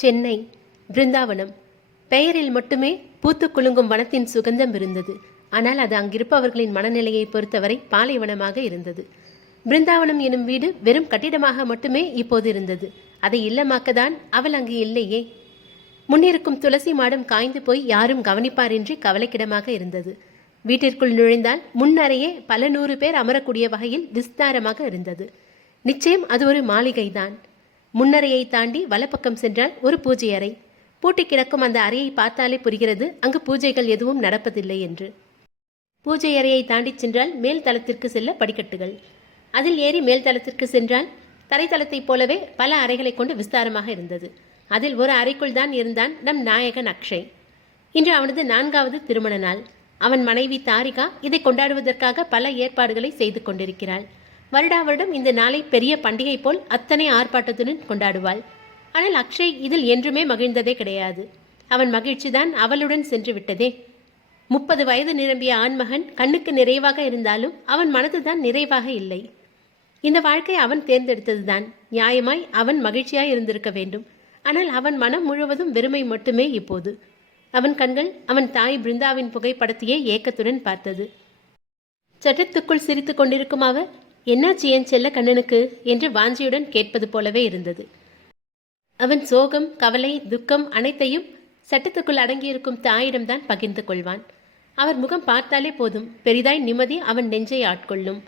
சென்னை பிருந்தாவனம். பெயரில் மட்டுமே பூத்து குலுங்கும் வனத்தின் சுகந்தம் இருந்தது. ஆனால் அது அங்கிருப்பவர்களின் மனநிலையை பொறுத்தவரை பாலைவனமாக இருந்தது. பிருந்தாவனம் எனும் வீடு வெறும் கட்டிடமாக மட்டுமே இப்போது இருந்தது. அதை இல்லமாக்கத்தான் அவள் அங்கு இல்லையே. முன்னிருக்கும் துளசி மாடம் காய்ந்து போய் யாரும் கவனிப்பாரின்றி கவலைக்கிடமாக இருந்தது. வீட்டிற்குள் நுழைந்தால் முன்னறையே பல 100 பேர் அமரக்கூடிய வகையில் விஸ்தாரமாக இருந்தது. நிச்சயம் அது ஒரு மாளிகைதான். முன்னறையை தாண்டி வலப்பக்கம் சென்றால் ஒரு பூஜை அறை. பூட்டி கிடக்கும் அந்த அறையை பார்த்தாலே புரிகிறது அங்கு பூஜைகள் எதுவும் நடப்பதில்லை என்று. பூஜை அறையை தாண்டி சென்றால் மேல் தளத்திற்கு செல்ல படிக்கட்டுகள். அதில் ஏறி மேல் தளத்திற்கு சென்றால் தரைத்தளத்தைப் போலவே பல அறைகளை கொண்டு விஸ்தாரமாக இருந்தது. அதில் ஒரு அறைக்குள் தான் இருந்தான் நம் நாயகன் அக்ஷய். இன்று அவனது 4வது திருமண நாள். அவன் மனைவி தாரிகா இதை கொண்டாடுவதற்காக பல ஏற்பாடுகளை செய்து கொண்டிருக்கிறாள். வருடா வருடம் இந்த நாளை பெரிய பண்டிகை போல் அத்தனை ஆர்ப்பாட்டத்துடன் கொண்டாடுவாள். ஆனால் அக்ஷய் இதில் என்றுமே மகிழ்ந்ததே கிடையாது. அவன் மகிழ்ச்சிதான் அவளுடன் சென்று விட்டதே. 30 வயது நிரம்பிய ஆண்மகன் கண்ணுக்கு நிறைவாக இருந்தாலும் அவன் மனதுதான் நிறைவாக இல்லை. இந்த வாழ்க்கை அவன் தேர்ந்தெடுத்ததுதான். நியாயமாய் அவன் மகிழ்ச்சியாய் இருந்திருக்க வேண்டும். ஆனால் அவன் மனம் முழுவதும் வெறுமை மட்டுமே இப்போது. அவன் கண்கள் அவன் தாய் பிருந்தாவின் புகைப்படத்தையே ஏக்கத்துடன் பார்த்தது. சட்டத்துக்குள் சிரித்து கொண்டிருக்கும் அவர், என்னாச்சு என் செல்ல கண்ணனுக்கு என்று வாஞ்சியுடன் கேட்பது போலவே இருந்தது. அவன் சோகம், கவலை, துக்கம் அனைத்தையும் சட்டத்துக்குள் அடங்கியிருக்கும் தாயிடம்தான் பகிர்ந்து கொள்வான். அவர் முகம் பார்த்தாலே போதும், பெரிதாய் நிம்மதி அவன் நெஞ்சை ஆட்கொள்ளும்.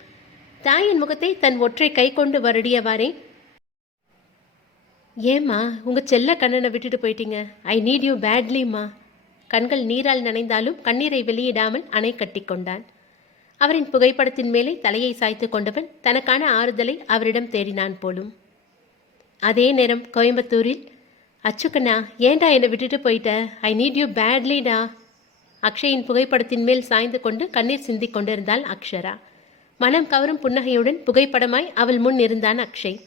தாயின் முகத்தை தன் ஒற்றை கை கொண்டு வருடியவாறே, ஏம்மா உங்க செல்ல கண்ணனை விட்டுட்டு போயிட்டீங்க, ஐ நீட் யூ பேட்லிம்மா. கண்கள் நீரால் நனைந்தாலும் கண்ணீரை வெளியிடாமல் அணை கட்டி கொண்டான். அவரின் புகைப்படத்தின் மேலே தலையை சாய்த்து கொண்டவன் தனக்கான ஆறுதலை அவரிடம் தேடினான் போலும். அதே நேரம் கோயம்புத்தூரில், அச்சுக்கண்ணா ஏண்டா என்னை விட்டுட்டு போயிட்ட, ஐ நீட் யூ பேட்லிடா. அக்ஷயின் புகைப்படத்தின் மேல் சாய்ந்து கொண்டு கண்ணீர் சிந்தி கொண்டிருந்தாள் அக்ஷரா. மனம் கவரும் புன்னகையுடன் புகைப்படமாய் அவள் முன் இருந்தான் அக்ஷய்.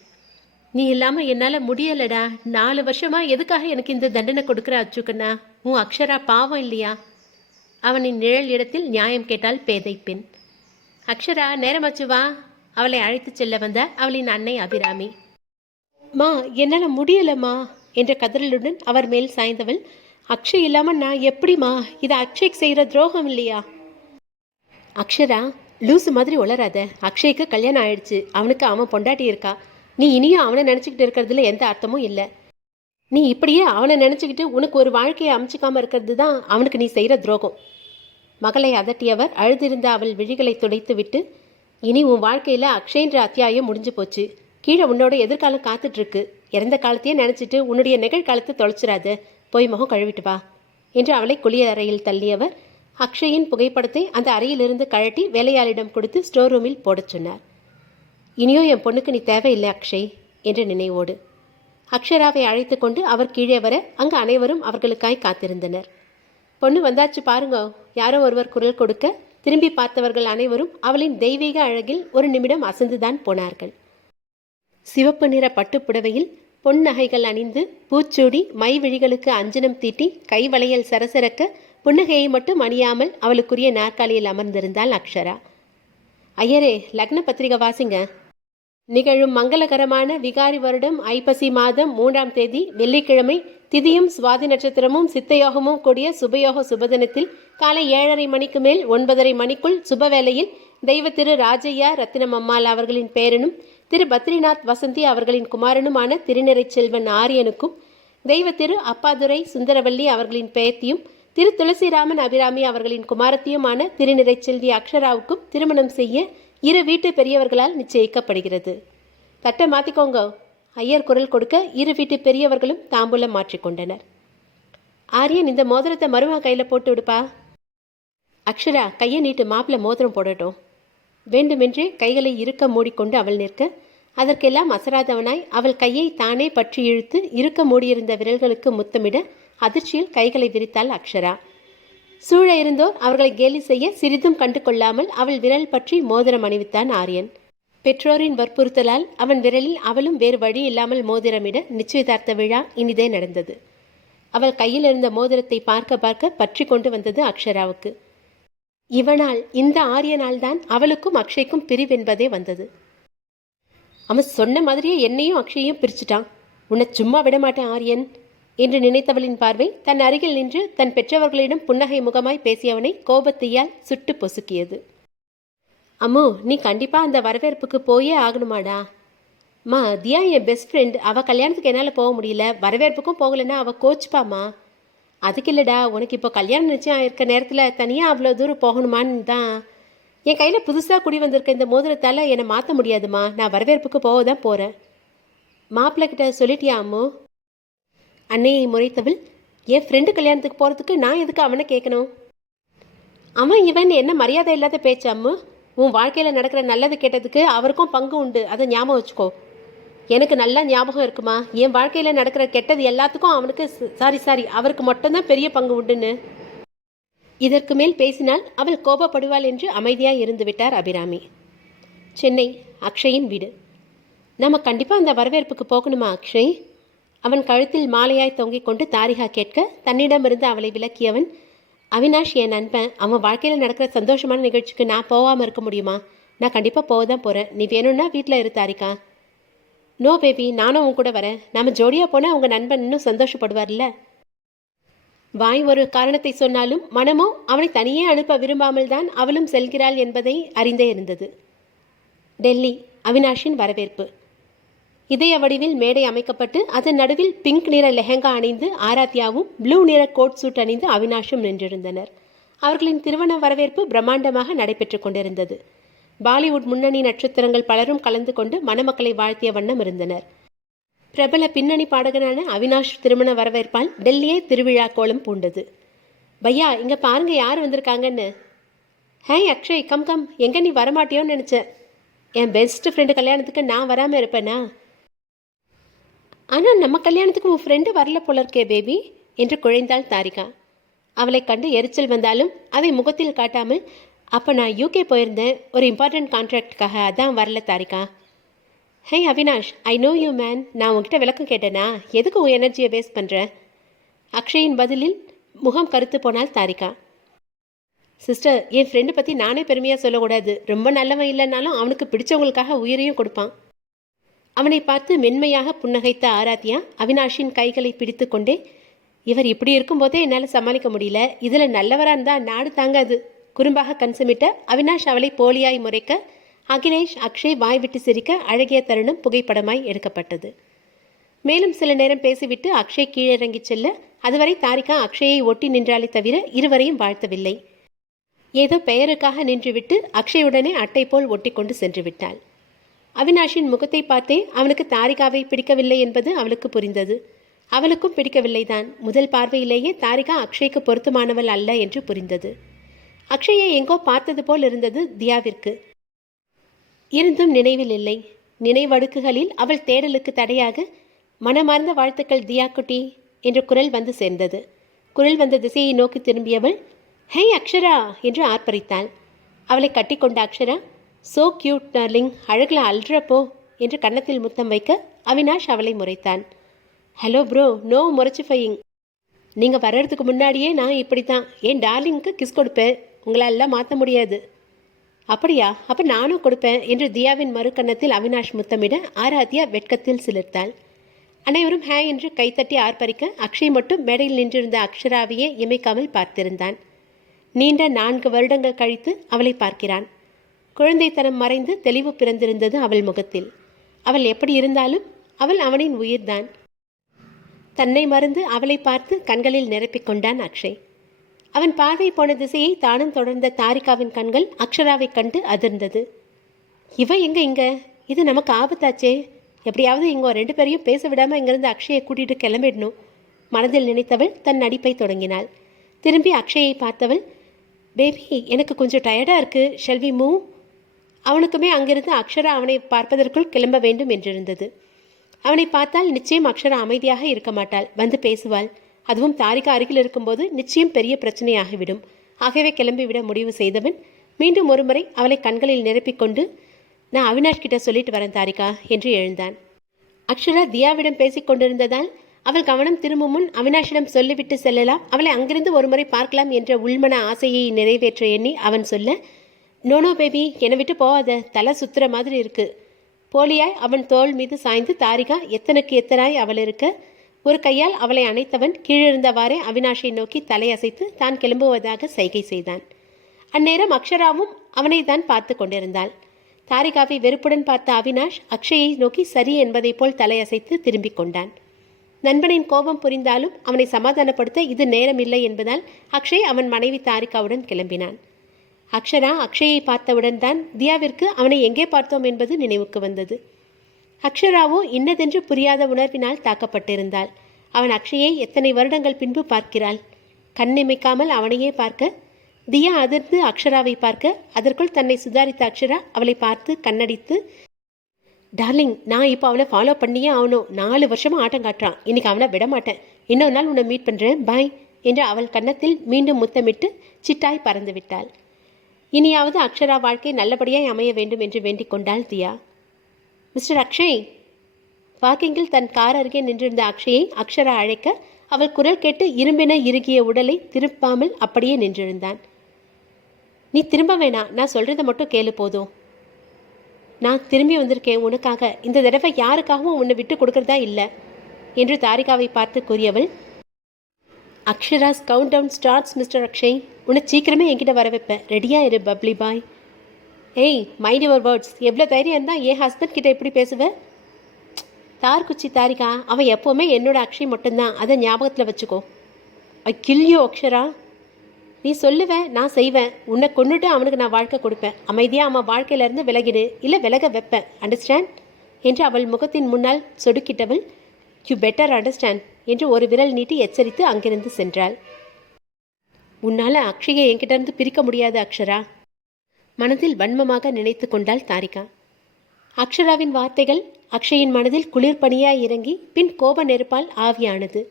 நீ இல்லாம என்னால முடியலடா. 4 வருஷமா எதுக்காக எனக்கு இந்த தண்டனை கொடுக்குற அச்சுக்கண்ணா? உன் அக்ஷரா பாவம் இல்லையா? அவனின் நிழல் இடத்தில் நியாயம் கேட்டாள் பேதை பெண். அக்ஷரா நேரமாச்சு வா. அவளை அழைத்து செல்ல வந்த அவளின் அன்னை அபிராமி. மா என்னால முடியலம்மா என்ற கதறலுடன் அவர் மேல் சாய்ந்தவள், அக்ஷய் இல்லாம நான் எப்படிமா? இது அக்ஷய்க்கு செய்யற துரோகம் இல்லையா? அக்ஷரா லூசு மாதிரி உளராத. அக்ஷய்க்கு கல்யாணம் ஆயிடுச்சு. அவனுக்கு அவன் பொண்டாட்டி இருக்கா. நீ இனியும் அவனை நினச்சிக்கிட்டு இருக்கிறதுல எந்த அர்த்தமும் இல்லை. நீ இப்படியே அவனை நினச்சிக்கிட்டு உனக்கு ஒரு வாழ்க்கையை அமைச்சிக்காமல் இருக்கிறது தான் அவனுக்கு நீ செய்கிற துரோகம். மகளை அதட்டியவர் அழுதிருந்த அவள் விழிகளை துடைத்து விட்டு, இனி உன் வாழ்க்கையில் அக்ஷயன்ற அத்தியாயம் முடிஞ்சு போச்சு. கீழே உன்னோட எதிர்காலம் காத்துட்ருக்கு. இறந்த காலத்தையே நினச்சிட்டு உன்னுடைய நிகழ்காலத்தை தொலைச்சிடாத. போய் முகம் கழுவிட்டு வா என்று அவளை குளிய அறையில் தள்ளியவர் அக்ஷயின் புகைப்படத்தை அந்த அறையிலிருந்து கழட்டி வேலையாளிடம் கொடுத்து ஸ்டோர் ரூமில் போடச் சொன்னார். இனியோ என் பொண்ணுக்கு நீ தேவையில்லை அக்ஷய் என்ற நினைவோடு அக்ஷராவை அழைத்து கொண்டு அவர் கீழே வர அங்கு அனைவரும் அவர்களுக்காய் காத்திருந்தனர். பொண்ணு வந்தாச்சு பாருங்க, யாரோ ஒருவர் குரல் கொடுக்க திரும்பி பார்த்தவர்கள் அனைவரும் அவளின் தெய்வீக அழகில் ஒரு நிமிடம் அசந்துதான் போனார்கள். சிவப்பு நிற பட்டுப்புடவையில் பொன் நகைகள் அணிந்து பூச்சூடி மை விழிகளுக்கு அஞ்சனம் தீட்டி கை வளையல் சரசரக்க புன்னகையை மட்டும் அணியாமல் அவளுக்குரிய நாற்காலியில் அமர்ந்திருந்தாள் அக்ஷரா. ஐயரே லக்ன பத்திரிகை வாசிங்க. நிகழும் மங்களகரமான விகாரி வருடம் ஐப்பசி மாதம் 3ஆம் தேதி வெள்ளிக்கிழமை திதியும் சுவாதி நட்சத்திரமும் சித்தயோகமும் கூடிய சுபயோக சுபதினத்தில் காலை 7:30 மணிக்கு மேல் 9:30 மணிக்குள் சுபவேளையில் தெய்வ திரு ராஜையா ரத்தினம் அம்மாள் அவர்களின் பேரனும் திரு பத்ரிநாத் வசந்தி அவர்களின் குமாரனுமான திருநிறை செல்வன் ஆரியனுக்கும் தெய்வ திரு அப்பாதுரை சுந்தரவல்லி அவர்களின் பேத்தியும் திரு துளசிராமன் அபிராமி அவர்களின் குமாரத்தியுமான திருநிறை செல்வி அக்ஷராவுக்கும் திருமணம் செய்ய 2 வீட்டு பெரியவர்களால் நிச்சயிக்கப்படுகிறது. தட்டை மாற்றிக்கோங்க. ஐயர் குரல் கொடுக்க 2 வீட்டு பெரியவர்களும் தாம்பூலம் மாற்றிக்கொண்டனர். ஆரியன் இந்த மோதிரத்தை மருமக கையில் போட்டு விடுப்பா. அக்ஷரா கையை நீட்டு, மாப்பிள்ளை மோதிரம் போடட்டும். வேண்டுமென்றே கைகளை இறுக்க மூடிக்கொண்டு அவள் நிற்க, அதற்கெல்லாம் அசராதவனாய் அவள் கையை தானே பற்றி இழுத்து இறுக்க மூடியிருந்த விரல்களுக்கு முத்தமிட அதிர்ச்சியில் கைகளை விரித்தாள் அக்ஷரா. சூழ இருந்தோர் அவர்களை கேலி செய்ய சிறிதும் கண்டு கொள்ளாமல் அவள் விரல் பற்றி மோதிரம் அணிவித்தான் ஆரியன். பெற்றோரின் வற்புறுத்தலால் அவன் விரலில் அவளும் வேறு வழி இல்லாமல் மோதிரமிட நிச்சயதார்த்த விழா இனிதே நடந்தது. அவள் கையில் இருந்த மோதிரத்தை பார்க்க பார்க்க பற்றி கொண்டு வந்தது அக்ஷராவுக்கு. இவனால், இந்த ஆரியனால் தான் அவளுக்கும் அக்ஷய்க்கும் பிரிவென்பதே வந்தது. அவன் சொன்ன மாதிரியே என்னையும் அக்ஷயையும் பிரிச்சுட்டான். உன்னை சும்மா விடமாட்டேன் ஆரியன் என்று நினைத்தவளின் பார்வை தன் அருகில் நின்று தன் பெற்றவர்களிடம் புன்னகை முகமாய் பேசியவனை கோபத்தீயால் சுட்டு பொசுக்கியது. அம்மு, நீ கண்டிப்பா அந்த வரவேற்புக்கு போயே ஆகணுமாடா? மா, தியா என் பெஸ்ட் ஃப்ரெண்ட், அவள் கல்யாணத்துக்கு என்னால் போக முடியல, வரவேற்புக்கும் போகலைன்னா அவள் கோச்சுப்பாம்மா. அதுக்கு இல்லைடா, உனக்கு இப்போ கல்யாணம் நிச்சயம் இருக்க நேரத்தில் தனியாக அவ்வளோ தூரம் போகணுமான்னு தான். என் கையில் புதுசாக குடி வந்திருக்க இந்த மோதிரத்தால் என்னை மாற்ற முடியாதுமா. நான் வரவேற்புக்கு போக தான் போகிறேன். மாப்பிள்ளை கிட்ட சொல்லிட்டியா அம்மு? அன்னையை முறைத்தவள், என் ஃப்ரெண்டு கல்யாணத்துக்கு போகிறதுக்கு நான் எதுக்கு அவனை கேட்கணும்? அவன் இவன் என்ன மரியாதை இல்லாத பேச்சு அம்மு. உன் வாழ்க்கையில் நடக்கிற நல்லது கெட்டதுக்கு அவருக்கும் பங்கு உண்டு, அதை ஞாபகம் வச்சுக்கோ. எனக்கு நல்லா ஞாபகம் இருக்குமா, என் வாழ்க்கையில் நடக்கிற கெட்டது எல்லாத்துக்கும் அவனுக்கு சாரி அவருக்கு மட்டும்தான் பெரிய பங்கு உண்டுன்னு. இதற்கு மேல் பேசினால் அவள் கோபப்படுவாள் என்று அமைதியாக இருந்து விட்டார் அபிராமி. சென்னை, அக்ஷயின் வீடு. நம்ம கண்டிப்பாக அந்த வரவேற்புக்கு போகணுமா அக்ஷய்? அவன் கழுத்தில் மாலையாய் தொங்கிக் கொண்டு தாரிகா கேட்க தன்னிடமிருந்து அவளை விலக்கியவன், அவினாஷ் என் நண்பன், அவன் வாழ்க்கையில் நடக்கிற சந்தோஷமான நிகழ்ச்சிக்கு நான் போகாமல் இருக்க முடியுமா? நான் கண்டிப்பாக போக தான் போகிறேன். நீ வேணும்னா வீட்டில் இரு தாரிகா. நோ பேபி, நானும் உன் கூட வரேன். நம்ம ஜோடியாக போனால் அவங்க நண்பன் இன்னும் சந்தோஷப்படுவார்ல. வாய் ஒரு காரணத்தை சொன்னாலும் மனமோ அவனை தனியே அனுப்ப விரும்பாமல் தான் அவளும் செல்கிறாள் என்பதை அறிந்தே இருந்தது. டெல்லி, அவினாஷின் வரவேற்பு. இதய வடிவில் மேடை அமைக்கப்பட்டு அதன் நடுவில் பிங்க் நிற லெஹங்கா அணிந்து ஆராத்யாவும் ப்ளூ நிற கோட் சூட் அணிந்து அவினாஷும் நின்றிருந்தனர். அவர்களின் திருமண வரவேற்பு பிரம்மாண்டமாக நடைபெற்று கொண்டிருந்தது. பாலிவுட் முன்னணி நட்சத்திரங்கள் பலரும் கலந்து கொண்டு மணமக்களை வாழ்த்திய வண்ணம் இருந்தனர். பிரபல பின்னணி பாடகனான அவினாஷ் திருமண வரவேற்பால் டெல்லியே திருவிழா கோலம் பூண்டது. பையா, இங்கே பாருங்க யார் வந்திருக்காங்கன்னு. ஹே அக்ஷய், கம் கம். எங்கே நீ வரமாட்டியோன்னு நினச்சேன். என் பெஸ்ட் ஃப்ரெண்டு கல்யாணத்துக்கு நான் வராமல் இருப்பேனா? ஆனால் நம்ம கல்யாணத்துக்கு உன் ஃப்ரெண்டு வரல போல இருக்கே பேபி என்று குழைந்தாள் தாரிகா. அவளை கண்டு எரிச்சல் வந்தாலும் அதை முகத்தில் காட்டாமல், அப்போ நான் யூகே போயிருந்தேன் ஒரு இம்பார்ட்டன்ட் கான்ட்ராக்டுக்காக, அதான் வரல Tarika. Hey Avinash, I know you man. நான் உங்ககிட்ட விளக்கம் கேட்டேனா? எதுக்கு உன் எனர்ஜியை வேஸ்ட் பண்ணுற? அக்ஷயின் பதிலில் முகம் கருத்து போனால் தாரிகா. சிஸ்டர், என் ஃப்ரெண்டு பற்றி நானே பெருமையாக சொல்லக்கூடாது. ரொம்ப நல்லவன் இல்லைனாலும் அவனுக்கு பிடிச்சவங்களுக்காக உயிரையும் கொடுப்பான். அவனை பார்த்து மென்மையாக புன்னகைத்த ஆராத்யா அவினாஷின் கைகளை பிடித்து கொண்டே, இவர் இப்படி இருக்கும்போதே என்னால் சமாளிக்க முடியல, இதில் நல்லவராக இருந்தால் நாடு தாங்காது. குறும்பாக கண்சமிட்ட அவினாஷ் அவளை போலியாய் முறைக்க அகிலேஷ் அக்ஷய் வாய் விட்டு சிரிக்க அழகிய தருணம் புகைப்படமாய் எடுக்கப்பட்டது. மேலும் சில நேரம் பேசிவிட்டு அக்ஷய் கீழிறங்கி செல்ல அதுவரை தாரிகா அக்ஷயை ஒட்டி நின்றாலே தவிர இருவரையும் வாழ்த்தவில்லை. ஏதோ பெயருக்காக நின்றுவிட்டு அக்ஷயுடனே அட்டை போல் ஒட்டி கொண்டு சென்று விட்டாள். அவினாஷின் முகத்தை பார்த்தே அவனுக்கு தாரிகாவை பிடிக்கவில்லை என்பது அவளுக்கு புரிந்தது. அவளுக்கும் பிடிக்கவில்லைதான். முதல் பார்வையிலேயே தாரிகா அக்ஷய்க்கு பொருத்தமானவள் அல்ல என்று புரிந்தது. அக்ஷயை எங்கோ பார்த்தது போல் இருந்தது தியாவிற்கு. இருந்தும் நினைவில் இல்லை. நினைவடுக்குகளில் அவள் தேடலுக்கு தடையாக, மனமார்ந்த வாழ்த்துக்கள் தியா குட்டி என்ற குரல் வந்து சேர்ந்தது. குரல் வந்த திசையை நோக்கி திரும்பியவள், ஹே அக்ஷரா என்று ஆர்ப்பரித்தாள். அவளை கட்டிக்கொண்ட அக்ஷரா, சோ கியூட் டார்லிங், அழகில் அல்றப்போ என்று கன்னத்தில் முத்தம் வைக்க அவினாஷ் அவளை முறைத்தான். ஹலோ ப்ரோ, நோ முறைச்சிஃபையிங். நீங்கள் வர்றதுக்கு முன்னாடியே நான் இப்படி தான் என் டார்லிங்க்கு கிஸ் கொடுப்பேன், உங்களால் மாற்ற முடியாது. அப்படியா? அப்போ நானும் கொடுப்பேன் என்று தியாவின் மறு கன்னத்தில் அவினாஷ் முத்தமிட ஆராத்யா வெட்கத்தில் சிலிர்த்தாள். அனைவரும் ஹே என்று கைத்தட்டி ஆர்ப்பரிக்க அக்ஷய் மட்டும் மேடையில் நின்றிருந்த அக்ஷராவையே இமைக்காமல் பார்த்திருந்தான். நீண்ட 4 வருடங்கள் கழித்து அவளை பார்க்கிறான். குழந்தைத்தனம் மறைந்து தெளிவு பிறந்திருந்தது அவள் முகத்தில். அவள் எப்படி இருந்தாலும் அவள் அவனின் உயிர்தான். தன்னை மறந்து அவளை பார்த்து கண்களில் நிரப்பிக் கொண்டான் அக்ஷய். அவன் பார்வை போன திசையை தானும் தொடர்ந்த தாரிகாவின் கண்கள் அக்ஷராவை கண்டு அதிர்ந்தது. இவ எங்க இங்க? இது நமக்கு ஆபத்தாச்சே. எப்படியாவது இங்கே 2 பேரையும் பேச விடாமல் இங்கிருந்து அக்ஷயை கூட்டிகிட்டு கிளம்பிடணும் மனதில் நினைத்தவள் தன் நடிப்பை தொடங்கினாள். திரும்பி அக்ஷயை பார்த்தவள், பேபி எனக்கு கொஞ்சம் டயர்டாக இருக்குது, ஷெல் வி மூவ்? அவனுக்குமே அங்கிருந்து அக்ஷரா அவனை பார்ப்பதற்குள் கிளம்ப வேண்டும் என்றிருந்தது. அவனை பார்த்தால் நிச்சயம் அக்ஷரா அமைதியாக இருக்க மாட்டாள், வந்து பேசுவாள். அதுவும் தாரிகா அருகில் இருக்கும்போது நிச்சயம் பெரிய பிரச்சனையாகிவிடும். ஆகவே கிளம்பிவிட முடிவு செய்தவன் மீண்டும் ஒருமுறை அவளை கண்களில் நிரப்பிக்கொண்டு, நான் அவினாஷ் கிட்ட சொல்லிட்டு வரேன் தாரிகா என்று எழுந்தான். அக்ஷரா தியாவிடம் பேசிக் கொண்டிருந்ததால் அவள் கவனம் திரும்பும் முன் அவினாஷிடம் சொல்லிவிட்டு செல்லலாம், அவளை அங்கிருந்து ஒருமுறை பார்க்கலாம் என்ற உள்மன ஆசையை நிறைவேற்ற எண்ணி அவன் சொல்ல, நோனோ பேபி, என்னை விட்டு போகாத, தலை சுத்துற மாதிரி இருக்கு. போலியாய் அவன் தோள் மீது சாய்ந்து தாரிகா எத்தனுக்கு எத்தனாய் அவள் இருக்க ஒரு கையால் அவளை அணைத்தவன் கீழிருந்தவாறே அவினாஷை நோக்கி தலையசைத்து தான் கிளம்புவதாக சைகை செய்தான். அந்நேரம் அக்ஷராவும் அவனை தான் பார்த்து கொண்டிருந்தாள். தாரிகாவை வெறுப்புடன் பார்த்த அவினாஷ் அக்ஷயை நோக்கி சரி என்பதைப் போல் தலையசைத்து திரும்பிக் கொண்டான். நண்பனின் கோபம் புரிந்தாலும் அவனை சமாதானப்படுத்த இது நேரமில்லை என்பதால் அக்ஷய் அவன் மனைவி தாரிகாவுடன் கிளம்பினான். அக்ஷரா அக்ஷயை பார்த்தவுடன் தான் தியாவிற்கு அவனை எங்கே பார்த்தோம் என்பது நினைவுக்கு வந்தது. அக்ஷராவோ இன்னதென்று புரியாத உணர்வினால் தாக்கப்பட்டிருந்தாள். அவன் அக்ஷயை எத்தனை வருடங்கள் பின்பு பார்க்கிறாள். கண்ணிமைக்காமல் அவனையே பார்க்க, தியா அதிர்ந்து அக்ஷராவை பார்க்க, அதற்குள் தன்னை சுதாரித்த அக்ஷரா அவளை பார்த்து கண்ணடித்து, டார்லிங், நான் இப்போ அவனை ஃபாலோ பண்ணியே ஆகணும். 4 வருஷமாக ஆட்டம் காட்டுறான். இன்னைக்கு அவனை விட மாட்டேன். இன்னொரு நாள் உன்னை மீட் பண்ணுறேன், பாய் என்று அவள் கன்னத்தில் மீண்டும் முத்தமிட்டு சிட்டாய் பறந்து விட்டாள். இனியாவது அக்ஷரா வாழ்க்கை நல்லபடியாய் அமைய வேண்டும் என்று வேண்டிக் கொண்டாள் தியா. மிஸ்டர் அக்ஷய். பார்க்கிங்கில் தன் கார் அருகே நின்றிருந்த அக்ஷயை அக்ஷரா அழைக்க, அவள் குரல் கேட்டு இரும்பென இறுகிய உடலை திருப்பாமல் அப்படியே நின்றிருந்தான். நீ திரும்ப வேணாம், நான் சொல்கிறத மட்டும் கேளு போதும். நான் திரும்பி வந்திருக்கேன் உனக்காக. இந்த தடவை யாருக்காகவும் உன்னை விட்டு கொடுக்கறதா இல்லை என்று தாரிகாவை பார்த்து கூறியவள், Akshara's countdown starts mister Akshay. உன்னை சீக்கிரமே என்கிட்ட வர வைப்பேன். ரெடியா இரு பப்ளி பாய். ஏய், மைண்ட் யுவர் வேர்ட்ஸ். எவ்வளோ தைரியம் இருந்தால் என் ஹஸ்பண்ட் கிட்ட எப்படி பேசுவேன்? தார்குச்சி தாரிகா, அவன் எப்போவுமே என்னோட அக்ஷய் மட்டும்தான். அதை ஞாபகத்தில் வச்சுக்கோ. I kill you Akshara. நீ சொல்லுவேன், நான் செய்வேன். உன்னை கொண்டுட்டு அவனுக்கு நான் வாழ்க்கை கொடுப்பேன். அமைதியாக அவன் வாழ்க்கையிலேருந்து விலகிடு, இல்லை விலக வைப்பேன். அண்டர்ஸ்டாண்ட் என்று அவள் முகத்தின் முன்னால் சொடுக்கிட்டவள், யூ பெட்டர் அண்டர்ஸ்டாண்ட் என்று ஒரு விரல் நீட்டி எச்சரித்து அங்கிருந்து சென்றாள். உன்னால் அக்ஷயை என்கிட்டருந்து பிரிக்க முடியாது அக்ஷரா, மனதில் வன்மமாக நினைத்து கொண்டாள் தாரிகா. அக்ஷராவின் வார்த்தைகள் அக்ஷயின் மனதில் குளிர் பனியாய் இறங்கி பின் கோப நெருப்பால் ஆவியானது.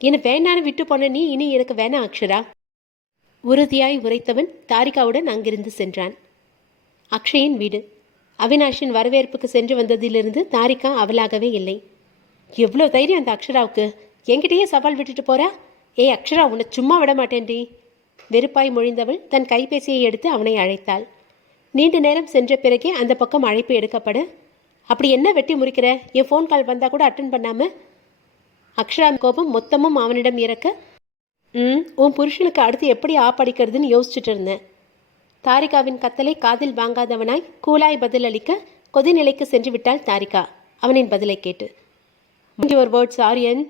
என்னை வேணான்னு விட்டு போன நீ இனி எனக்கு வேணாம் அக்ஷரா. உறுதியாய் உரைத்தவன் தாரிகாவுடன் அங்கிருந்து சென்றான். அக்ஷயின் வீடு. அவினாஷின் வரவேற்புக்கு சென்று வந்ததிலிருந்து தாரிகா அவளாகவே இல்லை. எவ்வளோ தைரியம் அந்த அக்ஷராவுக்கு! என்கிட்டயே சவால் விட்டுட்டு போறா. ஏய் அக்ஷரா, உன்னை சும்மா விட மாட்டேன்டி. வெறுப்பாய் மொழிந்தவள் தன் கைபேசியை எடுத்து அவனை அழைத்தாள். நீண்ட நேரம் சென்ற பிறகே அந்த பக்கம் அழைப்பு எடுக்கப்பட, அப்படி என்ன வெட்டி முறிக்கிற? என் ஃபோன் கால் வந்தால் கூட அட்டன் பண்ணாம? அக்ஷரா கோபம் மொத்தமும் அவனிடம் இறக்க, உன் புருஷனுக்கு அடுத்து எப்படி ஆப்படிக்கிறதுன்னு யோசிச்சுட்டு இருந்தேன். தாரிகாவின் கத்தலை காதில் வாங்காதவனாய் கூலாய் பதிலளிக்க கொதிநிலைக்கு சென்று விட்டாள் தாரிகா அவனின் பதிலை கேட்டு. Your words Aryan.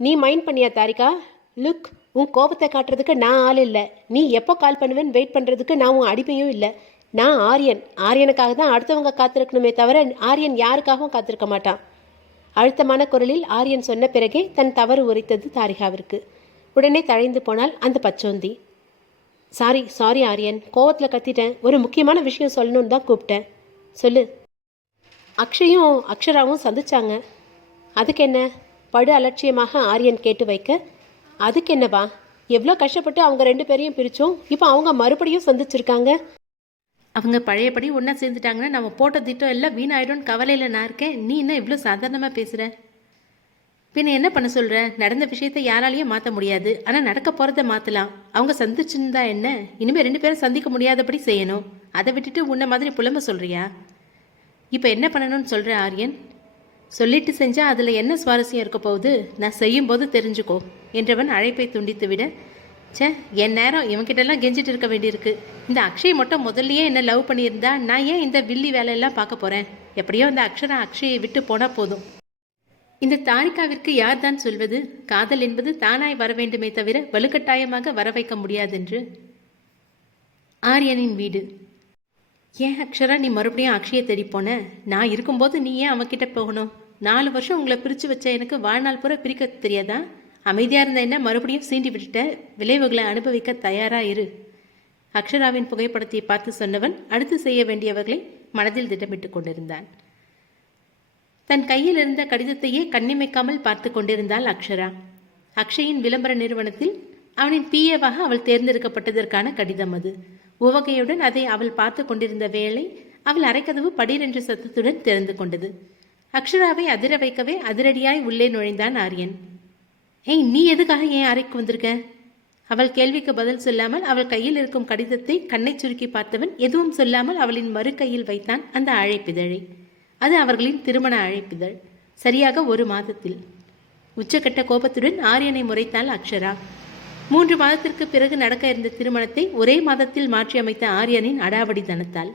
நீ மைண்ட் பண்ணியா தாரிகா? லுக், உன் கோபத்தை காட்டுறதுக்கு நான் ஆள் இல்லை. நீ எப்போ கால் பண்ணுவேன்னு வெயிட் பண்ணுறதுக்கு நான் உன் அடிமையும் இல்லை. நான் ஆரியன். ஆரியனுக்காக தான் அடுத்தவங்க காத்திருக்கணுமே தவிர ஆரியன் யாருக்காகவும் காத்திருக்க மாட்டான். அழுத்தமான குரலில் ஆரியன் சொன்ன பிறகே தன் தவறு உரைத்தது தாரிகாவிற்கு. உடனே தழைந்து போனால் அந்த பச்சோந்தி. சாரி ஆரியன், கோவத்தில் கத்திட்டேன். ஒரு முக்கியமான விஷயம் சொல்லணும்னு தான் கூப்பிட்டேன். சொல்லு. அக்ஷயும் அக்ஷராவும் சந்திச்சாங்க. அதுக்கு என்ன? படு அலட்சியமாக ஆரியன் கேட்டு வைக்க, அதுக்கு என்னவா? எவ்வளோ கஷ்டப்பட்டு அவங்க 2 பேரையும் பிரித்தோம். இப்போ அவங்க மறுபடியும் சந்திச்சிருக்காங்க. அவங்க பழையபடி ஒன்றா சேர்ந்துட்டாங்கன்னா நம்ம போட்ட திட்டம் எல்லாம் வீணாயிடும்னு கவலையில் நான் இருக்கேன். நீ இன்னும் இவ்வளோ சாதாரணமாக பேசுகிற? பின்ன என்ன பண்ண சொல்கிற? நடந்த விஷயத்தை யாராலையும் மாற்ற முடியாது. ஆனால் நடக்க போகிறத மாற்றலாம். அவங்க சந்திச்சுருந்தா என்ன? இனிமேல் 2 பேரும் சந்திக்க முடியாதபடி செய்யணும். அதை விட்டுட்டு உன்னை மாதிரி புலம்ப சொல்கிறியா? இப்போ என்ன பண்ணணும்னு சொல்கிற ஆரியன்? சொல்லிட்டு செஞ்சால் அதில் என்ன சுவாரஸ்யம் இருக்க போகுது? நான் செய்யும்போது தெரிஞ்சுக்கோ என்றவன் அழைப்பை துண்டித்து விட, என் நேரம் இவன்கிட்டலாம் கெஞ்சிட்டு இருக்க வேண்டியிருக்கு. இந்த அக்ஷய் மட்டும் முதல்லையே என்ன லவ் பண்ணியிருந்தா நான் ஏன் இந்த வில்லி வேலையெல்லாம் பார்க்க போகிறேன்? எப்படியோ இந்த அக்ஷயை விட்டு போனால் போதும். இந்த தாரிகாவிற்கு யார் தான் சொல்வது, காதல் என்பது தானாய் வர வேண்டுமே தவிர வலுக்கட்டாயமாக வர வைக்க முடியாதென்று? ஆரியனின் வீடு. ஏன் அக்ஷரா நீ மறுபடியும் அக்ஷயை தேடி போன? நான் இருக்கும்போது நீ ஏன் அவன்கிட்ட போகணும்? 4 வருஷம் உங்களை பிரித்து வச்ச எனக்கு வாழ்நாள் பூரா பிரிக்க தெரியாதா? அமைதியாக இருந்த என்ன மறுபடியும் சீண்டி விட்டுட்ட. விளைவுகளை அனுபவிக்க தயாராக இரு. அக்ஷராவின் புகைப்படத்தை பார்த்து சொன்னவன் அடுத்து செய்ய வேண்டியவர்களை மனதில் திட்டமிட்டு கொண்டிருந்தான். தன் கையில் இருந்த கடிதத்தையே கண்ணிமைக்காமல் பார்த்து கொண்டிருந்தாள் அக்ஷரா. அக்ஷயின் விளம்பர நிறுவனத்தில் அவனின் பிஏவாக அவள் தேர்ந்தெடுக்கப்பட்டதற்கான கடிதம் அது. உவகையுடன் அதை அவள் பார்த்து கொண்டிருந்த வேளை அவள் அரைக்கதவு படீரென்ற சத்தத்துடன் திறந்து கொண்டது. அக்ஷராவை அதிர வைக்கவே அதிரடியாய் உள்ளே நுழைந்தான் ஆரியன். ஏய், நீ எதுக்காக என் அறைக்கு வந்திருக்க? அவள் கேள்விக்கு பதில் சொல்லாமல் அவள் கையில் இருக்கும் கடிதத்தை கண்ணை சுருக்கி பார்த்தவன் எதுவும் சொல்லாமல் அவளின் மறு கையில் வைத்தான் அந்த அழைப்பிதழை. அது அவர்களின் திருமண அழைப்பிதழ். சரியாக 1 மாதத்தில். உச்சக்கட்ட கோபத்துடன் ஆரியனை முறைத்தாள் அக்ஷரா. 3 மாதத்திற்கு பிறகு நடக்க இருந்த திருமணத்தை ஒரே மாதத்தில் மாற்றி அமைத்த ஆரியனின் அடாவடி தனத்தால்.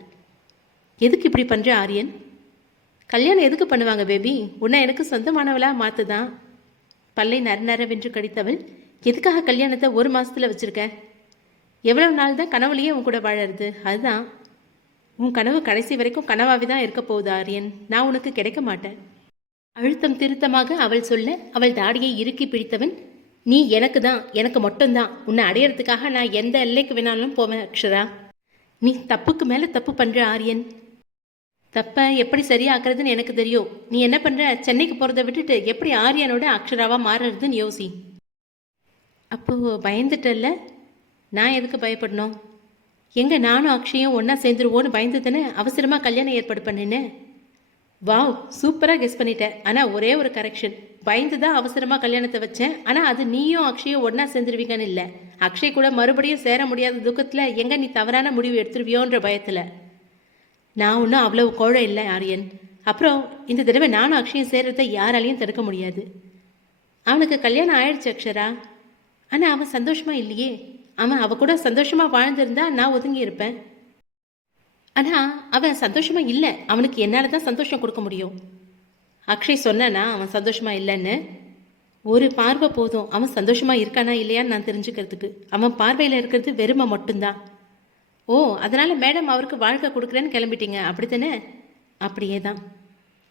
எதுக்கு இப்படி பண்ற ஆரியன்? கல்யாணம் எதுக்கு பண்ணுவாங்க பேபி? உன்னை எனக்கு சொந்தமானவளா மாத்துதான். பல்லை நரநரவென்று கடித்தவள், எதுக்காக கல்யாணத்தை 1 மாசத்துல வச்சிருக்க? எவ்வளவு நாள் தான் கனவுலையே உன் கூட வாழறது? அதுதான் உன் கனவு கடைசி வரைக்கும் கனவாவே தான் இருக்க போகுது ஆரியன். நான் உனக்கு கிடைக்க மாட்டேன். அழுத்தம் திருத்தமாக அவள் சொல்ல அவள் தாடியை இறுக்கி பிடித்தவன், நீ எனக்கு தான், எனக்கு மட்டும்தான். உன்னை அடையறதுக்காக நான் எந்த எல்லைக்கு வேணாலும் போவேன் அக்ஷரா. நீ தப்புக்கு மேலே தப்பு பண்ற ஆரியன். தப்பை எப்படி சரியாக்குறதுன்னு எனக்கு தெரியும். நீ என்ன பண்ற? சென்னைக்கு போகிறத விட்டுட்டு எப்படி ஆரியனோட அக்ஷராவா மாறுறதுன்னு யோசி. அப்போ பயந்துட்டல்ல? நான் எதுக்கு பயப்படணும்? எங்க நானும் அக்ஷயும் ஒன்றா சேர்ந்துருவோன்னு பயந்து தானே அவசரமாக கல்யாணம் ஏற்பாடு பண்ணினேன். வாவ், சூப்பராக கெஸ் பண்ணிட்டேன். ஆனால் ஒரே ஒரு கரெக்ஷன். பயந்து தான் அவசரமாக கல்யாணத்தை வச்சேன். ஆனால் அது நீயும் அக்ஷயும் ஒன்றா சேர்ந்துருவீங்கன்னு இல்லை. அக்ஷய் கூட மறுபடியும் சேர முடியாத துக்கத்தில் எங்கே நீ தவறான முடிவு எடுத்துருவியோன்ற பயத்தில். நான் ஒன்றும் அவ்வளவு கோழை இல்லை ஆரியன். அப்புறம் இந்த தடவை நானும் அக்ஷயம் சேர்றதை யாராலையும் தடுக்க முடியாது. அவனுக்கு கல்யாணம் ஆயிடுச்சு அக்ஷரா. ஆனால் அவன் சந்தோஷமா இல்லையே. அவன் அவ கூட சந்தோஷமாக வாழ்ந்திருந்தா நான் ஒதுங்கி இருப்பேன். ஆனால் அவன் சந்தோஷமா இல்லை. அவனுக்கு என்னால் தான் சந்தோஷம் கொடுக்க முடியும். அக்ஷய் சொன்னானா அவன் சந்தோஷமா இல்லைன்னு? ஒரு பார்வை போதும் அவன் சந்தோஷமா இருக்கானா இல்லையான்னு நான் தெரிஞ்சுக்கிறதுக்கு. அவன் பார்வையில் இருக்கிறது வெறுமை மட்டும்தான். ஓ, அதனால மேடம் அவருக்கு வாழ்க்கை கொடுக்குறேன்னு கிளம்பிட்டீங்க அப்படித்தானே? அப்படியே தான்.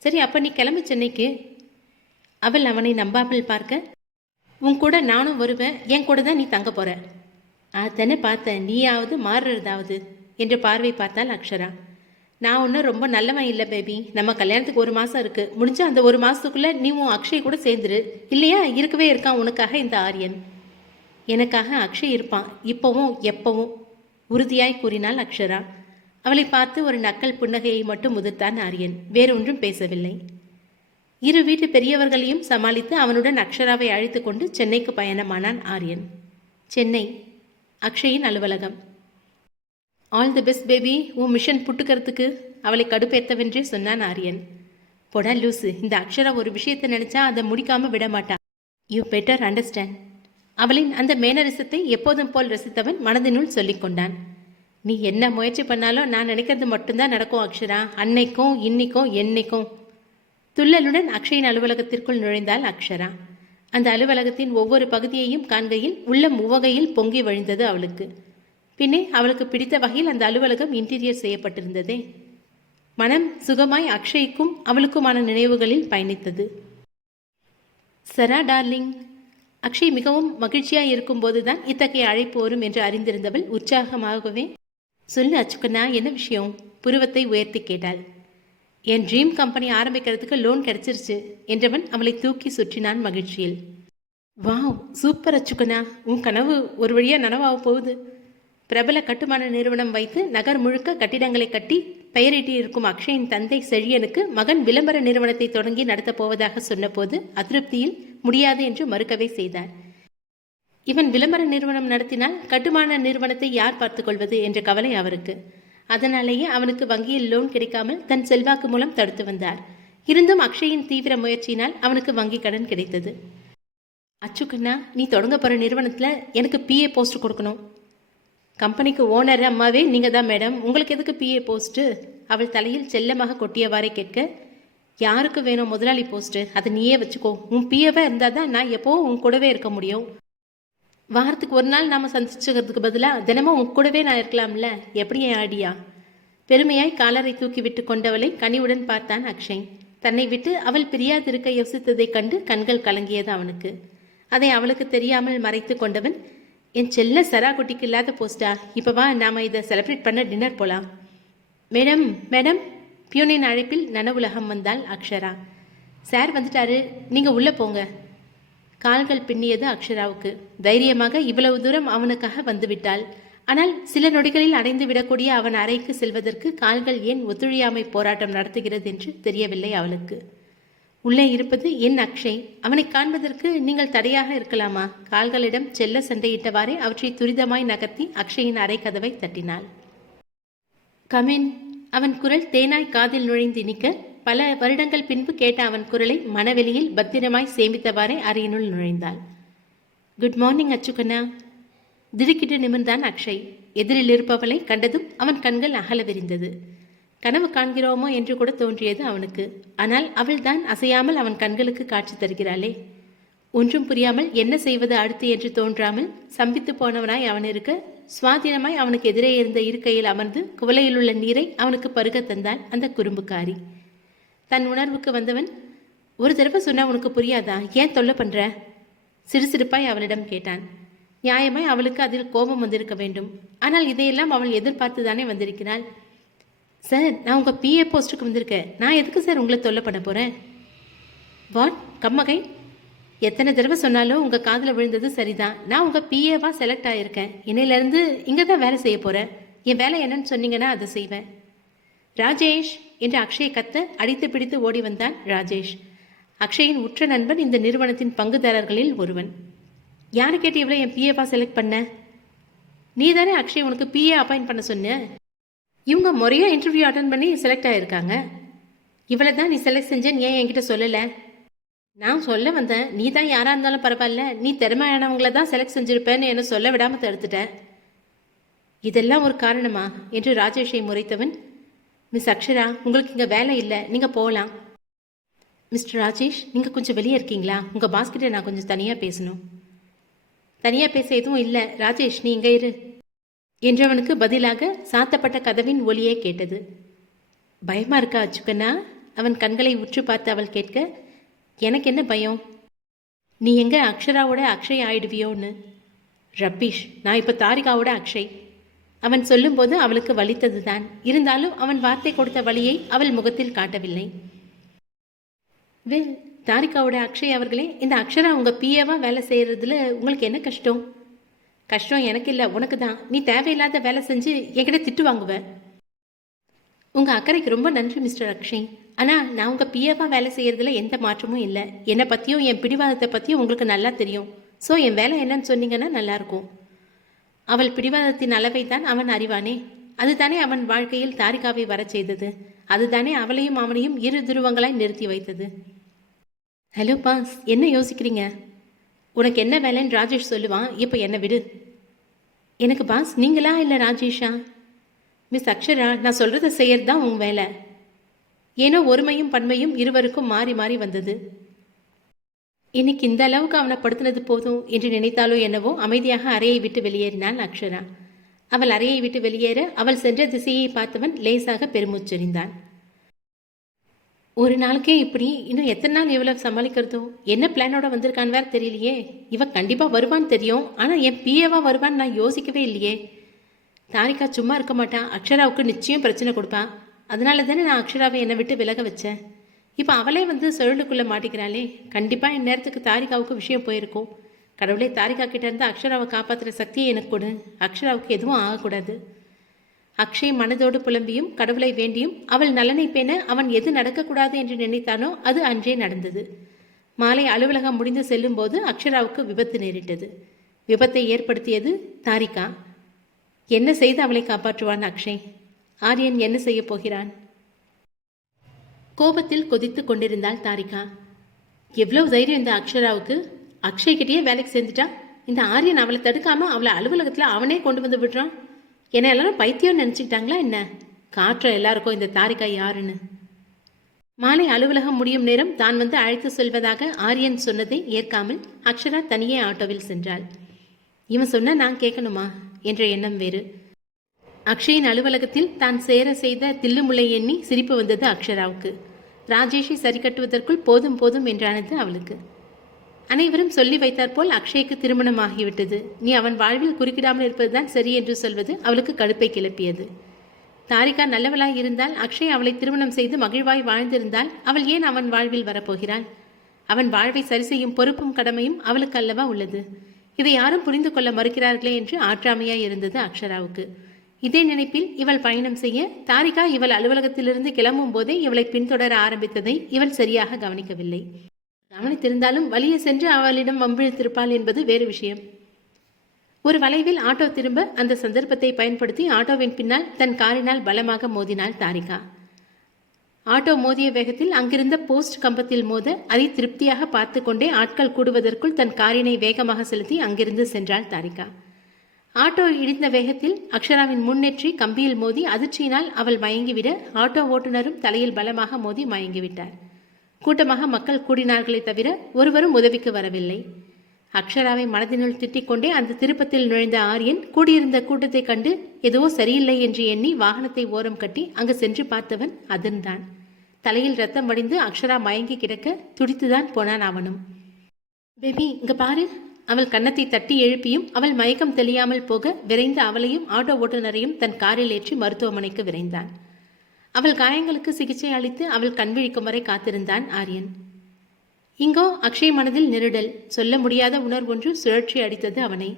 சரி, அப்போ நீ கிளம்பு சென்னைக்கு. அவள் அவனை நம்பாமல் பார்க்க, உன் கூட நானும் வருவேன். என் கூட தான் நீ தங்க போற. அதானே பார்த்தேன், நீயாவது மாறுறதாவது என்ற பார்வை பார்த்தால் அக்ஷரா. நான் ஒன்றும் ரொம்ப நல்லவன் இல்லை பேபி. நம்ம கல்யாணத்துக்கு 1 மாதம் இருக்குது. முடிஞ்சா அந்த 1 மாதத்துக்குள்ளே நீ உன் அக்ஷய் கூட சேர்ந்துரு. இல்லையா இருக்கவே இருக்கான் உனக்காக இந்த ஆரியன். எனக்காக அக்ஷய் இருப்பான், இப்போவும் எப்பவும், உறுதியாய் கூறினாள் அக்ஷரா. அவளை பார்த்து ஒரு நக்கல் புன்னகையை மட்டும் உதிர்த்தான் ஆரியன். வேறொன்றும் பேசவில்லை. இரு வீட்டு பெரியவர்களையும் சமாளித்து அவனுடன் அக்ஷராவை அழைத்து கொண்டு சென்னைக்கு பயணமானான் ஆரியன். சென்னை, அக்ஷயின் அலுவலகம். ஆல் தி பெஸ்ட் பேபி, உன் மிஷன் புட்டுக்கிறதுக்கு அவளை கடுப்பேத்தவென்றே சொன்னான் ஆரியன். போடா லூசு, இந்த அக்ஷரா ஒரு விஷயத்தை நினைச்சா அதை முடிக்காம விட மாட்டான். You better understand. அவளின் அந்த மேனரிசத்தை எப்போதும் போல் ரசித்தவன் மனதினுள் சொல்லிக் கொண்டான். நீ என்ன முயற்சி பண்ணாலும் நான் நினைக்கிறது மட்டும்தான் நடக்கும் அக்ஷரா. அன்னைக்கும் இன்னைக்கும் என்னைக்கும். துள்ளலுடன் அக்ஷயின் அலுவலகத்திற்குள் நுழைந்தாள் அக்ஷரா. அந்த அலுவலகத்தின் ஒவ்வொரு பகுதியையும் காண்கையில் உள்ளம் உவகையில் பொங்கி வழிந்தது அவளுக்கு. பின்னே அவளுக்கு பிடித்த வகையில் அந்த அலுவலகம் இன்டீரியர் செய்யப்பட்டிருந்ததே. மனம் சுகமாய் அக்ஷய்க்கும் அவளுக்குமான நினைவுகளில் பயணித்தது. சரா டார்லிங். அக்ஷய் மிகவும் மகிழ்ச்சியாய் இருக்கும்போதுதான் இத்தகைய அழைப்பு வரும் என்று அறிந்திருந்தவள் உற்சாகமாகவே, சொல்லு அச்சுக்கண்ணா, என்ன விஷயம்? புருவத்தை உயர்த்தி கேட்டாள். என் ட்ரீம் கம்பெனி ஆரம்பிக்கிறதுக்கு லோன் கிடைச்சிருச்சு என்றவன் அவளை தூக்கி சுற்றினான் மகிழ்ச்சியில். வாவ், சூப்பர் அச்சுக்கண்ணா, உன் கனவு ஒரு வழியாக நனவாக போகுது. பிரபல கட்டுமான நிறுவனம் வைத்து நகர் முழுக்க கட்டிடங்களை கட்டி பெயரிட்டி இருக்கும் அக்ஷயின் தந்தை செழியனுக்கு மகன் விளம்பர நிறுவனத்தை தொடங்கி நடத்தப் போவதாக சொன்னபோது அதிருப்தியில் முடியாது என்று மறுக்கவே செய்தார். இவன் விளம்பர நிறுவனம் நடத்தினால் கட்டுமான நிறுவனத்தை யார் பார்த்துக் கொள்வது என்ற கவலை அவருக்கு. அதனாலேயே அவனுக்கு வங்கியில் லோன் கிடைக்காமல் தன் செல்வாக்கு மூலம் தடுத்து வந்தார். இருந்தும் அக்ஷயின் தீவிர முயற்சியினால் அவனுக்கு வங்கி கடன் கிடைத்தது. அச்சுக்கண்ணா, நீ தொடங்க போகிற நிறுவனத்தில் எனக்கு பிஏ போஸ்ட் கொடுக்கணும். கம்பெனிக்கு ஓனர் அம்மாவே நீங்கள் தான் மேடம், உங்களுக்கு எதுக்கு பிஏ போஸ்ட்டு? அவள் தலையில் செல்லமாக கொட்டியவாறே கேட்க, யாருக்கு வேணும் முதலாளி போஸ்ட்டு? அதை நீயே வச்சுக்கோ. உன் பிஏவாக இருந்தால் தான் நான் எப்போவும் உன் கூடவே இருக்க முடியும். வாரத்துக்கு ஒரு நாள் நாம் சந்திச்சுக்கிறதுக்கு பதிலாக தினமும் உன் கூடவே நான் இருக்கலாம்ல. எப்படி என் ஆடியா? பெருமையாய் காலரை தூக்கி விட்டு கொண்டவளை கனிவுடன் பார்த்தான் அக்ஷய். தன்னை விட்டு அவள் பிரியாதிருக்க யோசித்ததைக் கண்டு கண்கள் கலங்கியது அவனுக்கு. அதை அவளுக்கு தெரியாமல் மறைத்து கொண்டவன், என் செல்ல சரா குட்டிக்கு இல்லாத போஸ்டா? இப்போ வா, நாம் இதை செலிப்ரேட் பண்ண டின்னர் போகலாம். மேடம் மேடம், பியூனின் அழைப்பில் நனவுலகம் வந்தாள் அக்ஷரா. சார் வந்துட்டாரு, நீங்கள் உள்ளே போங்க. கால்கள் பின்னியது அக்ஷராவுக்கு. தைரியமாக இவ்வளவு தூரம் அவனுக்காக வந்துவிட்டாள். ஆனால் சில நொடிகளில் அடைந்து விடக்கூடிய அவன் அறைக்கு செல்வதற்கு கால்கள் ஏன் ஒத்துழையாமை போராட்டம் நடத்துகிறது என்று தெரியவில்லை அவளுக்கு. உள்ளே இருப்பது என் அக்ஷய். அவனை காண்பதற்கு நீங்கள் தடையாக இருக்கலாமா? கால்களிடம் செல்ல சண்டையிட்டவாறே அவற்றை துரிதமாய் நகர்த்தி அக்ஷயின் அறை கதவை தட்டினாள். கமின். அவன் குரல் தேனாய் காதில் நுழைந்து நிற்க பல வருடங்கள் பின்பு கேட்ட அவன் குரலை மனவெளியில் பத்திரமாய் சேமித்தவாறே அறையினுள் நுழைந்தாள். Good morning அச்சுக்கண்ணா. திடுக்கிட்டு நிமிர்ந்தான் அக்ஷய். எதிரில் இருப்பவளை கண்டதும் அவன் கண்கள் அகல விரிந்தது. கனவு காண்கிறோமோ என்று கூட தோன்றியது அவனுக்கு. ஆனால் அவள்தான் அசையாமல் அவன் கண்களுக்கு காட்சி தருகிறாளே. ஒன்றும் புரியாமல் என்ன செய்வது அடுத்து என்று தோன்றாமல் சம்பித்து போனவனாய் அவன் இருக்க, சுவாதீனமாய் அவனுக்கு எதிரே இருந்த இருக்கையில் அமர்ந்து குவளையில் உள்ள நீரை அவனுக்கு பருக தந்தான் அந்த குறும்புக்காரி. தன் உணர்வுக்கு வந்தவன், ஒரு தடவை சொன்னா உனக்கு புரியாதா? ஏன் தொல்லை பண்ற? சிறுசிறுப்பாய் அவளிடம் கேட்டான். நியாயமாய் அவளுக்கு அதில் கோபம் வந்திருக்க வேண்டும். ஆனால் இதையெல்லாம் அவள் எதிர்பார்த்துதானே வந்திருக்கிறாள். சார், நான் உங்கள் பிஏ போஸ்ட்டுக்கு வந்திருக்கேன். நான் எதுக்கு சார் உங்களை தொல்லை பண்ண போகிறேன்? வாட் கம்மகை? எத்தனை தடவை சொன்னாலும் உங்கள் காதில் விழுந்தது சரிதான். நான் உங்கள் பிஏவாக செலக்ட் ஆகியிருக்கேன். இன்னையிலேருந்து இங்கே தான் வேலை செய்ய போகிறேன். என் வேலை என்னன்னு சொன்னீங்கன்னா அதை செய்வேன். ராஜேஷ் என்று அக்ஷய் கத்த அடித்து பிடித்து ஓடி வந்தான் ராஜேஷ். அக்ஷயின் உற்ற நண்பன், இந்த நிறுவனத்தின் பங்குதாரர்களில் ஒருவன். யாரை கேட்டு இவ்வளோ என் பிஏவாக செலக்ட் பண்ண? நீ தானே அக்ஷய் உனக்கு பிஏ அப்பாயிண்ட் பண்ண சொன்ன. இவங்க முறையாக இன்டர்வியூ அட்டன் பண்ணி செலக்ட் ஆகியிருக்காங்க. இவளை தான் நீ செலக்ட் செஞ்சேன்னு ஏன் என்கிட்ட சொல்லலை? நான் சொல்ல வந்தேன். நீ தான் யாராக இருந்தாலும் பரவாயில்ல, நீ திறமையானவங்கள தான் செலக்ட் செஞ்சுருப்பேன்னு என்ன சொல்ல விடாமல் தடுத்துட்டேன். இதெல்லாம் ஒரு காரணமா என்று ராஜேஷை முறைத்தவன், மிஸ் அக்ஷரா, உங்களுக்கு இங்கே வேலை இல்லை, நீங்கள் போகலாம். மிஸ்டர் ராஜேஷ், நீங்கள் கொஞ்சம் வெளியே இருக்கீங்களா? உங்கள் பாஸ்கிட்ட நான் கொஞ்சம் தனியாக பேசணும். தனியாக பேச எதுவும் இல்லை ராஜேஷ், நீ இங்கே இரு என்றவனுக்கு பதிலாக சாத்தப்பட்ட கதவின் ஒலியே கேட்டது. பயமா இருக்கா அச்சுக்கண்ணா? அவன் கண்களை உற்று பார்த்து அவள் கேட்க, எனக்கு என்ன பயம்? நீ எங்க அக்ஷராவோட அக்ஷய் ஆயிடுவியோன்னு. ரப்பீஷ், நான் இப்போ தாரிகாவோட அக்ஷய். அவன் சொல்லும்போது அவளுக்கு வலித்ததுதான். இருந்தாலும் அவன் வார்த்தை கொடுத்த வழியை அவள் முகத்தில் காட்டவில்லை. வெல், தாரிகாவோட அக்ஷய் அவர்களே, இந்த அக்ஷரா உங்கள் பிஏவா வேலை செய்கிறதுல உங்களுக்கு என்ன கஷ்டம்? கஷ்டம் எனக்கு இல்லை, உனக்கு தான். நீ தேவையில்லாத வேலை செஞ்சு என்கிட்ட திட்டு வாங்குவ. உங்கள் அக்கறைக்கு ரொம்ப நன்றி மிஸ்டர் அக்ஷய். ஆனால் நான் உங்கள் பிஏவா வேலை செய்கிறதுல எந்த மாற்றமும் இல்லை. என்னை பற்றியும் என் பிடிவாதத்தை பற்றியும் உங்களுக்கு நல்லா தெரியும். ஸோ என் வேலை என்னன்னு சொன்னீங்கன்னா நல்லாயிருக்கும். அவள் பிடிவாதத்தின் அளவை தான் அவன் அறிவானே. அதுதானே அவன் வாழ்க்கையில் தாரிகாவை வரச் செய்தது. அதுதானே அவளையும் அவனையும் இரு துருவங்களாய் நிறுத்தி வைத்தது. ஹலோ பாஸ், என்ன யோசிக்கிறீங்க? உனக்கு என்ன வேலைன்னு ராஜேஷ் சொல்லுவான். இப்போ என்ன விடு. எனக்கு பாஸ் நீங்களா இல்லை ராஜேஷா? மிஸ் அக்ஷரா, நான் சொல்கிறத செய்யறது தான் உன் வேலை. ஏனோ ஒருமையும் பன்மையும் இருவருக்கும் மாறி மாறி வந்தது. இன்னைக்கு இந்த அளவுக்கு அவனை படுத்தினது போதும் என்று நினைத்தாலோ என்னவோ அமைதியாக அறையை விட்டு வெளியேறினாள் அக்ஷரா. அவள் அறையை விட்டு வெளியேற அவள் சென்ற திசையை பார்த்தவன் லேசாக பெருமூச்செறிந்தான். ஒரு நாளுக்கே இப்படி, இன்னும் எத்தனை நாள் இவ்வளவு சமாளிக்கிறதோ? என்ன பிளானோட வந்திருக்கான்னு வேற தெரியலையே. இவ கண்டிப்பாக வருவான்னு தெரியும், ஆனால் என் பிஏவா வருவான்னு நான் யோசிக்கவே இல்லையே. தாரிகா சும்மா இருக்க மாட்டான். அக்ஷராவுக்கு நிச்சயம் பிரச்சனை கொடுப்பான். அதனால தானே நான் அக்ஷராவை என்னை விட்டு விலக வச்சேன். இப்போ அவளே வந்து சுழலுக்குள்ளே மாட்டிக்கிறாளே. கண்டிப்பாக இந்நேரத்துக்கு தாரிகாவுக்கு விஷயம் போயிருக்கும். கடவுளே, தாரிகா கிட்ட இருந்து அக்ஷராவை காப்பாற்றுற சக்தியை எனக்கு கொடு. அக்ஷராவுக்கு எதுவும் ஆகக்கூடாது. அக்ஷய் மனதோடு புலம்பியும் கடவுளை வேண்டியும் அவள் நலனை பேண அவன் எது நடக்கக்கூடாது என்று நினைத்தானோ அது அன்றே நடந்தது. மாலை அலுவலகம் முடிந்து செல்லும் போது அக்ஷராவுக்கு விபத்து நேரிட்டது. விபத்தை ஏற்படுத்தியது தாரிகா. என்ன செய்து அவளை காப்பாற்றுவான் அக்ஷய்? ஆரியன் என்ன செய்ய போகிறான்? கோபத்தில் கொதித்து கொண்டிருந்தாள் தாரிகா. எவ்வளவு தைரியம் இந்த அக்ஷராவுக்கு! அக்ஷய் கிட்டேயே வேலைக்கு சேர்ந்துட்டா. இந்த ஆரியன் அவளை தடுக்காம அவளை அலுவலகத்தில் அவனே கொண்டு வந்து விடுறான். என்ன எல்லாரும் பைத்தியம் நினச்சிக்கிட்டாங்களா என்ன? காட்டுற எல்லாருக்கும் இந்த தாரிகா யாருன்னு. மாலை அலுவலகம் முடியும் நேரம் தான் வந்து அழைத்து செல்வதாக ஆரியன் சொன்னதை ஏற்காமல் அக்ஷரா தனியே ஆட்டோவில் சென்றாள். இவன் சொன்ன நான் கேட்கணுமா என்ற எண்ணம் வேறு. அக்ஷயின் அலுவலகத்தில் தான் சேர செய்த தில்லுமுல்லை எண்ணி சிரிப்பு வந்தது அக்ஷராவுக்கு. ராஜேஷை சரி கட்டுவதற்குள் போதும் போதும் என்றானது அவளுக்கு. அனைவரும் சொல்லி வைத்தாற்போல் அக்ஷய்க்கு திருமணம் ஆகிவிட்டது. நீ அவன் வாழ்வில் குறுக்கிடாமல் இருப்பதுதான் சரி என்று சொல்வது அவளுக்கு கடுப்பை கிளப்பியது. தாரிகா நல்லவளாய் இருந்தால், அக்ஷய் அவளை திருமணம் செய்து மகிழ்வாய் வாழ்ந்திருந்தால் அவள் ஏன் அவன் வாழ்வில் வரப்போகிறாள்? அவன் வாழ்வை சரி செய்யும் பொறுப்பும் கடமையும் அவளுக்கு அல்லவா உள்ளது. இதை யாரும் புரிந்து கொள்ள மறுக்கிறார்களே என்று ஆற்றாமையாய் இருந்தது அக்ஷராவுக்கு. இதே நினைப்பில் இவள் பயணம் செய்ய தாரிகா இவள் அலுவலகத்திலிருந்து கிளம்பும் போதே இவளை பின்தொடர ஆரம்பித்ததை இவள் சரியாக கவனிக்கவில்லை. கவனித்திருந்தாலும் வழியே சென்று அவளிடம் வம்பிழுத்திருப்பாள் என்பது வேறு விஷயம். ஒரு வளைவில் ஆட்டோ திரும்ப அந்த சந்தர்ப்பத்தை பயன்படுத்தி ஆட்டோவின் பின்னால் தன் காரினால் பலமாக மோதினாள் தாரிகா. ஆட்டோ மோதிய வேகத்தில் அங்கிருந்த போஸ்ட் கம்பத்தில் மோத அதை திருப்தியாக பார்த்து கொண்டே ஆட்கள் கூடுவதற்குள் தன் காரினை வேகமாக செலுத்தி அங்கிருந்து சென்றாள் தாரிகா. ஆட்டோ இடிந்த வேகத்தில் அக்ஷராவின் முன்னேற்றி கம்பியில் மோதி அதிர்ச்சியினால் அவள் மயங்கிவிட ஆட்டோ ஓட்டுநரும் தலையில் பலமாக மோதி மயங்கிவிட்டார். கூட்டமாக மக்கள் கூடினார்களே தவிர ஒருவரும் உதவிக்கு வரவில்லை. அக்ஷராவை மனதினுள் திட்டிக்கொண்டே அந்த திருப்பத்தில் நுழைந்த ஆரியன் கூடியிருந்த கூட்டத்தை கண்டு ஏதோ சரியில்லை என்று எண்ணி வாகனத்தை ஓரம் கட்டி அங்கு சென்று பார்த்தவன் அதிர்ந்தான். தலையில் ரத்தம் வடிந்து அக்ஷரா மயங்கி கிடக்க துடித்துதான் போனான் அவனும். பேபி, இங்க பாரு. அவள் கன்னத்தை தட்டி எழுப்பியும் அவள் மயக்கம் தெளியாமல் போக விரைந்து அவளையும் ஆட்டோ ஓட்டுநரையும் தன் காரில் ஏற்றி மருத்துவமனைக்கு விரைந்தான். அவள் காயங்களுக்கு சிகிச்சை அளித்து அவள் கண்விழிக்கும் வரை காத்திருந்தான் ஆரியன். இங்கோ அக்ஷய் மனதில் நெருடல், சொல்ல முடியாத உணர்வொன்று சுழற்சி அடித்தது அவனை.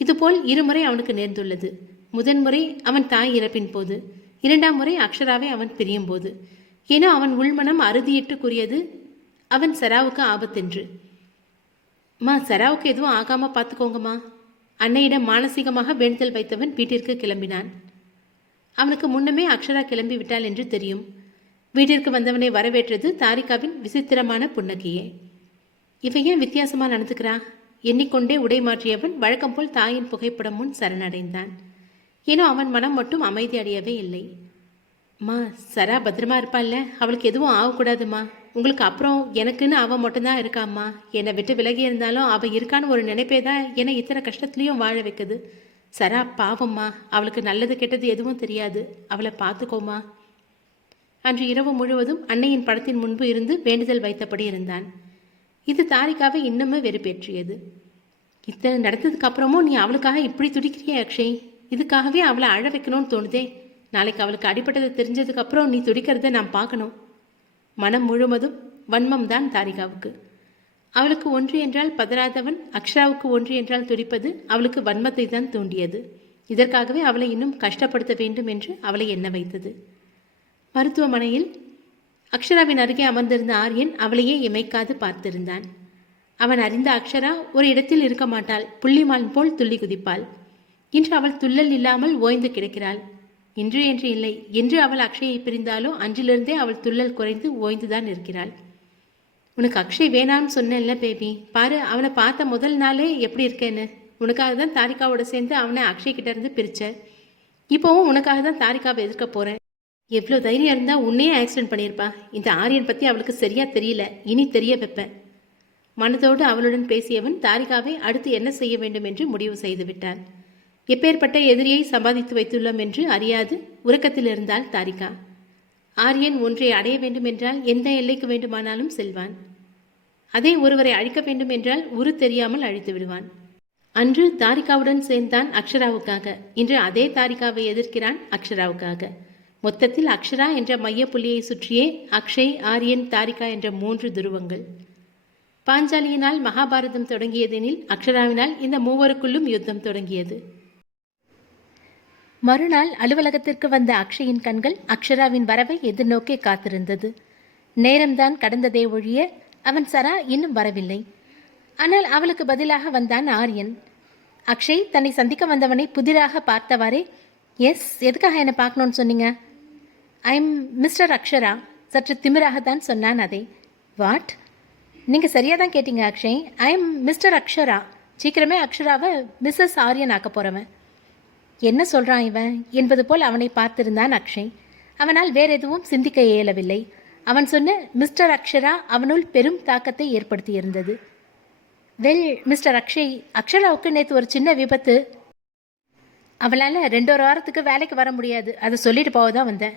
இதுபோல் இருமுறை அவனுக்கு நேர்ந்துள்ளது. முதன்முறை அவன் தாய் இறப்பின் போது, 2ஆம் முறை அக்ஷராவை அவன் பிரியும் போது. ஏனோ அவன் உள்மனம் அறுதியிட்டு கூறியது அவன் சராவுக்கு ஆபத்தென்று. மா, சராவுக்கு எதுவும் ஆகாம பார்த்துக்கோங்கம்மா. அன்னையிடம் மானசீகமாக வேண்டுதல் வைத்தவன் வீட்டிற்கு கிளம்பினான். அவனுக்கு முன்னமே அக்ஷரா கிளம்பி விட்டாள் என்று தெரியும். வீட்டிற்கு வந்தவனை வரவேற்றது தாரிகாவின் விசித்திரமான புன்னகையே. இவ ஏன் வித்தியாசமா நடந்துக்கிறா? எண்ணிக்கொண்டே உடை மாற்றியவன் வழக்கம் போல் தாயின் புகைப்படம் முன் சரணடைந்தான். ஏனோ அவன் மனம் மட்டும் அமைதி அடையவே இல்லை. மா, சரா பத்திரமா இருப்பாள்ல, அவளுக்கு எதுவும் ஆகக்கூடாதுமா. உங்களுக்கு அப்புறம் எனக்குன்னு அவள் மட்டும்தான் இருக்காம்மா. என்னை விட்டு விலகி இருந்தாலும் அவள் இருக்கான்னு ஒரு நினைப்பே தான் என்னை இத்தனை கஷ்டத்துலேயும் வாழ வைக்குது. சரா பாவம்மா, அவளுக்கு நல்லது கெட்டது எதுவும் தெரியாது. அவளை பார்த்துக்கோமா. அன்று இரவு முழுவதும் அன்னையின் படத்தின் முன்பு இருந்து வேண்டுதல் வைத்தபடி இருந்தான். இது தாரிகாவை இன்னுமே வெறுப்பேற்றியது. இத்தனை நடந்ததுக்கு அப்புறமும் நீ அவளுக்காக இப்படி துடிக்கிறியே அக்ஷய். இதுக்காகவே அவளை அழ வைக்கணும்னு தோணுதே. நாளைக்கு அவளுக்கு அடிப்பட்டதை தெரிஞ்சதுக்கு அப்புறம் நீ துடிக்கிறத நான் பார்க்கணும். மனம் முழுவதும் வன்மம் தான் தாரிகாவுக்கு. அவளுக்கு ஒன்று என்றால் பதறாதவன் அக்ஷராவுக்கு ஒன்று என்றால் துடிப்பது அவளுக்கு வன்மத்தை தான் தூண்டியது. இதற்காகவே அவளை இன்னும் கஷ்டப்படுத்த வேண்டும் என்று அவளை எண்ண வைத்தது. மருத்துவமனையில் அக்ஷராவின் அருகே அமர்ந்திருந்த ஆரியன் அவளையே இமைக்காது பார்த்திருந்தான். அவன் அறிந்த அக்ஷரா ஒரு இடத்தில் இருக்க மாட்டாள். புள்ளிமான் போல் துள்ளி குதிப்பாள். இன்று அவள் துள்ளல் இல்லாமல் ஓய்ந்து கிடக்கிறாள். இன்று என்று இல்லை, என்று அவள் அக்ஷயை பிரிந்தாலோ அன்றிலிருந்தே அவள் துள்ளல் குறைந்து ஓய்ந்துதான் இருக்கிறாள். உனக்கு அக்ஷய் வேணாம்னு சொன்னேன்ல பேபி. பாரு, அவனை பார்த்த முதல் நாளே எப்படி இருக்கேன்னு. உனக்காக தான் தாரிகாவோட சேர்ந்து அவனை அக்ஷய் கிட்ட இருந்து பிரிச்ச. இப்போவும் உனக்காக தான் தாரிகாவை எதிர்க்க போறேன். எவ்வளோ தைரியம் இருந்தா உன்னையே ஆக்சிடென்ட் பண்ணியிருப்பா. இந்த ஆரியன் பத்தி அவளுக்கு சரியா தெரியல, இனி தெரிய வைப்பேன். மனதோடு அவளுடன் பேசியவன் தாரிகாவை அடுத்து என்ன செய்ய வேண்டும் என்று முடிவு செய்து விட்டான். எப்பேற்பட்ட எதிரியை சம்பாதித்து வைத்துள்ளோம் என்று அறியாது உறக்கத்தில் இருந்தாள் தாரிகா. ஆரியன் ஒன்றை அடைய வேண்டும் என்றால் எந்த எல்லைக்கு வேண்டுமானாலும் செல்வான். அதே ஒருவரை அழிக்க வேண்டும் என்றால் உரு தெரியாமல் அழித்து விடுவான். அன்று தாரிகாவுடன் சேர்ந்தான் அக்ஷராவுக்காக. இன்று அதே தாரிகாவை எதிர்க்கிறான் அக்ஷராவுக்காக. மொத்தத்தில் அக்ஷரா என்ற மையப்புள்ளியை சுற்றியே அக்ஷய், ஆரியன், தாரிகா என்ற 3 துருவங்கள். பாஞ்சாலியினால் மகாபாரதம் தொடங்கியதெனில் அக்ஷராவினால் இந்த மூவருக்குள்ளும் யுத்தம் தொடங்கியது. மறுநாள் அலுவலகத்திற்கு வந்த அக்ஷயின் கண்கள் அக்ஷராவின் வரவை எதிர்நோக்கி காத்திருந்தது. நேரம்தான் கடந்ததே ஒழிய அவன் சரா இன்னும் வரவில்லை. ஆனால் அவளுக்கு பதிலாக வந்தான் ஆரியன். அக்ஷய் தன்னை சந்திக்க வந்தவனை புதிராக பார்த்தவாறே, எஸ், எதுக்காக என்னை பார்க்கணும்னு சொன்னீங்க? I am mister Akshara. சற்று திமிராகத்தான் சொன்னான் அதை. வாட்? நீங்கள் சரியாக தான் கேட்டீங்க Akshay. I am mister Akshara. சீக்கிரமே அக்ஷராவை மிஸ்ஸஸ் ஆரியன் ஆக்க போகிறவன். என்ன சொல்கிறான் இவன் என்பது போல் அவனை பார்த்திருந்தான் அக்ஷய். அவனால் வேற எதுவும் சிந்திக்க இயலவில்லை. அவன் சொன்ன மிஸ்டர் அக்ஷரா அவனுள் பெரும் தாக்கத்தை ஏற்படுத்தியிருந்தது. வெல் மிஸ்டர் அக்ஷய், அக்ஷராவுக்கு நேற்று ஒரு சின்ன விபத்து. அவளால் 2 வாரத்துக்கு வேலைக்கு வர முடியாது. அதை சொல்லிட்டு போக தான் வந்தேன்.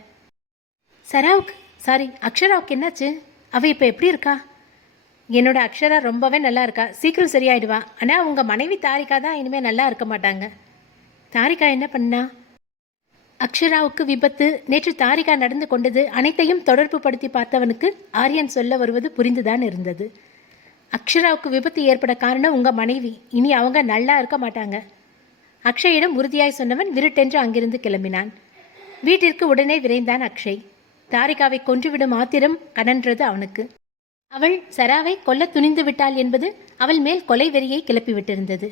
அக்ஷராவுக்கு என்னாச்சு? அவள் இப்போ எப்படி இருக்கா? என்னோட அக்ஷரா ரொம்பவே நல்லா இருக்கா. சீக்கிரம் சரியாயிடுவா. ஆனால் உங்கள் மனைவி தாரிகா தான் இனிமேல் நல்லா இருக்க மாட்டாங்க. தாரிகா என்ன பண்ணா? அக்ஷராவுக்கு விபத்து. நேற்று தாரிகா நடந்து கொண்டது அனைத்தையும் தொடர்பு படுத்தி பார்த்தவனுக்கு ஆரியன் சொல்ல வருவது புரிந்துதான் இருந்தது. அக்ஷராவுக்கு விபத்து ஏற்பட காரணம் உங்கள் மனைவி. இனி அவங்க நல்லா இருக்க மாட்டாங்க. அக்ஷயிடம் உறுதியாய் சொன்னவன் விருட்டென்று அங்கிருந்து கிளம்பினான். வீட்டிற்கு உடனே விரைந்தான் அக்ஷய். தாரிகாவை கொன்றுவிடும் ஆத்திரம் கனன்றது அவனுக்கு. அவள் சராவை கொல்ல துணிந்து விட்டாள் என்பது அவள் மேல் கொலை வெறியை கிளப்பிவிட்டிருந்தது.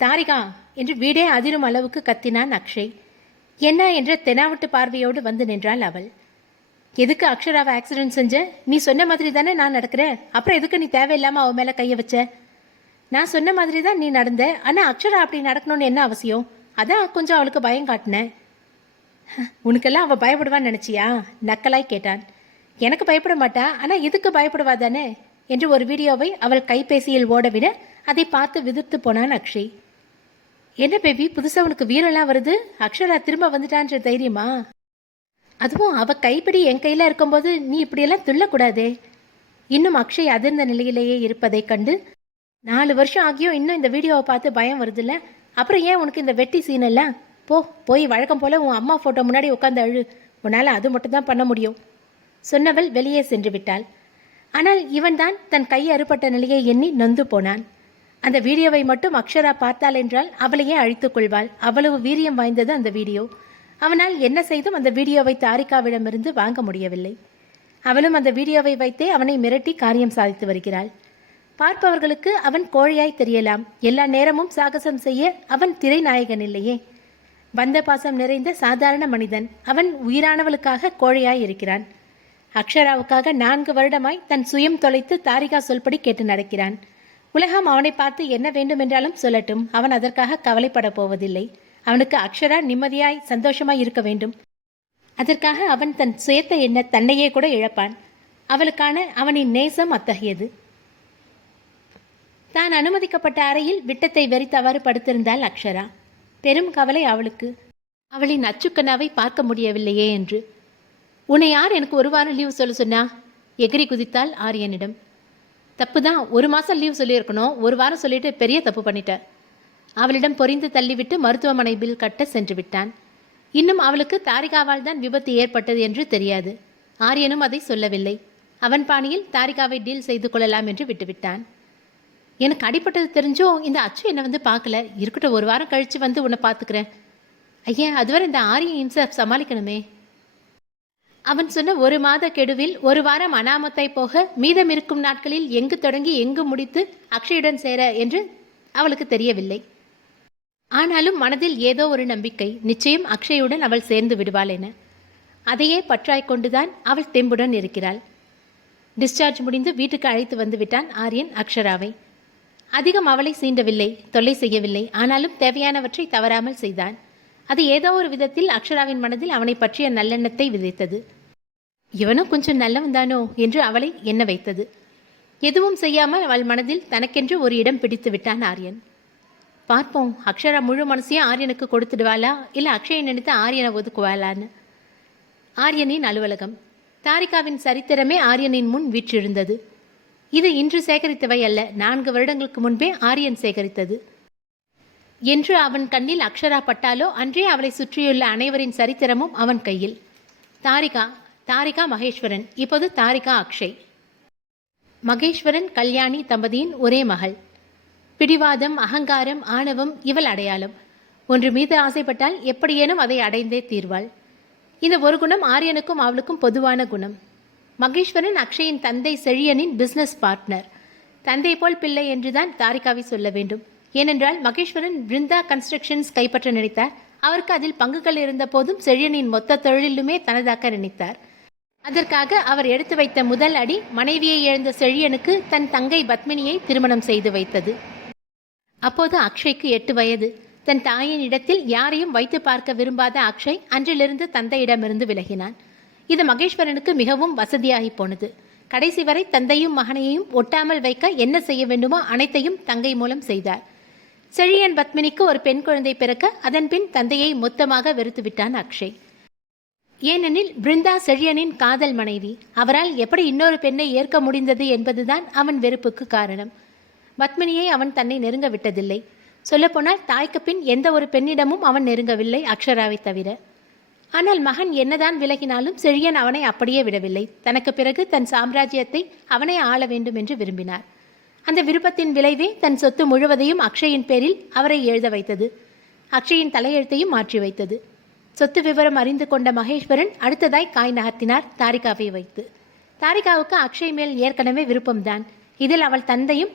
தாரிகா என்று வீடே அதிரும் அளவுக்கு கத்தினான் அக்ஷய். என்ன என்ற தெனாவட்டு பார்வையோடு வந்து நின்றாள் அவள். எதுக்கு அக்ஷராவை ஆக்சிடென்ட் செஞ்ச? நீ சொன்ன மாதிரி தானே நான் நடக்கிறேன். அப்புறம் எதுக்கு நீ தேவையில்லாமல் அவன் மேலே கையை வச்ச? நான் சொன்ன மாதிரி தான் நீ நடந்த. ஆனால் அக்ஷரா அப்படி நடக்கணும்னு என்ன அவசியம்? அதான் கொஞ்சம் அவளுக்கு பயம் காட்டினேன். உனக்கெல்லாம் அவள் பயப்படுவான்னு நினச்சியா? நக்கலாய் கேட்டான். எனக்கு பயப்பட மாட்டா, ஆனால் இதுக்கு பயப்படுவா தானே என்று ஒரு வீடியோவை அவள் கைபேசியில் ஓடவிட அதை பார்த்து விதிர்த்து போனான் அக்ஷய். என்ன பேபி, புதுசாக உனக்கு வீரெல்லாம் வருது? அக்ஷரா திரும்ப வந்துட்டான்ற தைரியமா? அதுவும் அவள் கைப்பிடி என் கையில் இருக்கும்போது நீ இப்படியெல்லாம் துள்ளக்கூடாதே. இன்னும் அக்ஷய் அதிர்ந்த நிலையிலேயே இருப்பதை கண்டு 4 வருஷம் ஆகியும் இன்னும் இந்த வீடியோவை பார்த்து பயம் வருதுல்ல? அப்புறம் ஏன் உனக்கு இந்த வெட்டி சீன் எல்லாம்? போய் வழக்கம் போல் உன் அம்மா ஃபோட்டோ முன்னாடி உட்காந்து அழு. உன்னால் அது மட்டும் தான் பண்ண முடியும் சொன்னவள் வெளியே சென்று விட்டாள். ஆனால் இவன்தான் தன் கை அறுபட்ட நிலையை எண்ணி நொந்து போனான். அந்த வீடியோவை மட்டும் அக்ஷரா பார்த்தாள் என்றால் அவளையே அழித்துக் கொள்வாள். அவ்வளவு வீரியம் வாய்ந்தது அந்த வீடியோ. அவனால் என்ன செய்தும் அந்த வீடியோவை தாரிகாவிடமிருந்து வாங்க முடியவில்லை. அவளும் அந்த வீடியோவை வைத்தே அவனை மிரட்டி காரியம் சாதித்து வருகிறாள். பார்ப்பவர்களுக்கு அவன் கோழையாய் தெரியலாம். எல்லா நேரமும் சாகசம் செய்ய அவன் திரைநாயகன் இல்லையே. பந்த பாசம் நிறைந்த சாதாரண மனிதன். அவன் உயிரானவளுக்காக கோழையாய் இருக்கிறான். அக்ஷராவுக்காக 4 வருடமாய் தன் சுயம் தொலைத்து தாரிகா சொல்படி கேட்டு நடக்கிறான். உலகம் அவனை பார்த்து என்ன வேண்டுமென்றாலும் சொல்லட்டும், அவன் அதற்காக கவலைப்பட போவதில்லை. அவனுக்கு அக்ஷரா நிம்மதியாய் சந்தோஷமாய் இருக்க வேண்டும். அதற்காக அவன் தன் சுயத்தை எண்ண தன்னையே கூட இழப்பான். அவளுக்கான அவனின் நேசம் அத்தகையது. தான் அனுமதிக்கப்பட்ட அறையில் விட்டத்தை வெறித்தவாறு படுத்திருந்தாள் அக்ஷரா. பெரும் கவலை அவளுக்கு. அவளின் அச்சுக்கண்ணாவை பார்க்க முடியவில்லையே என்று. உன்னை யார் எனக்கு 1 வாரம் லீவ் சொல்ல சொன்னா? எகிரி குதித்தாள் ஆரியனிடம். தப்பு தான், 1 மாதம் லீவ் சொல்லியிருக்கணும். 1 வாரம் சொல்லிட்டு பெரிய தப்பு பண்ணிட்ட. அவளிடம் பொறிந்து தள்ளிவிட்டு மருத்துவமனை பில் கட்ட சென்று விட்டான். இன்னும் அவளுக்கு தாரிகாவால் தான் விபத்து ஏற்பட்டது என்று தெரியாது. ஆரியனும் அதை சொல்லவில்லை. அவன் பாணியில் தாரிகாவை டீல் செய்து கொள்ளலாம் என்று விட்டுவிட்டான். எனக்கு அடிப்பட்டது தெரிஞ்சும் இந்த அச்சு என்னை வந்து பார்க்கல. இருக்கட்டும், 1 வாரம் கழித்து வந்து உன்னை பார்த்துக்கிறேன். ஐயா, அதுவரை இந்த ஆரிய இம்சை சமாளிக்கணுமே. அவன் சொன்ன 1 மாத கெடுவில் 1 வாரம் அனாமத்தை போக மீதம் இருக்கும் நாட்களில் எங்கு தொடங்கி எங்கு முடித்து அக்ஷயுடன் சேர என்று அவளுக்கு தெரியவில்லை. ஆனாலும் மனதில் ஏதோ ஒரு நம்பிக்கை, நிச்சயம் அக்ஷயுடன் அவள் சேர்ந்து விடுவாள் என. அதையே பற்றாய் கொண்டுதான் அவள் தெம்புடன் இருக்கிறாள். டிஸ்சார்ஜ் முடிந்து வீட்டுக்கு அழைத்து வந்து விட்டான் ஆரியன் அக்ஷராவை. அதிகம் அவளை சீண்டவில்லை, தொல்லை செய்யவில்லை. ஆனாலும் தேவையானவற்றை தவறாமல் செய்தான். அது ஏதோ ஒரு விதத்தில் அக்ஷராவின் மனதில் அவனை பற்றிய நல்லெண்ணத்தை விதைத்தது. இவனும் கொஞ்சம் நல்லவன் தானோ என்று அவளை எண்ண வைத்தது. எதுவும் செய்யாமல் அவள் மனதில் தனக்கென்று ஒரு இடம் பிடித்து விட்டான் ஆரியன். பார்ப்போம், அக்ஷரா முழு மனசையும் ஆரியனுக்கு கொடுத்துடுவாளா, இல்லை அக்ஷயை நினைத்து ஆரியனை ஒதுக்குவாளான்னு. ஆரியனின் அலுவலகம். தாரிகாவின் சரித்திரமே ஆரியனின் முன் வீற்றிருந்தது. இது இன்று சேகரித்தவை அல்ல, 4 வருடங்களுக்கு முன்பே ஆரியன் சேகரித்தது. என்று அவன் கண்ணில் அக்ஷரா பட்டாலோ அன்றே அவளை சுற்றியுள்ள அனைவரின் சரித்திரமும் அவன் கையில். தாரிகா மகேஸ்வரன், இப்போது தாரிகா அக்ஷய். மகேஸ்வரன் கல்யாணி தம்பதியின் ஒரே மகள். பிடிவாதம், அகங்காரம், ஆணவம் இவள் அடையாளம். ஒன்று மீது ஆசைப்பட்டால் எப்படியேனும் அதை அடைந்தே தீர்வாள். இந்த ஒரு குணம் ஆரியனுக்கும் அவளுக்கும் பொதுவான குணம். மகேஸ்வரன் அக்ஷயின் தந்தை செழியனின் பிசினஸ் பார்ட்னர். தந்தை போல் பிள்ளை என்றுதான் தாரிகாவை சொல்ல வேண்டும். ஏனென்றால் மகேஸ்வரன் பிருந்தா கன்ஸ்ட்ரக்ஷன்ஸ் கைப்பற்ற நினைத்தார். அவருக்கு அதில் பங்குகள் இருந்த போதும் செழியனின் மொத்த தொழிலுமே தனதாக்க நினைத்தார். அதற்காக அவர் எடுத்து வைத்த முதல் அடி மனைவியை இழந்த செழியனுக்கு தன் தங்கை பத்மினியை திருமணம் செய்து வைத்தது. அப்போது அக்ஷய்க்கு 8 வயது. தன் தாயின் இடத்தில் யாரையும் வைத்து பார்க்க விரும்பாத அக்ஷய் அன்றிலிருந்து தந்தையிடமிருந்து விலகினான். இது மகேஸ்வரனுக்கு மிகவும் வசதியாகி போனது. கடைசி வரை தந்தையும் மகனையும் ஒட்டாமல் வைக்க என்ன செய்ய வேண்டுமோ அனைத்தையும் தங்கை மூலம் செய்தார். செழியன் பத்மினிக்கு ஒரு பெண் குழந்தை பிறக்க அதன்பின் தந்தையை மொத்தமாக வெறுத்து விட்டான் அக்ஷய். ஏனெனில் பிருந்தா செழியனின் காதல் மனைவி. அவரால் எப்படி இன்னொரு பெண்ணை ஏற்க முடிந்தது என்பதுதான் அவன் வெறுப்புக்கு காரணம். பத்மினியை அவன் தன்னை நெருங்க விட்டதில்லை. சொல்லப்போனால் தாய்க்கு பின் எந்த ஒரு பெண்ணிடமும் அவன் நெருங்கவில்லை, அக்ஷராவை தவிர. ஆனால் மகன் என்னதான் விலகினாலும் செழியன் அவனை அப்படியே விடவில்லை. தனக்கு பிறகு தன் சாம்ராஜ்யத்தை அவனை ஆள வேண்டும் என்று விரும்பினார். அந்த விருப்பத்தின் விளைவே தன் சொத்து முழுவதையும் அக்ஷயின் பேரில் அவரை எழுத வைத்தது. அக்ஷயின் தலையெழுத்தையும் மாற்றி வைத்தது. சொத்து விவரம் அறிந்து கொண்ட மகேஸ்வரன் அடுத்ததாய் காய் நகர்த்தினார் தாரிகாவை வைத்து. தாரிகாவுக்கு அக்ஷய் மேல் ஏற்கனவே விருப்பம்தான். இதில் அவள் தந்தையும்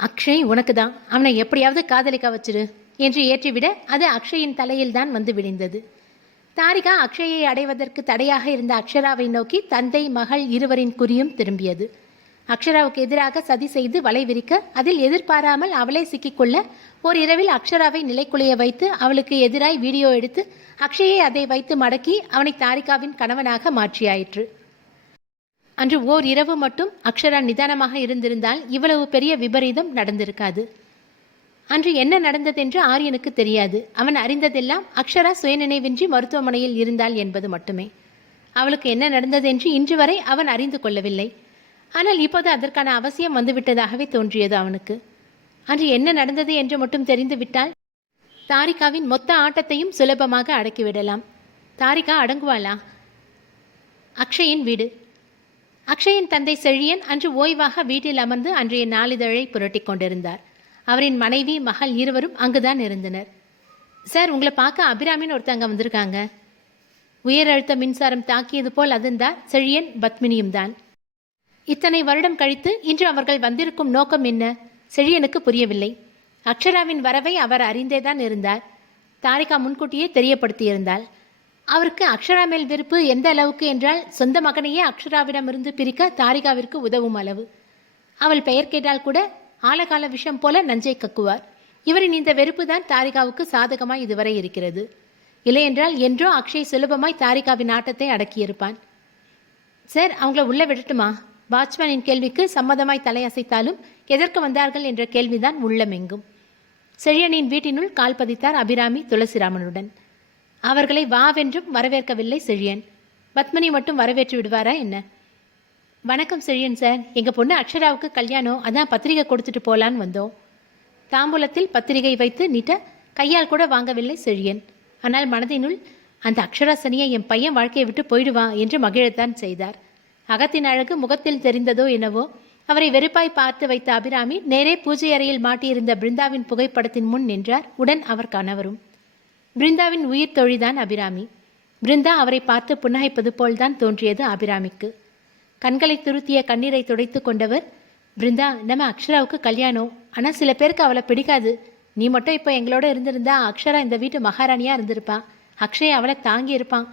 அக்ஷய் உனக்கு தான், அவனை எப்படியாவது காதலிக்க வச்சிரு என்று ஏற்றிவிட அது அக்ஷயின் தலையில் தான் வந்து விழுந்தது. தாரிகா அக்ஷயை அடைவதற்கு தடையாக இருந்த அக்ஷராவை நோக்கி தந்தை மகள் இருவரின் குறியும் திரும்பியது. அக்ஷராவுக்கு எதிராக சதி செய்து வலை விரிக்க, அதில் எதிர்பாராமல் அவளை சிக்கிக்கொள்ள, ஓரிரவில் அக்ஷராவை நிலைக்குலைய வைத்து அவளுக்கு எதிராய் வீடியோ எடுத்து அக்ஷயை அதை வைத்து மடக்கி அவனை தாரிகாவின் கணவனாக மாற்றியாயிற்று. அன்று ஓர் இரவு மட்டும் அக்ஷரா நிதானமாக இருந்திருந்தால் இவ்வளவு பெரிய விபரீதம் நடந்திருக்காது. அன்று என்ன நடந்ததென்று ஆரியனுக்கு தெரியாது. அவன் அறிந்ததெல்லாம் அக்ஷரா சுயநினைவின்றி மருத்துவமனையில் இருந்தாள் என்பது மட்டுமே. அவளுக்கு என்ன நடந்ததென்று இன்று வரை அவன் அறிந்து கொள்ளவில்லை. ஆனால் இப்போது அதற்கான அவசியம் வந்துவிட்டதாகவே தோன்றியது அவனுக்கு. அன்று என்ன நடந்தது என்று மட்டும் தெரிந்து விட்டால் தாரிகாவின் மொத்த ஆட்டத்தையும் சுலபமாக அடக்கிவிடலாம். தாரிகா அடங்குவாளா? அக்ஷயின் வீடு. அக்ஷயின் தந்தை செழியன் அன்று ஓய்வாக வீட்டில் அமர்ந்து அன்றைய நாளிதழை புரட்டி கொண்டிருந்தார். அவரின் மனைவி மகள் இருவரும் அங்குதான் இருந்தனர். சார், உங்களை பார்க்க அபிராமின்னு ஒருத்தங்க வந்திருக்காங்க. உயர் அழுத்த மின்சாரம் தாக்கியது போல் அதிர்ந்தார் செழியன் பத்மினியும் தான். இத்தனை வருடம் கழித்து இன்று அவர்கள் வந்திருக்கும் நோக்கம் என்ன? செழியனுக்கு புரியவில்லை. அக்ஷராவின் வரவை அவர் அறிந்தேதான் இருந்தார். தாரிகா முன்கூட்டியே தெரியப்படுத்தியிருந்தாள். அவருக்கு அக்ஷரா மேல் வெறுப்பு எந்த அளவுக்கு என்றால், சொந்த மகனையே அக்ஷராவிடமிருந்து பிரிக்க தாரிகாவிற்கு உதவும் அளவு. அவள் பெயர் கேட்டால் கூட ஆழகால விஷம் போல நஞ்சை கக்குவார். இவரின் இந்த வெறுப்பு தான் தாரிகாவுக்கு சாதகமாய் இதுவரை இருக்கிறது. இல்லையென்றால் என்றோ அக்ஷய் சுலபமாய் தாரிகாவின் ஆட்டத்தை அடக்கியிருப்பான். சார், அவங்கள உள்ள விடட்டுமா? வாட்ச்மேனின் கேள்விக்கு சம்மதமாய் தலையசைத்தாலும் எதற்கு வந்தார்கள் என்ற கேள்விதான் உள்ளமெங்கும். செழியனின் வீட்டினுள் கால் பதித்தார் அபிராமி துளசிராமனுடன். அவர்களை வாவென்றும் வரவேற்கவில்லை செழியன். பத்மினி மட்டும் வரவேற்று விடுவாரா என்ன? வணக்கம் செழியன் சார், எங்கள் பொண்ணு அக்ஷராவுக்கு கல்யாணம், அதான் பத்திரிகை கொடுத்துட்டு போலான்னு வந்தோம். தாம்பூலத்தில் பத்திரிகை வைத்து நீட்ட கையால் கூட வாங்கவில்லை செழியன். ஆனால் மனதினுள் அந்த அக்ஷரா சனியை என் பையன் வாழ்க்கையை விட்டு போயிடுவான் என்று மகிழத்தான் செய்தார். அகத்தின் அழகு முகத்தில் தெரிந்ததோ என்னவோ, அவரை வெறுப்பாய் பார்த்து வைத்த அபிராமி நேரே பூஜை அறையில் மாட்டியிருந்த பிருந்தாவின் புகைப்படத்தின் முன் நின்றார். உடன் அவர் கணவரும். பிருந்தாவின் உயிர் தோழிதான் அபிராமி. பிருந்தா அவரை பார்த்து புன்னகைப்பது போல்தான் தோன்றியது அபிராமிக்கு. கண்களை துருத்திய கண்ணீரை துடைத்து கொண்டவர், பிருந்தா, நம்ம அக்ஷராவுக்கு கல்யாணம், ஆனால் சில பேருக்கு அவளை பிடிக்காது. நீ மட்டும் இப்போ எங்களோட இருந்திருந்தா அக்ஷரா இந்த வீட்டு மகாராணியாக இருந்திருப்பான். அக்ஷய் அவளை தாங்கி இருப்பான்.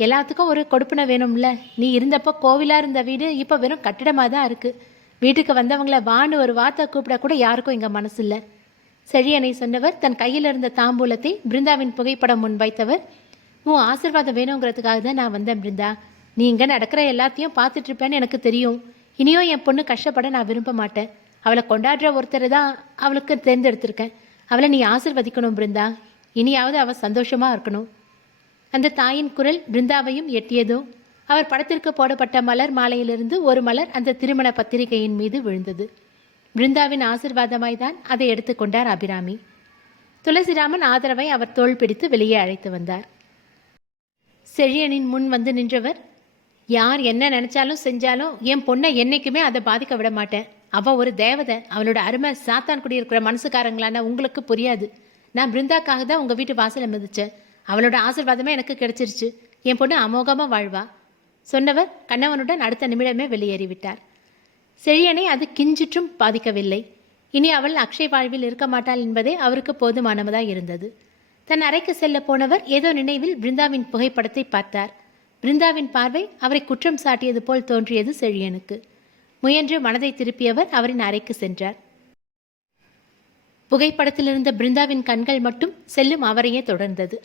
எல்லாத்துக்கும் ஒரு கொடுப்பினை வேணும்ல. நீ இருந்தப்போ கோவிலாக இருந்த வீடு இப்போ வெறும் கட்டிடமாக தான் இருக்குது. வீட்டுக்கு வந்தவங்கள வான்னு ஒரு வார்த்தை கூப்பிட கூட யாருக்கும் இங்கே மனசு இல்லை. செழியனை சொன்னவர் தன் கையில் இருந்த தாம்பூலத்தை பிருந்தாவின் புகைப்படம் முன் வைத்தவர், உன் ஆசீர்வாதம் வேணுங்கிறதுக்காக தான் நான் வந்தேன் பிருந்தா. நீ இங்கே நடக்கிற எல்லாத்தையும் பார்த்துட்ருப்பேன்னு எனக்கு தெரியும். இனியும் என் பொண்ணு கஷ்டப்பட நான் விரும்ப மாட்டேன். அவளை கொண்டாடுற ஒருத்தரை தான் அவளுக்கு தேர்ந்தெடுத்திருக்கேன். அவளை நீ ஆசீர்வதிக்கணும் பிருந்தா. இனியாவது அவள் சந்தோஷமாக இருக்கணும். அந்த தாயின் குரல் பிருந்தாவையும் எட்டியதோ. அவர் படத்திற்கு போடப்பட்ட மலர் மாலையிலிருந்து ஒரு மலர் அந்த திருமண பத்திரிகையின் மீது விழுந்தது. பிருந்தாவின் ஆசீர்வாதமாய்தான் அதை எடுத்துக்கொண்டார் அபிராமி. துளசிராமன் ஆதரவை அவர் தோள் பிடித்து வெளியே அழைத்து வந்தார். செழியனின் முன் வந்து நின்றவர், யார் என்ன நினைச்சாலும் செஞ்சாலும் என் பொண்ணை என்னைக்குமே அதை பாதிக்க விட மாட்டேன். அவள் ஒரு தேவதை. அவளோட அருமை சாத்தான் குடியிருக்கிற மனசுக்காரங்களான உங்களுக்கு புரியாது. நான் பிருந்தாக்காக தான் உங்கள் வீட்டு வாசலை மிதிச்சேன். அவளோட ஆசீர்வாதமே எனக்கு கிடைச்சிருச்சு. என் பொண்ணு அமோகமாக வாழ்வா சொன்னவர் கணவனுடன் அடுத்த நிமிடமே வெளியேறிவிட்டார். செழியனை அது கிஞ்சிற்றும் பாதிக்கவில்லை. இனி அவள் அக்ஷய் வாழ்வில் இருக்க மாட்டாள் என்பதே அவருக்கு போதுமானவதாய் இருந்தது. தன் அறைக்கு செல்ல போனவர் ஏதோ நினைவில் பிருந்தாவின் புகைப்படத்தை பார்த்தார். பிருந்தாவின் பார்வை அவரை குற்றம் சாட்டியது போல் தோன்றியது செழியனுக்கு. முயன்று மனதை திருப்பியவர் அவரின் அறைக்கு சென்றார். புகைப்படத்தில் இருந்த பிருந்தாவின் கண்கள் மட்டும் செல்லும் அவரையே தொடர்ந்தது.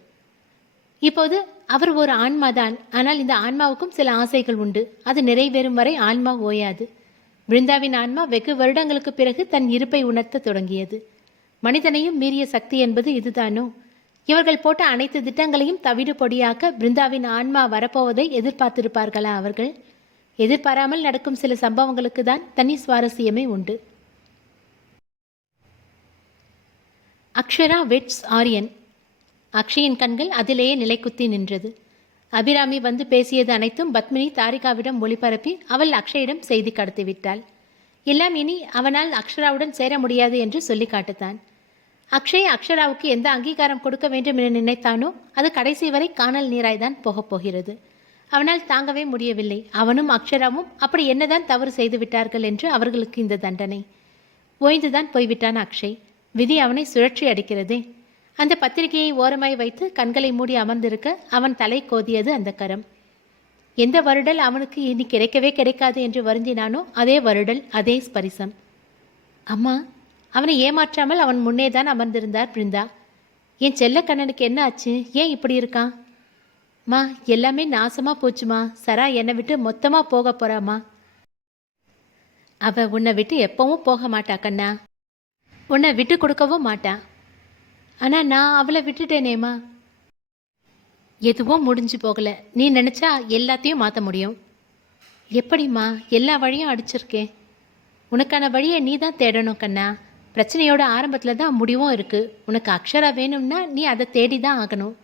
இப்போது அவர் ஒரு ஆன்மாதான். ஆனால் இந்த ஆன்மாவுக்கும் சில ஆசைகள் உண்டு. அது நிறைவேறும் வரை ஆன்மா ஓயாது. பிருந்தாவின் ஆன்மா வெகு வருடங்களுக்கு பிறகு தன் இருப்பை உணர்த்த தொடங்கியது. மனிதனையும் மீறிய சக்தி என்பது இதுதானோ? இவர்கள் போட்ட அனைத்து திட்டங்களையும் தவிடு பொடியாக்க பிருந்தாவின் ஆன்மா வரப்போவதை எதிர்பார்த்திருப்பார்களா அவர்கள்? எதிர்பாராமல் நடக்கும் சில சம்பவங்களுக்கு தான் தனி சுவாரஸ்யமே உண்டு. அக்ஷரா வெட்ஸ் ஆரியன். அக்ஷயின் கண்கள் அதிலேயே நிலைக்குத்தி நின்றது. அபிராமி வந்து பேசியது அனைத்தும் பத்மினி தாரிகாவிடம் ஒளிபரப்பி அவள் அக்ஷயிடம் செய்தி கடத்திவிட்டாள். எல்லாம் இனி அவனால் அக்ஷராவுடன் சேர முடியாது என்று சொல்லி காட்டுத்தான். அக்ஷய் அக்ஷராவுக்கு எந்த அங்கீகாரம் கொடுக்க வேண்டும் என நினைத்தானோ அது கடைசி வரை காணல் நீராய்தான் போகப் போகிறது. அவனால் தாங்கவே முடியவில்லை. அவனும் அக்ஷராவும் அப்படி என்னதான் தவறு செய்து விட்டார்கள் என்று அவர்களுக்கு இந்த தண்டனை. ஓய்ந்துதான் போய்விட்டான் அக்ஷய். விதி அவனை சுழற்சி அடிக்கிறதே. அந்த பத்திரிகையை ஓரமாய் வைத்து கண்களை மூடி அமர்ந்திருக்க அவன் தலை கோதியது அந்த கரம். எந்த வருடல் அவனுக்கு இனி கிடைக்கவே கிடைக்காது என்று வருந்தினானோ அதே வருடல், அதே ஸ்பரிசம். அம்மா, அவனை ஏமாற்றாமல் அவன் முன்னேதான் அமர்ந்திருந்தார் பிருந்தா. என் செல்ல கண்ணனுக்கு என்ன ஆச்சு? ஏன் இப்படி இருக்கான்? மா, எல்லாமே நாசமா போச்சுமா. சரா என்னை விட்டு மொத்தமா போக போறாமா. அவ உன்னை விட்டு எப்பவும் போக மாட்டா கண்ணா. உன்னை விட்டு கொடுக்கவும் மாட்டா. ஆனா நான் அவளை விட்டுட்டேனேம்மா. எதுவும் முடிஞ்சு போகல. நீ நினைச்சா எல்லாத்தையும் மாற்ற முடியும். எப்படிம்மா? எல்லா வழியும் அடிச்சிருக்கேன். உனக்கான வழியை நீ தான் தேடணும் கண்ணா. பிரச்சனையோட ஆரம்பத்தில் தான் முடிவும் இருக்கு. உனக்கு அக்ஷரா வேணும்னா நீ அதை தேடி தான் ஆகணும்.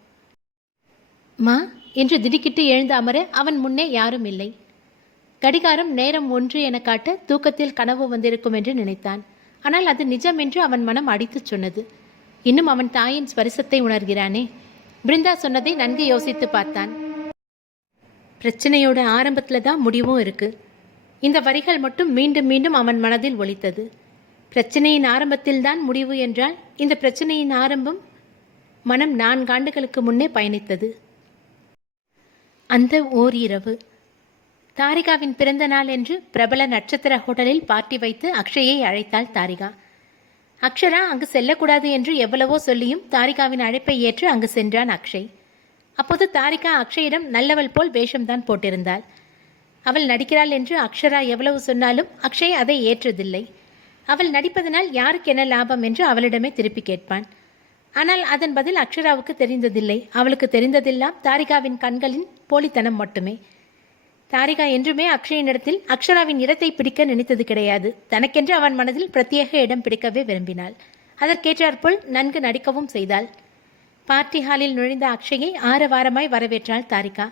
மா என்று திடுக்கிட்டு எழுந்து அமர அவன் முன்னே யாரும் இல்லை. கடிகாரம் நேரம் 1 என காட்ட தூக்கத்தில் கனவு வந்திருக்கும் என்று நினைத்தான். ஆனால் அது நிஜம் என்று அவன் மனம் அடித்து சொன்னது. இன்னும் அவன் தாயின் ஸ்பரிசத்தை உணர்கிறானே. பிருந்தா சொன்னதை நன்கு யோசித்து பார்த்தான். பிரச்சனையோட ஆரம்பத்தில் தான் முடிவும் இருக்கு. இந்த வரிகள் மட்டும் மீண்டும் மீண்டும் அவன் மனதில் ஒலித்தது. பிரச்சனையின் ஆரம்பத்தில் தான் முடிவு என்றால் இந்த பிரச்சனையின் ஆரம்பம் மனம் 4 ஆண்டுகளுக்கு முன்னே பயணித்தது. அந்த ஓர் இரவு தாரிகாவின் பிறந்த நாள் என்று பிரபல நட்சத்திர ஹோட்டலில் பார்ட்டி வைத்து அக்ஷயை அழைத்தாள் தாரிகா. அக்ஷரா அங்கு செல்லக்கூடாது என்று எவ்வளவோ சொல்லியும் தாரிகாவின் அழைப்பை ஏற்று அங்கு சென்றான் அக்ஷய். அப்போது தாரிகா அக்ஷயிடம் நல்லவள் போல் வேஷம்தான் போட்டிருந்தாள். அவள் நடிக்கிறாள் என்று அக்ஷரா எவ்வளவு சொன்னாலும் அக்ஷய் அதை ஏற்றதில்லை. அவள் நடிப்பதனால் யாருக்கு என்ன லாபம் என்று அவளிடமே திருப்பி கேட்பான். ஆனால் அதன் பதில் அக்ஷராவுக்கு தெரிந்ததில்லை. அவளுக்கு தெரிந்ததெல்லாம் தாரிகாவின் கண்களின் போலித்தனம் மட்டுமே. தாரிகா என்றுமே அக்ஷயினிடத்தில் அக்ஷராவின் இடத்தை பிடிக்க நினைத்தது கிடையாது. தனக்கென்று அவன் மனதில் பிரத்யேக இடம் பிடிக்கவே விரும்பினாள். அதற்கேற்றாற்போல் நன்கு நடிக்கவும் செய்தாள். பார்ட்டி ஹாலில் நுழைந்த அக்ஷயை ஆரவாரமாய் வரவேற்றாள் தாரிகா.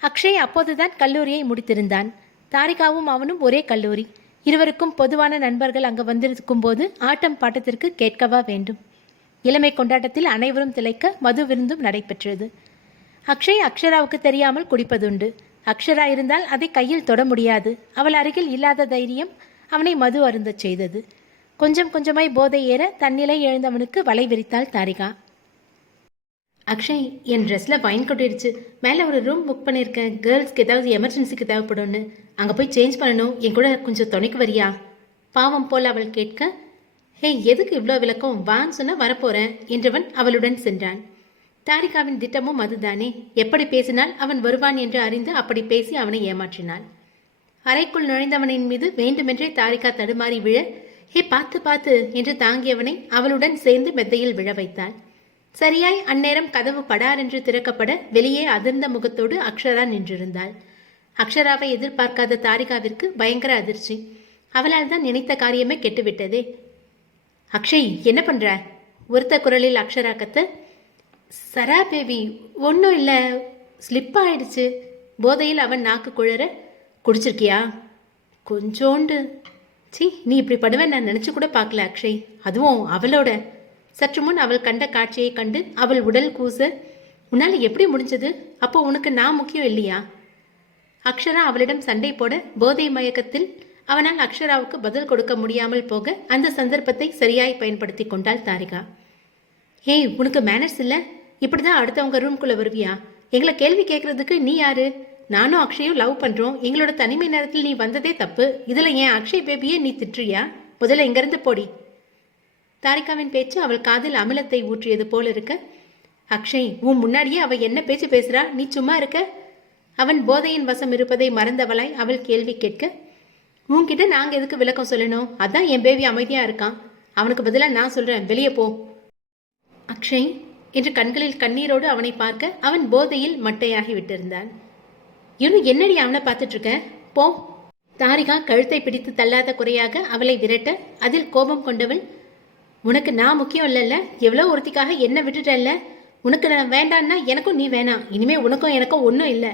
அக்ஷய் அப்போதுதான் கல்லூரியை முடித்திருந்தான். தாரிகாவும் அவனும் ஒரே கல்லூரி. இருவருக்கும் பொதுவான நண்பர்கள் அங்கு வந்திருக்கும் போது ஆட்டம் பாட்டத்திற்கு கேட்கவா வேண்டும். இளமை கொண்டாட்டத்தில் அனைவரும் திளைக்க மது விருந்தும் நடைபெற்றது. அக்ஷய் அக்ஷராவுக்கு தெரியாமல் குடிப்பதுண்டு. அக்ஷரா இருந்தால் அதை கையில் தொட முடியாது. அவள் அருகில் இல்லாத தைரியம் அவனை மது அருந்தச் செய்தது. கொஞ்சம் கொஞ்சமாய் போதை ஏற தன்னிலை எழுந்தவனுக்கு வலை விரித்தாள் தாரிகா. அக்ஷய், என் ட்ரெஸ்ஸில் வைன் கொட்டிடுச்சு. மேலே ஒரு ரூம் புக் பண்ணியிருக்கேன். கேர்ள்ஸ்க்கு ஏதாவது எமர்ஜென்சிக்கு தேவைப்படும்னு. அங்கே போய் சேஞ்ச் பண்ணணும். என் கூட கொஞ்சம் துணைக்கு வரியா? பாவம் போல் அவள் கேட்க, ஹே, எதுக்கு இவ்வளோ விளக்கம்? வான்னு சொன்ன வரப்போறேன் என்றவன் அவளுடன் சென்றான். தாரிகாவின் திட்டமும் அதுதானே. எப்படி பேசினால் அவன் வருவான் என்று அறிந்து அப்படி பேசி அவனை ஏமாற்றினாள். அறைக்குள் நுழைந்தவனின் மீது வேண்டுமென்றே தாரிகா தடுமாறி விழ, ஹே, பார்த்து பார்த்து என்று தாங்கியவனை அவளுடன் சேர்ந்து மெத்தையில் விழ வைத்தாள். சரியாய் அந்நேரம் கதவு படார் என்று திறக்கப்பட வெளியே அதிர்ந்த முகத்தோடு அக்ஷரா நின்றிருந்தாள். அக்ஷராவை எதிர்பார்க்காத தாரிகாவிற்கு பயங்கர அதிர்ச்சி. அவளால் தான் நினைத்த காரியமே கெட்டுவிட்டதே. அக்ஷய், என்ன பண்ற? ஒருத்த குரலில் அக்ஷரா கத்த. சரா பேபி, ஒன்றும் இல்லை, ஸ்லிப் ஆயிடுச்சு. போதையில் அவன் நாக்கு குழற, குடிச்சிருக்கியா? கொஞ்சோண்டு. சி, நீ இப்படி படுவேன் நான் நினச்சி கூட பார்க்கல அக்ஷய். அதுவும் அவளோட. சற்று முன் அவள் கண்ட காட்சியை கண்டு அவள் உடல் கூச, உன்னால் எப்படி முடிஞ்சது? அப்போ உனக்கு நான் முக்கியம் இல்லையா? அக்ஷரா அவளிடம் சண்டை போட போதை மயக்கத்தில் அவனால் அக்ஷராவுக்கு பதில் கொடுக்க முடியாமல் போக அந்த சந்தர்ப்பத்தை சரியாய் பயன்படுத்தி கொண்டாள் தாரிகா. ஏய், உனக்கு மேனர்ஸ் இல்லை? இப்படி தான் அடுத்தவங்க ரூம்குள்ளே வருவியா? எங்களை கேள்வி கேட்கறதுக்கு நீ யாரு? நானும் அக்ஷயும் லவ் பண்ணுறோம். எங்களோட தனிமை நேரத்தில் நீ வந்ததே தப்பு. இதில் ஏன் அக்ஷய் பேபியே நீ திட்டுறியா? முதல்ல இங்கிருந்து போடி. தாரிகாவின் பேச்சு அவள் காதில் அமிலத்தை ஊற்றியது போல இருக்க, அக்ஷய், உன் முன்னாடியே அவள் என்ன பேச்சு பேசுறா? நீ சும்மா இருக்க? அவன் போதையின் வசம் இருப்பதை மறந்தவளாய் அவள் கேள்வி கேட்க, உன்கிட்ட நாங்கள் எதுக்கு விளக்கம் சொல்லணும்? அதான் என் பேபி அமைதியாக இருக்கான். அவனுக்கு பதிலாக நான் சொல்கிறேன், வெளியே போ. அக்ஷய் என்று கண்களில் கண்ணீரோடு அவனை பார்க்க அவன் போதையில் மட்டையாகி விட்டிருந்தான். இன்னும் என்னடி அவனை பார்த்துட்டு இருக்க? போ. தாரிகா கழுத்தை பிடித்து தள்ளாத குறையாக அவளை விரட்ட அதில் கோபம் கொண்டவள், உனக்கு நான் முக்கியம் இல்லைல்ல? எவ்வளோ ஒருத்திக்காக என்ன விட்டுட்டல்ல? உனக்கு நான் வேண்டான்னா எனக்கும் நீ வேணாம். இனிமே உனக்கும் எனக்கும் ஒன்றும் இல்லை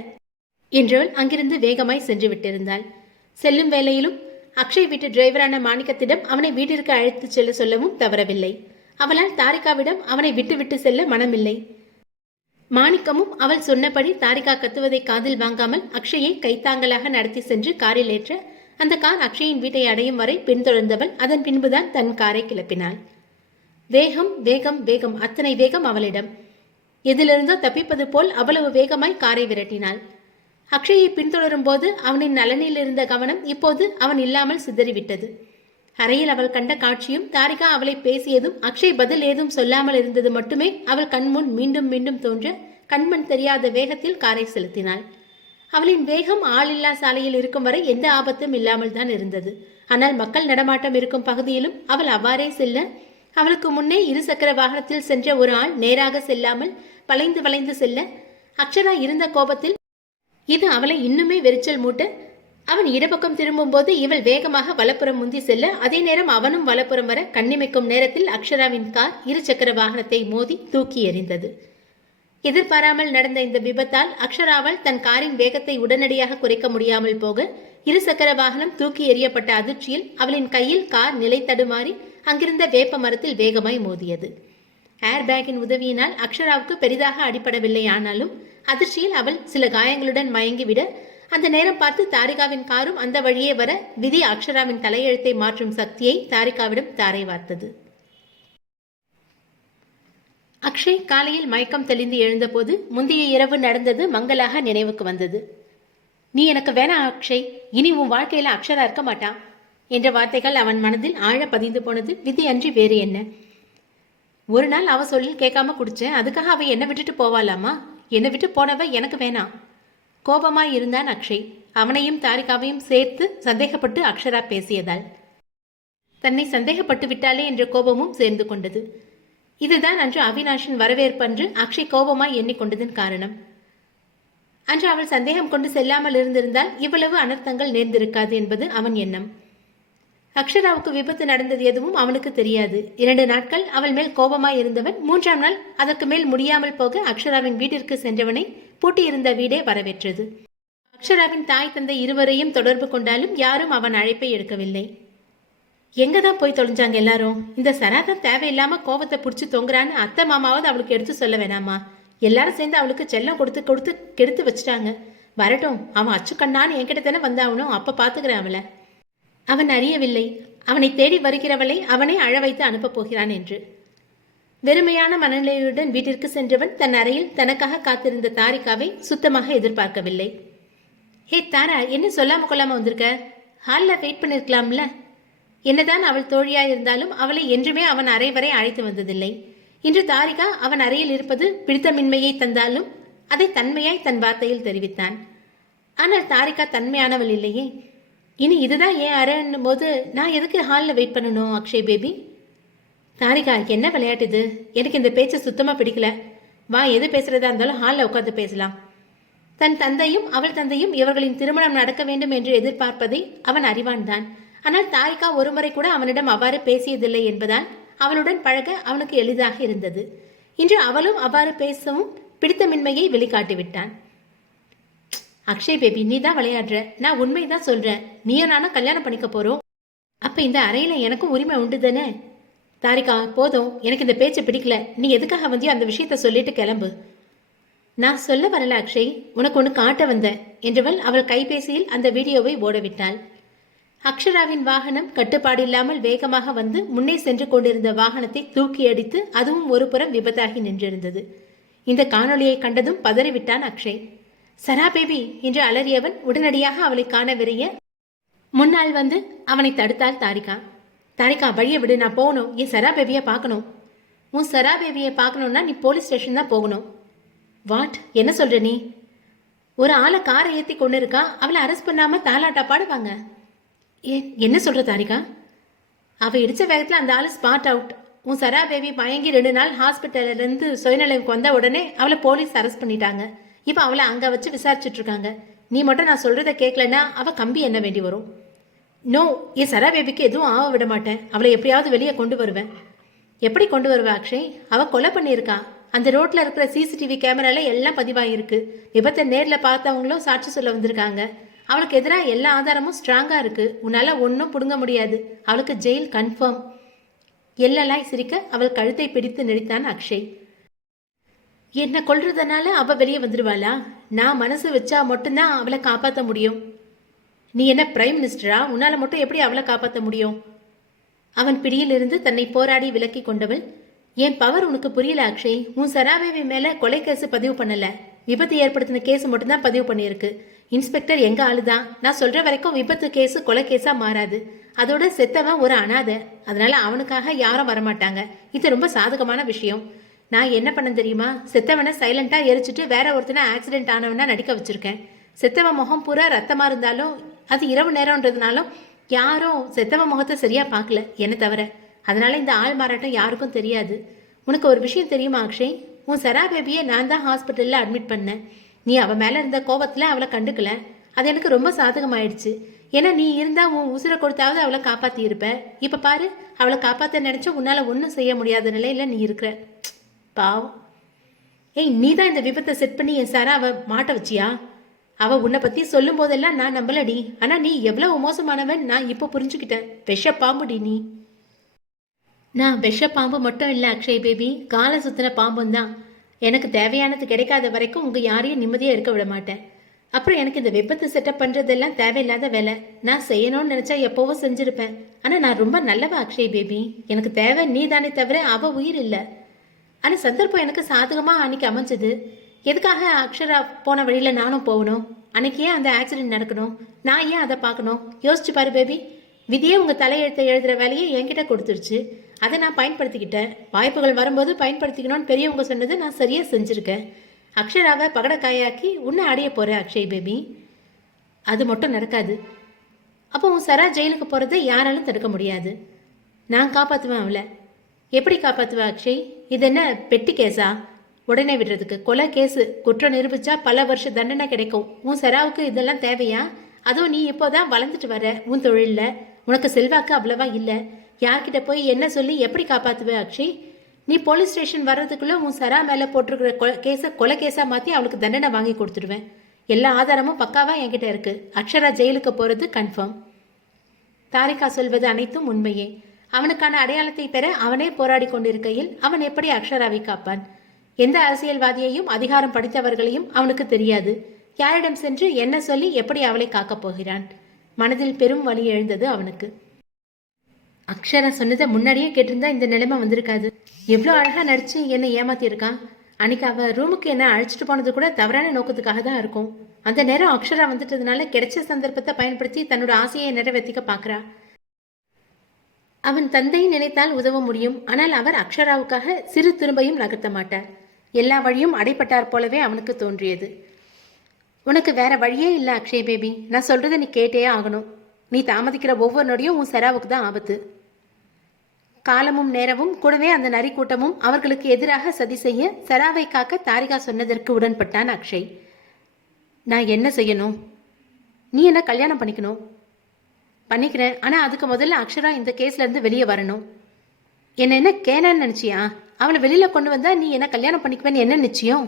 என்றவள் அங்கிருந்து வேகமாய் சென்று விட்டிருந்தாள். செல்லும் வேளையிலும் அக்ஷய் வீட்டு டிரைவரான மாணிக்கத்திடம் அவனை வீட்டிற்கு அழைத்து செல்ல சொல்லவும் தவறவில்லை. அவளால் தாரிகாவிடம் அவனை விட்டு விட்டு செல்ல மனமில்லை. மாணிக்கமும் அவள் சொன்னபடி தாரிகா கத்துவதை காதில் வாங்காமல் அக்ஷயை கைத்தாங்கலாக நடத்தி சென்று காரில் ஏற்ற அந்த கார் அக்ஷயின் வீட்டை அடையும் வரை பின்தொடர்ந்தவள் அதன் பின்புதான் தன் காரை கிளப்பினாள். வேகம் வேகம் வேகம், அத்தனை வேகம் அவளிடம். எதிலிருந்தோ தப்பிப்பது போல் அவ்வளவு வேகமாய் காரை விரட்டினாள். அக்ஷயை பின்தொடரும் போது அவனின் நலனில் இருந்த கவனம் இப்போது அவன் இல்லாமல் சிதறிவிட்டது. அறையில் அவள் கண்ட காட்சியும் தாரிகா அவளை பேசியதும் அக்ஷய் பதில் ஏதும் சொல்லாமல் இருந்தது மட்டுமே அவள் கண்முன் மீண்டும் மீண்டும் தோன்ற கண்மண் தெரியாத வேகத்தில் காரை செலுத்தினாள். அவளின் வேகம் ஆளில்லா சாலையில் இருக்கும் வரை எந்த ஆபத்தும் இல்லாமல் தான் இருந்தது. ஆனால் மக்கள் நடமாட்டம் இருக்கும் பகுதியிலும் அவள் அவ்வாறே செல்ல, அவளுக்கு முன்னே இருசக்கர வாகனத்தில் சென்ற ஒரு ஆள் நேராக செல்லாமல் வளைந்து வளைந்து செல்ல, அக்ஷரா இருந்த கோபத்தில் இது அவளை இன்னுமே வெறிச்சல் மூட்ட, அவன் இடப்பக்கம் திரும்பும் போது இவள் வேகமாக வலப்புறம் முந்தி செல்ல, அதே நேரம் அவனும் வலப்புறம் வர கண்ணிமைக்கும் நேரத்தில் அக்ஷராவின் கார் இருசக்கர வாகனத்தை மோதி தூக்கி எறிந்தது. எதிர்பாராமல் நடந்த இந்த விபத்தால் அக்ஷராவால் தன் காரின் வேகத்தை உடனடியாக குறைக்க முடியாமல் போக, இருசக்கர வாகனம் தூக்கி எறியப்பட்ட அதிர்ச்சியில் அவளின் கையில் கார் நிலை தடுமாறி அங்கிருந்த வேப்ப மரத்தில் வேகமாய் மோதியது. ஏர்பேக்கின் உதவியினால் அக்ஷராவுக்கு பெரிதாக அடிபடவில்லை. ஆனாலும் அதிர்ச்சியில் அவள் சில காயங்களுடன் மயங்கிவிட, அந்த நேரம் பார்த்து தாரிகாவின் காரும் அந்த வழியே வர, விதி அக்ஷராவின் தலையெழுத்தை மாற்றும் சக்தியை தாரிகாவிடம் தாரை வார்த்தது. அக்ஷய் காலையில் மயக்கம் தெளிந்து எழுந்தபோது முந்தைய இரவு நடந்தது மங்கலாக நினைவுக்கு வந்தது. நீ எனக்கு வேணா அக்ஷய், இனி உன் வாழ்க்கையில அக்ஷரா இருக்க மாட்டான் என்ற வார்த்தைகள் அவன் மனதில் ஆழ பதிந்து போனது. விதி அன்றி வேறு என்ன? ஒரு நாள் அவ சொல்லில் கேட்காம குடிச்சேன், அதுக்காக அவ என்னை விட்டுட்டு போவாளாமா? என்னை விட்டு போனவ எனக்கு வேணாம். கோபமாய் இருந்தான் அக்ஷய். அவனையும் தாரிகாவையும் சேர்த்து சந்தேகப்பட்டு அக்ஷரா பேசியதால் தன்னை சந்தேகப்பட்டு விட்டாளே என்ற கோபமும் சேர்ந்து கொண்டது. இதுதான் அன்று அவினாஷின் வரவேற்பன்று அக்ஷய் கோபமாய் எண்ணிக்கொண்டதன் காரணம். அன்று அவள் சந்தேகம் கொண்டு செல்லாமல் இருந்திருந்தால் இவ்வளவு அனர்த்தங்கள் நேர்ந்திருக்காது என்பது அவன் எண்ணம். அக்ஷராவுக்கு விபத்து நடந்தது எதுவும் அவனுக்கு தெரியாது. 2 நாட்கள் அவள் மேல் கோபமாய் இருந்தவன் 3ஆம் நாள் அதற்கு மேல் முடியாமல் போக அக்ஷராவின் வீட்டிற்கு சென்றவனை பூட்டியிருந்த வீடே வரவேற்றது. அக்ஷராவின் தாய் தந்தை இருவரையும் தொடர்பு கொண்டாலும் யாரும் அவன் அழைப்பை எடுக்கவில்லை. எங்கதான் போய் தொலைஞ்சாங்க எல்லாரும்? இந்த சனாதன் தேவையில்லாம கோபத்தை பிடிச்சி தொங்குறான்னு அத்தை மாமாவது அவளுக்கு எடுத்து சொல்ல வேணாமா? எல்லாரும் சேர்ந்து அவளுக்கு செல்லம் கொடுத்து கொடுத்து கெடுத்து வச்சுட்டாங்க. வரட்டும், அவன் அச்சு கண்ணான்னு என்கிட்ட தானே வந்தாவனும், அப்ப பாத்துக்கிறேன் அவளை. அவன் அறியவில்லை அவனை தேடி வருகிறவளை அவனை அழ வைத்து அனுப்பப் போகிறான் என்று. வெறுமையான மனநிலையுடன் வீட்டிற்கு சென்றவன் தன் அறையில் தனக்காக காத்திருந்த தாரிகாவை சுத்தமாக எதிர்பார்க்கவில்லை. ஹே தாரா, என்ன சொல்லாம கொள்ளாம வந்திருக்க? ஹாலில் வெயிட் பண்ணிருக்கலாம்ல? என்னதான் அவள் தோழியாய் இருந்தாலும் அவளை என்றுமே அவன் அறை வரை அழைத்து வந்ததில்லை. இன்று தாரிகா அவன் அறையில் இருப்பது பிடித்தமின்மையை தந்தாலும் அதை தன்மையாய் தன் வார்த்தையில் தெரிவித்தான். ஆனால் தாரிகா தன்மையானவள் இல்லையே. இனி இதுதான் ஏன் அறைன்னும் போது நான் எதுக்கு ஹாலில் வெயிட் பண்ணணும் அக்ஷய் பேபி? தாரிகா, என்ன விளையாட்டு இது? எனக்கு இந்த பேச்சை சுத்தமாக பிடிக்கல. வா, எது பேசுறதா இருந்தாலும் ஹாலில் உட்காந்து பேசலாம். தன் தந்தையும் அவள் தந்தையும் இவர்களின் திருமணம் நடக்க வேண்டும் என்று எதிர்பார்ப்பதை அவன் அறிவான்தான். ஆனால் தாரிகா ஒருமுறை கூட அவனிடம் அவ்வாறு பேசியதில்லை என்பதால் அவளுடன் பழக அவனுக்கு எளிதாக இருந்தது. இன்று அவளும் அவ்வாறு பேசவும் பிடித்தமின்மையை வெளிக்காட்டிவிட்டான். அக்ஷய் பேபி, நீ தான் விளையாடுற, நான் உண்மைதான் சொல்றேன். நீயும் நானும் கல்யாணம் பண்ணிக்க போறோம். அப்ப இந்த அறையில எனக்கும் உரிமை உண்டு தானே? தாரிகா, போதும், எனக்கு இந்த பேச்சை பிடிக்கல. நீ எதுக்காக வந்தியோ அந்த விஷயத்த சொல்லிட்டு கிளம்பு. நான் சொல்ல வரல அக்ஷய், உனக்கு ஒன்று காட்ட வந்தேன் என்றவள் அவள் கைபேசியில் அந்த வீடியோவை ஓடவிட்டாள். அக்ஷராவின் வாகனம் கட்டுப்பாடு இல்லாமல் வேகமாக வந்து முன்னே சென்று கொண்டிருந்த வாகனத்தை தூக்கி அடித்து அதுவும் ஒரு புறம் விபத்தாகி நின்றிருந்தது. இந்த காணொளியை கண்டதும் பதறிவிட்டான் அக்ஷய். சரா பேபி என்று அலறியவன் உடனடியாக அவளை காண விரைய முன்னால் வந்து அவனை தடுத்தாள் தாரிகா. தாரிகா, வழியை விடு, நான் போகணும். என் சரா பேபியை பார்க்கணும். உன் சரா பேபியை பார்க்கணும்னா நீ போலீஸ் ஸ்டேஷன் தான் போகணும். வாட், என்ன சொல்ற நீ? ஒரு ஆளை காரை ஏற்றி கொண்டு இருக்கா, அவளை அரெஸ்ட் பண்ணாம தாலாட்டா பாடுவாங்க? என்ன சொல்ற தாரிகா? அவ இடிச்ச வேகத்தில் அந்த ஆளு ஸ்பாட் அவுட். உன் சரா பேபி மயங்கி 2 நாள் ஹாஸ்பிட்டல்ல இருந்து சுயநிலைவுக்கு வந்த உடனே அவளை போலீஸ் அரெஸ்ட் பண்ணிட்டாங்க. இப்போ அவளை அங்கே வச்சு விசாரிச்சுட்டு இருக்காங்க. நீ மட்டும் நான் சொல்றதை கேட்கலன்னா அவ கம்பி என்ன வேண்டி வரும். நோ, என் சரா பேபிக்கு எதுவும் ஆக விட மாட்டேன். அவளை எப்படியாவது வெளியே கொண்டு வருவேன். எப்படி கொண்டு வருவேன் அக்ஷய்? அவ கொலை பண்ணியிருக்கா. அந்த ரோட்ல இருக்கிற சிசிடிவி கேமரால எல்லாம் பதிவாயிருக்கு. விபத்தை நேரில் பார்த்தவங்களும் சாட்சி சொல்ல வந்திருக்காங்க. அவளுக்கு எதிராக எல்லா ஆதாரமும் ஸ்ட்ராங்கா இருக்கு. உன்னால ஒன்றும் புடுங்க முடியாது. அவளுக்கு ஜெயில் கன்ஃபார்ம். எல்லலாய் சிரிக்க அவள் கழுத்தை பிடித்து நெறித்தான் அக்ஷய். என்ன கொல்றதுனால அவ வெளியே வந்துடுவாளா? நான் மனசு வச்சா மட்டும்தான் அவளை காப்பாற்ற முடியும். நீ என்ன பிரைம் மினிஸ்டரா? உன்னால மட்டும் எப்படி அவளை காப்பாற்ற முடியும்? அவன் பிடியிலிருந்து தன்னை போராடி விலக்கி கொண்டவள், என் பவர் உனக்கு புரியல அக்ஷய். உன் சராபேவி மேல கொலை கேஸ் பதிவு பண்ணல, விபத்து ஏற்படுத்தின கேஸ் மட்டும்தான் பதிவு பண்ணியிருக்கு. இன்ஸ்பெக்டர் எங்க ஆளுதான். நான் சொல்ற வரைக்கும் விபத்து கேஸ் கொலை கேஸா மாறாது. அதோட செத்தவன் ஒரு அனாதை, அதனால அவனுக்காக யாரும் வரமாட்டாங்க. இது ரொம்ப சாதகமான விஷயம். நான் என்ன பண்ண தெரியுமா, செத்தவனை சைலண்டா எரிச்சிட்டு வேற ஒருத்தனை ஆக்சிடென்ட் ஆனவனா நடிக்க வச்சிருக்கேன். செத்தவன் முகம் பூரா ரத்தமா இருந்தாலும் அது இரவு நேரம்ன்றதுனாலும் யாரும் செத்தவன் முகத்தை சரியா பார்க்கல என்ன தவிர. அதனால இந்த ஆள் மாறாட்டம் யாருக்கும் தெரியாது. உனக்கு ஒரு விஷயம் தெரியுமா அக்ஷய், உன் சரா பேபியை நான் தான் ஹாஸ்பிட்டலில் அட்மிட் பண்ணேன். நீ அவள் மேலே இருந்த கோபத்தில் அவளை கண்டுக்கல. அது எனக்கு ரொம்ப சாதகமாயிடுச்சு. ஏன்னா நீ இருந்தால் உன் உசுரை கொடுத்தாவது அவளை காப்பாற்றி இருப்ப. இப்போ பாரு, அவளை காப்பாற்ற நினச்சா உன்னால் ஒன்றும் செய்ய முடியாத நிலையில் நீ இருக்கிற. பாவம். ஏய், நீ தான் இந்த விபத்தை செட் பண்ணி என் சராவை மாட்ட வச்சியா? அவள் உன்னை பற்றி சொல்லும் போதெல்லாம் நான் நம்பலடி. ஆனால் நீ எவ்வளவு மோசமானவன் நான் இப்போ புரிஞ்சுக்கிட்டேன். விஷ பாம்புடி நீ. நான் விஷ பாம்பு மட்டும் இல்லை அக்ஷய் பேபி, காலை சுத்தின பாம்பும் தான். எனக்கு தேவையானது கிடைக்காத வரைக்கும் உங்கள் யாரையும் நிம்மதியாக இருக்க விட மாட்டேன். அப்புறம் எனக்கு இந்த விபத்து செட்டப் பண்ணுறதெல்லாம் தேவையில்லாத வேலை. நான் செய்யணும்னு நினச்சா எப்போவோ செஞ்சுருப்பேன். ஆனால் நான் ரொம்ப நல்லவ அக்ஷய் பேபி. எனக்கு தேவை நீ தானே தவிர அவள் உயிர் இல்லை. ஆனால் சந்தர்ப்பம் எனக்கு சாதகமாக அன்னைக்கு அமைஞ்சது. எதுக்காக அக்ஷரா போன வழியில் நானும் போகணும்? அன்னைக்கு ஏன் அந்த ஆக்சிடென்ட் நடக்கணும்? நான் ஏன் அதை பார்க்கணும்? யோசிச்சு பாரு பேபி. விதியே உங்கள் தலையெழுத்தை எழுதுகிற வேலையை என்கிட்ட கொடுத்துருச்சு. அதை நான் பயன்படுத்திக்கிட்டேன். வாய்ப்புகள் வரும்போது பயன்படுத்திக்கணும்னு பெரியவங்க சொன்னது நான் சரியாக செஞ்சுருக்கேன். அக்ஷராவை பகடக்காயாக்கி உன்னை அடைய போகிறேன் அக்ஷய் பேபி. அது மட்டும் நடக்காது. அப்போ உன் சரா ஜெயிலுக்கு போகிறத யாராலும் தடுக்க முடியாது. நான் காப்பாற்றுவேன் அவளை. எப்படி காப்பாற்றுவேன் அக்ஷய்? இது என்ன பெட்டி கேஸா? உடனே விடுறதுக்கு கொலை கேஸு. குற்றம் நிரூபிச்சா பல வருஷ தண்டனை கிடைக்கும். உன் சராவுக்கு இதெல்லாம் தேவையா? அதுவும் நீ இப்போதான் வளர்ந்துட்டு வர. உன் தொழிலில் உனக்கு செல்வாக்கு அவ்வளவா இல்லை. யார்கிட்ட போய் என்ன சொல்லி எப்படி காப்பாற்றுவே அக்ஷய்? நீ போலீஸ் ஸ்டேஷன் வர்றதுக்குள்ளே உன் சரா மேலே போட்டிருக்கிற கேஸை கொலை கேஸாக மாற்றி அவளுக்கு தண்டனை வாங்கி கொடுத்துடுவேன். எல்லா ஆதாரமும் பக்காவாக என்கிட்ட இருக்குது. அக்ஷரா ஜெயிலுக்கு போகிறது கன்ஃபார்ம். தாரிகா சொல்வது அனைத்தும் உண்மையே. அவனுக்கான அடையாளத்தை பெற அவனே போராடி கொண்டிருக்கையில் அவன் எப்படி அக்ஷராவை காப்பான்? எந்த அரசியல்வாதியையும் அதிகாரம் படித்தவர்களையும் அவனுக்கு தெரியாது. யாரிடம் சென்று என்ன சொல்லி எப்படி அவளை காக்கப் போகிறான்? மனதில் பெரும் வலி எழுந்தது அவனுக்கு. அக்ஷரா சொன்னதை முன்னாடியே கேட்டிருந்தா இந்த நிலைமை வந்திருக்காது. எவ்வளோ அழகா நடிச்சு என்னை ஏமாத்திருக்கான். அன்னைக்கு அவ ரூமுக்கு என்ன அழைச்சிட்டு போனது கூட தவறான நோக்கத்துக்காக தான் இருக்கும். அந்த நேரம் அக்ஷரா வந்துட்டதுனால கிடைச்ச சந்தர்ப்பத்தை பயன்படுத்தி தன்னோட ஆசையை நிறைவேற்றிக்க பார்க்கறா. அவன் தந்தை நினைத்தால் உதவ முடியும். ஆனால் அவர் அக்ஷராவுக்காக சிறு திரும்பையும் நகர்த்த மாட்டார். எல்லா வழியும் அடைப்பட்டார் போலவே அவனுக்கு தோன்றியது. உனக்கு வேற வழியே இல்லை அக்ஷய் பேபி. நான் சொல்றதை நீ கேட்டே ஆகணும். நீ தாமதிக்கிற ஒவ்வொரு நொடியும் உன் சராவுக்கு தான் ஆபத்து. காலமும் நேரமும் கூடவே அந்த நரி கூட்டமும் அவர்களுக்கு எதிராக சதி செய்ய சராவை காக்க தாரிகா சொன்னதற்கு உடன்பட்டான் அக்ஷய். நான் என்ன செய்யணும்? நீ என்ன கல்யாணம் பண்ணிக்கணும்? பண்ணிக்கிறேன். ஆனால் அதுக்கு முதல்ல அக்ஷரா இந்த கேஸ்லேருந்து வெளியே வரணும். என்ன கேனான்னு நினச்சியா? அவளை வெளியில் கொண்டு வந்தா நீ என்ன கல்யாணம் பண்ணிக்குவேன்னு என்ன நிச்சயம்?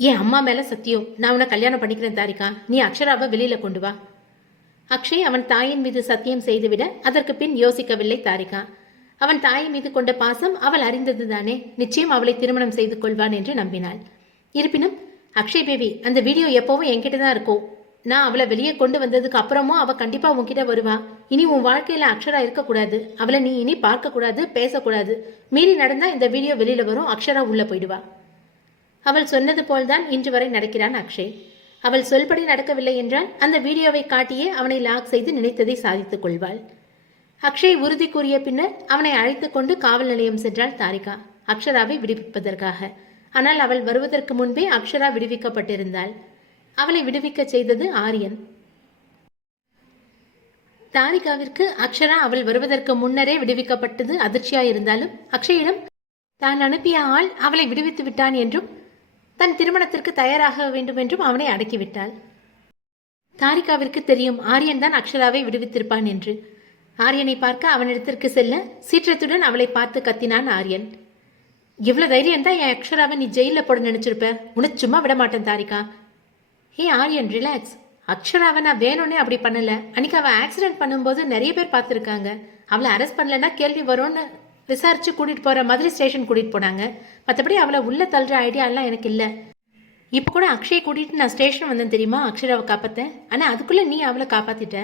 என் அம்மா மேலே சத்தியம், நான் உன்னை கல்யாணம் பண்ணிக்கிறேன் தாரிகா. நீ அக்ஷராவை வெளியில் கொண்டு வா. அக்ஷய் அவன் தாயின் மீது சத்தியம் செய்துவிட அதற்கு பின் யோசிக்கவில்லை தாரிகா. அவன் தாயின் மீது கொண்ட பாசம் அவள் அறிந்ததுதானே. நிச்சயம் அவளை திருமணம் செய்து கொள்வான் என்று நம்பினாள். இருப்பினும் அக்ஷய் பேபி, அந்த வீடியோ எப்போவும் என்கிட்ட தான் இருக்கும். நான் அவளை வெளியே கொண்டு வந்ததுக்கு அப்புறமும் அவள் கண்டிப்பா உன்கிட்ட வருவா. இனி உன் வாழ்க்கையில அக்ஷரா இருக்கக்கூடாது. அவளை நீ இனி பார்க்கக்கூடாது, பேசக்கூடாது. மீறி நடந்தா இந்த வீடியோ வெளியில வரும், அக்ஷரா உள்ள போயிடுவா. அவள் சொன்னது போல்தான் இன்று வரை நடக்கிறான் அக்ஷய். அவள் சொல்படி நடக்கவில்லை என்றால் அந்த வீடியோவை காட்டியே அவனை லாக் செய்து நினைத்ததை சாதித்துக் கொள்வாள். அக்ஷய் உறுதி கூறிய பின்னர் அவனை அழைத்து கொண்டு காவல் நிலையம் சென்றாள் தாரிகா, அக்ஷராவை விடுவிப்பதற்காக. ஆனால் அவள் வருவதற்கு முன்பே அக்ஷரா விடுவிக்கப்பட்டிருந்தாள். அவளை விடுவிக்க செய்தது ஆரியன். தாரிகாவிற்கு அக்ஷரா அவள் வருவதற்கு முன்னரே விடுவிக்கப்பட்டது அதிர்ச்சியாயிருந்தாலும் அக்ஷயிடம் தான் அனுப்பிய ஆள் அவளை விடுவித்து விட்டான் என்றும் தன் திருமணத்திற்கு தயாராக வேண்டும் என்றும் அவனை அடக்கிவிட்டாள். தாரிகாவிற்கு தெரியும் ஆரியன் தான் அக்ஷராவை விடுவித்திருப்பான் என்று. ஆரியனை பார்க்க அவனிடத்திற்கு செல்ல சீற்றத்துடன் அவளை பார்த்து கத்தினான் ஆரியன். இவ்வளவு தைரியம் தான் என் அக்ஷராவை நீ ஜெயிலில் போட நினைச்சிருப்ப. உனக்கு சும்மா விட மாட்டேன் தாரிகா. ஹே ஆரியன், ரிலாக்ஸ். அக்ஷராவை நான் வேணும்னே அப்படி பண்ணல. அன்னைக்கு அவள் ஆக்சிடென்ட் பண்ணும்போது நிறைய பேர் பார்த்துருக்காங்க. அவளை அரெஸ்ட் பண்ணலன்னா கேள்வி வரும்னு விசாரிச்சு கூட்டிட்டு போற மாதிரி ஸ்டேஷன் கூட்டிட்டு போனாங்க. மற்றபடி அவளை உள்ள தள்ளுற ஐடியா எல்லாம் எனக்கு இல்லை. இப்போ கூட அக்ஷய் கூட்டிட்டு நான் ஸ்டேஷன் வந்தேன் தெரியுமா, அக்ஷராவை காப்பாத்த. ஆனா அதுக்குள்ள நீ அவளை காப்பாத்திட்ட.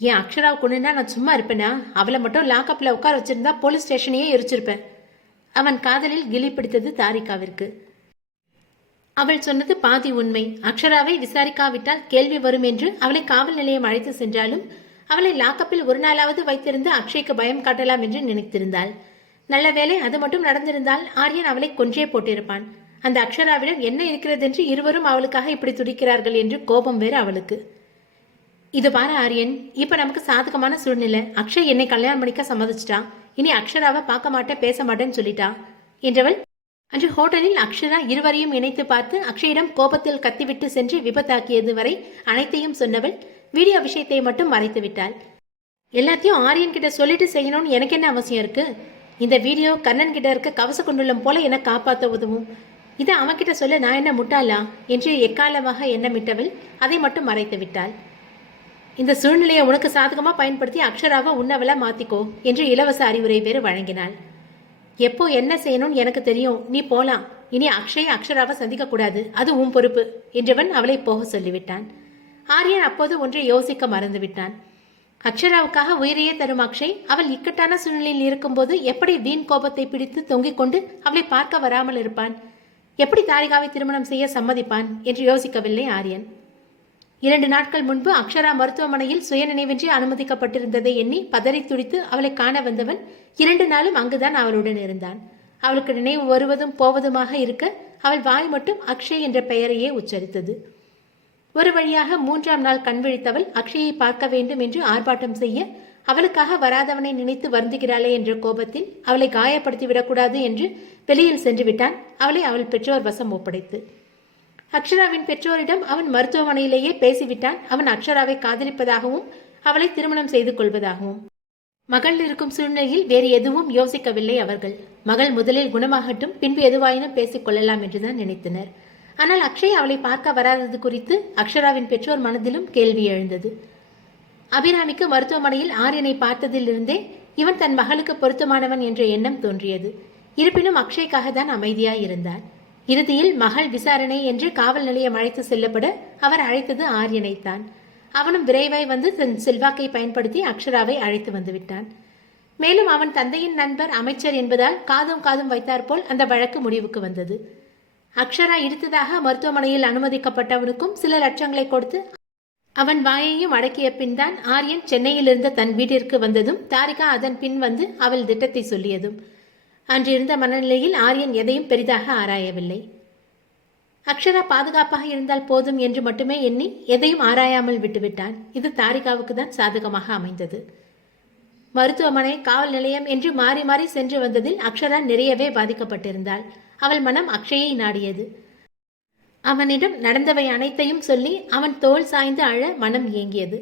என் அக்ஷராவை கொண்டுனா நான் சும்மா இருப்பேனா? அவளை மட்டும் லாக்அப்பில் உட்கார வச்சிருந்தா போலீஸ் ஸ்டேஷனையே எரிச்சிருப்பேன். அவன் காதலில் கிளி பிடித்தது தாரிகாவிற்கு. அவள் சொன்னது பாதி உண்மை. அக்ஷராவை விசாரிக்காவிட்டால் கேள்வி வரும் என்று அவளை காவல் நிலையம் அழைத்து சென்றாலும் அவளை லாக்கப்பில் ஒரு நாளாவது வைத்திருந்து அக்ஷய்க்கு பயம் காட்டலாம் என்று நினைத்திருந்தாள். நல்ல வேளை அது மட்டும் நடந்திருந்தால் ஆரியன் அவளை கொன்றே போட்டிருப்பான். அந்த அக்ஷராவிடம் என்ன இருக்கிறது என்று இருவரும் அவளுக்காக இப்படி துடிக்கிறார்கள் என்று கோபம் வேறு அவளுக்கு. இது பாரு ஆரியன், இப்ப நமக்கு சாதகமான சூழ்நிலை. அக்ஷய் என்னை கல்யாணம் பண்ணிக்க சம்மதிச்சிட்டான். இனி அக்ஷராவை பார்க்க மாட்டேன் பேச மாட்டேன்னு சொல்லிட்டா என்றவள் அன்று ஹோட்டலில் அக்ஷரா இருவரையும் இணைத்து பார்த்து அக்ஷயிடம் கோபத்தில் கத்திவிட்டு சென்று விபத்தாக்கியது வரை அனைத்தையும் சொன்னவள் வீடியோ விஷயத்தை மட்டும் மறைத்து விட்டாள். எல்லாத்தையும் ஆரியன் கிட்ட சொல்லிட்டு செய்யணும்னு எனக்கு என்ன அவசியம் இருக்கு? இந்த வீடியோ கண்ணன் கிட்ட இருக்க கவச குண்டலம் போல என்னை காப்பாற்ற உதவும். இதை அவன்கிட்ட சொல்ல நான் என்ன முட்டாளா என்று எக்காலமாக எண்ணமிட்டவள் அதை மட்டும் மறைத்து விட்டாள். இந்த சூழ்நிலையை உனக்கு சாதகமா பயன்படுத்தி அக்ஷராவை உன்னவளா மாத்திக்கோ என்று இலவச அறிவுரை வேறு வழங்கினாள். எப்போ என்ன செய்யணும்னு எனக்கு தெரியும், நீ போலாம். இனி அக்ஷராவை சந்திக்க கூடாது, அது உன் பொறுப்பு என்றவன் அவளை போக சொல்லிவிட்டான். ஆரியன் அப்போது ஒன்றை யோசிக்க மறந்துவிட்டான். அக்ஷராவுக்காக உயிரையே தரும் அக்ஷய் அவள் இக்கட்டான சூழ்நிலையில் இருக்கும்போது எப்படி வீண் கோபத்தை பிடித்து தொங்கிக் கொண்டு அவளை பார்க்க வராமல் இருப்பான்? எப்படி தாரிகாவை திருமணம் செய்ய சம்மதிப்பான் என்று யோசிக்கவில்லை ஆரியன். 2 நாட்கள் முன்பு அக்ஷரா மருத்துவமனையில் சுயநினைவின்றி அனுமதிக்கப்பட்டிருந்ததை எண்ணி பதறி துடித்து அவளை காண வந்தவன் 2 நாளும் அங்குதான் அவளுடன் இருந்தான். அவளுக்கு நினைவு வருவதும் போவதுமாக இருக்க அவள் வாய் மட்டும் அக்ஷய் என்ற பெயரையே உச்சரித்தது. ஒரு வழியாக 3ஆம் நாள் கண் விழித்தவள் அக்ஷயை பார்க்க வேண்டும் என்று ஆர்ப்பாட்டம் செய்ய அவளுக்காக வராதவனை நினைத்து வருந்துகிறாளே என்ற கோபத்தில் அவளை காயப்படுத்திவிடக்கூடாது என்று வெளியில் சென்று விட்டான், அவளை அவள் பெற்றோர் வசம் ஒப்படைத்து. அக்ஷராவின் பெற்றோரிடம் அவன் மருத்துவமனையிலேயே பேசிவிட்டான். அவன் அக்ஷராவை காதலிப்பதாகவும் அவளை திருமணம் செய்து கொள்வதாகவும். மகள் இருக்கும் சூழ்நிலையில் வேறு எதுவும் யோசிக்கவில்லை அவர்கள். மகள் முதலில் குணமாகட்டும், பின்பு எதுவாயினும் பேசிக் கொள்ளலாம் என்றுதான் நினைத்தனர். ஆனால் அக்ஷய் அவளை பார்க்க வராதது குறித்து அக்ஷராவின் பெற்றோர் மனதிலும் கேள்வி எழுந்தது. அபிராமிக்கு மருத்துவமனையில் ஆரியனை பார்த்ததிலிருந்தே இவன் தன் மகளுக்கு பொருத்தமானவன் என்ற எண்ணம் தோன்றியது. இருப்பினும் அக்ஷய்க்காக தான் அமைதியாய் இருந்தார். இறுதியில் மகள் விசாரணை என்று காவல் நிலையம் அழைத்து செல்லப்பட அவர் அழைத்தது ஆரியனைத்தான். அவனும் விரைவாய் வந்து தன் செல்வாக்கை பயன்படுத்தி அக்ஷராவை அழைத்து வந்துவிட்டான். மேலும் அவன் தந்தையின் நண்பர் அமைச்சர் என்பதால் காதும் வைத்தாற்போல் அந்த வழக்கு முடிவுக்கு வந்தது. அக்ஷரா இடித்ததாக மருத்துவமனையில் அனுமதிக்கப்பட்டவனுக்கும் சில லட்சங்களை கொடுத்து அவன் வாயையும் அடக்கிய பின் தான் ஆரியன் சென்னையில் இருந்த தன் வீட்டிற்கு வந்ததும் தாரிகா அதன் பின் வந்து அவள் திட்டத்தை சொல்லியதும். அன்றிருந்த மனநிலையில் ஆரியன் எதையும் பெரிதாக ஆராயவில்லை. அக்ஷரா பாதுகாப்பாக இருந்தால் போதும் என்று மட்டுமே எண்ணி எதையும் ஆராயாமல் விட்டுவிட்டான். இது தாரிகாவுக்கு தான் சாதகமாக அமைந்தது. மருத்துவமனை, காவல் நிலையம் என்று மாறி மாறி சென்று வந்ததில் அக்ஷரா நிறையவே பாதிக்கப்பட்டிருந்தாள். அவள் மனம் அக்ஷயை நாடியது. அவனிடம் நடந்தவை அனைத்தையும் சொல்லி அவன் தோள் சாய்ந்து அழ மனம் ஏங்கியது.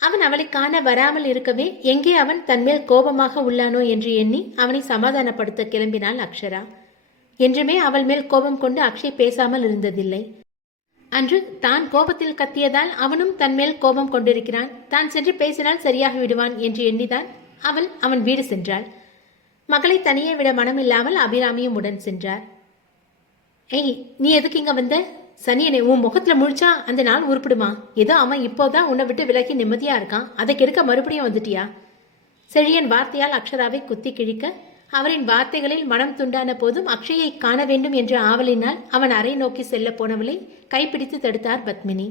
அவன் அவளை காண வராமல் இருக்கவே எங்கே அவன் தன்மேல் கோபமாக உள்ளானோ என்று எண்ணி அவனை சமாதானப்படுத்த கிளம்பினாள் அக்ஷரா. என்றுமே அவள் மேல் கோபம் கொண்டு அக்ஷய் பேசாமல் இருந்ததில்லை. அன்று தான் கோபத்தில் கத்தியதால் அவனும் தன்மேல் கோபம் கொண்டிருக்கிறான், தான் சென்று பேசினால் சரியாக விடுவான் என்று எண்ணிதான் அவன் வீடு சென்றாள். மகளை தனியே விட மனமில்லாமல் அபிராமியும் உடன் சென்றார். ஏய், நீ எதுக்கு இங்க வந்த? சனியனை உன் முகத்துல முழிச்சா அந்த நாள் உருப்பிடுமா? ஏதோ அவன் இப்போதான் உன்னை விட்டு விலகி நிம்மதியா இருக்கான், அதை கெடுக்க மறுபடியும் வந்துட்டியா? செழியன் வார்த்தையால் அக்ஷராவை குத்தி கிழிக்க அவரின் வார்த்தைகளில் மனம் துண்டான போதும் அக்ஷயை காண வேண்டும் என்ற ஆவலினால் அவன் அறை நோக்கி செல்ல போனவளை கைப்பிடித்து தடுத்தார் பத்மினி.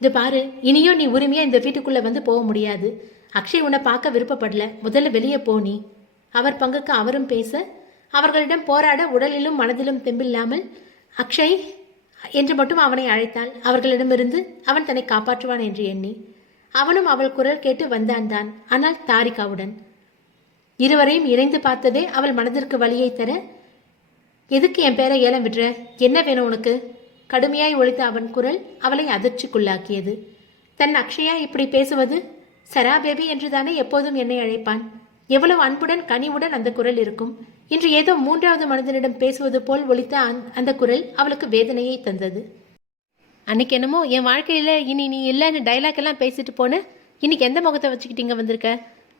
இது பாரு, இனியும் நீ உரிமையா இந்த வீட்டுக்குள்ள வந்து போக முடியாது. அக்ஷய் உன்னை பார்க்க விருப்பப்படல, முதல்ல வெளியே போனி. அவர் பங்குக்கு அவரும் பேச அவர்களிடம் போராட உடலிலும் மனதிலும் தெம்பில்லாமல் அக்ஷய் என்று மட்டும் அவனை அழைத்தாள். அவர்களிடமிருந்து அவன் தன்னை காப்பாற்றுவான் என்று எண்ணி அவனும் அவள் குரல் கேட்டு வந்தான் தான், ஆனால் தாரிகாவுடன். இருவரையும் இணைந்து பார்த்ததே அவள் மனதிற்கு வலியை தர, எதுக்கு என் பேரை ஏலம் விடுற? என்ன வேணும் உனக்கு? கடுமையாய் ஒழித்த அவன் குரல் அவளை அதிர்ச்சிக்குள்ளாக்கியது. தன் அக்ஷயா இப்படி பேசுவது? சரா பேபி என்றுதானே எப்போதும் என்னை அழைப்பான். எவ்வளவு அன்புடன் கனிவுடன் அந்த குரல் இருக்கும். இன்று ஏதோ 3வது மனிதனிடம் பேசுவது போல் ஒலித்த அந்த குரல் அவளுக்கு வேதனையை தந்தது. அன்னைக்கு என்னமோ என் வாழ்க்கையில இனி நீ இல்லைன்னு டைலாக் எல்லாம் பேசிட்டு போன, இன்னைக்கு எந்த முகத்தை வச்சுக்கிட்டீங்க வந்திருக்க?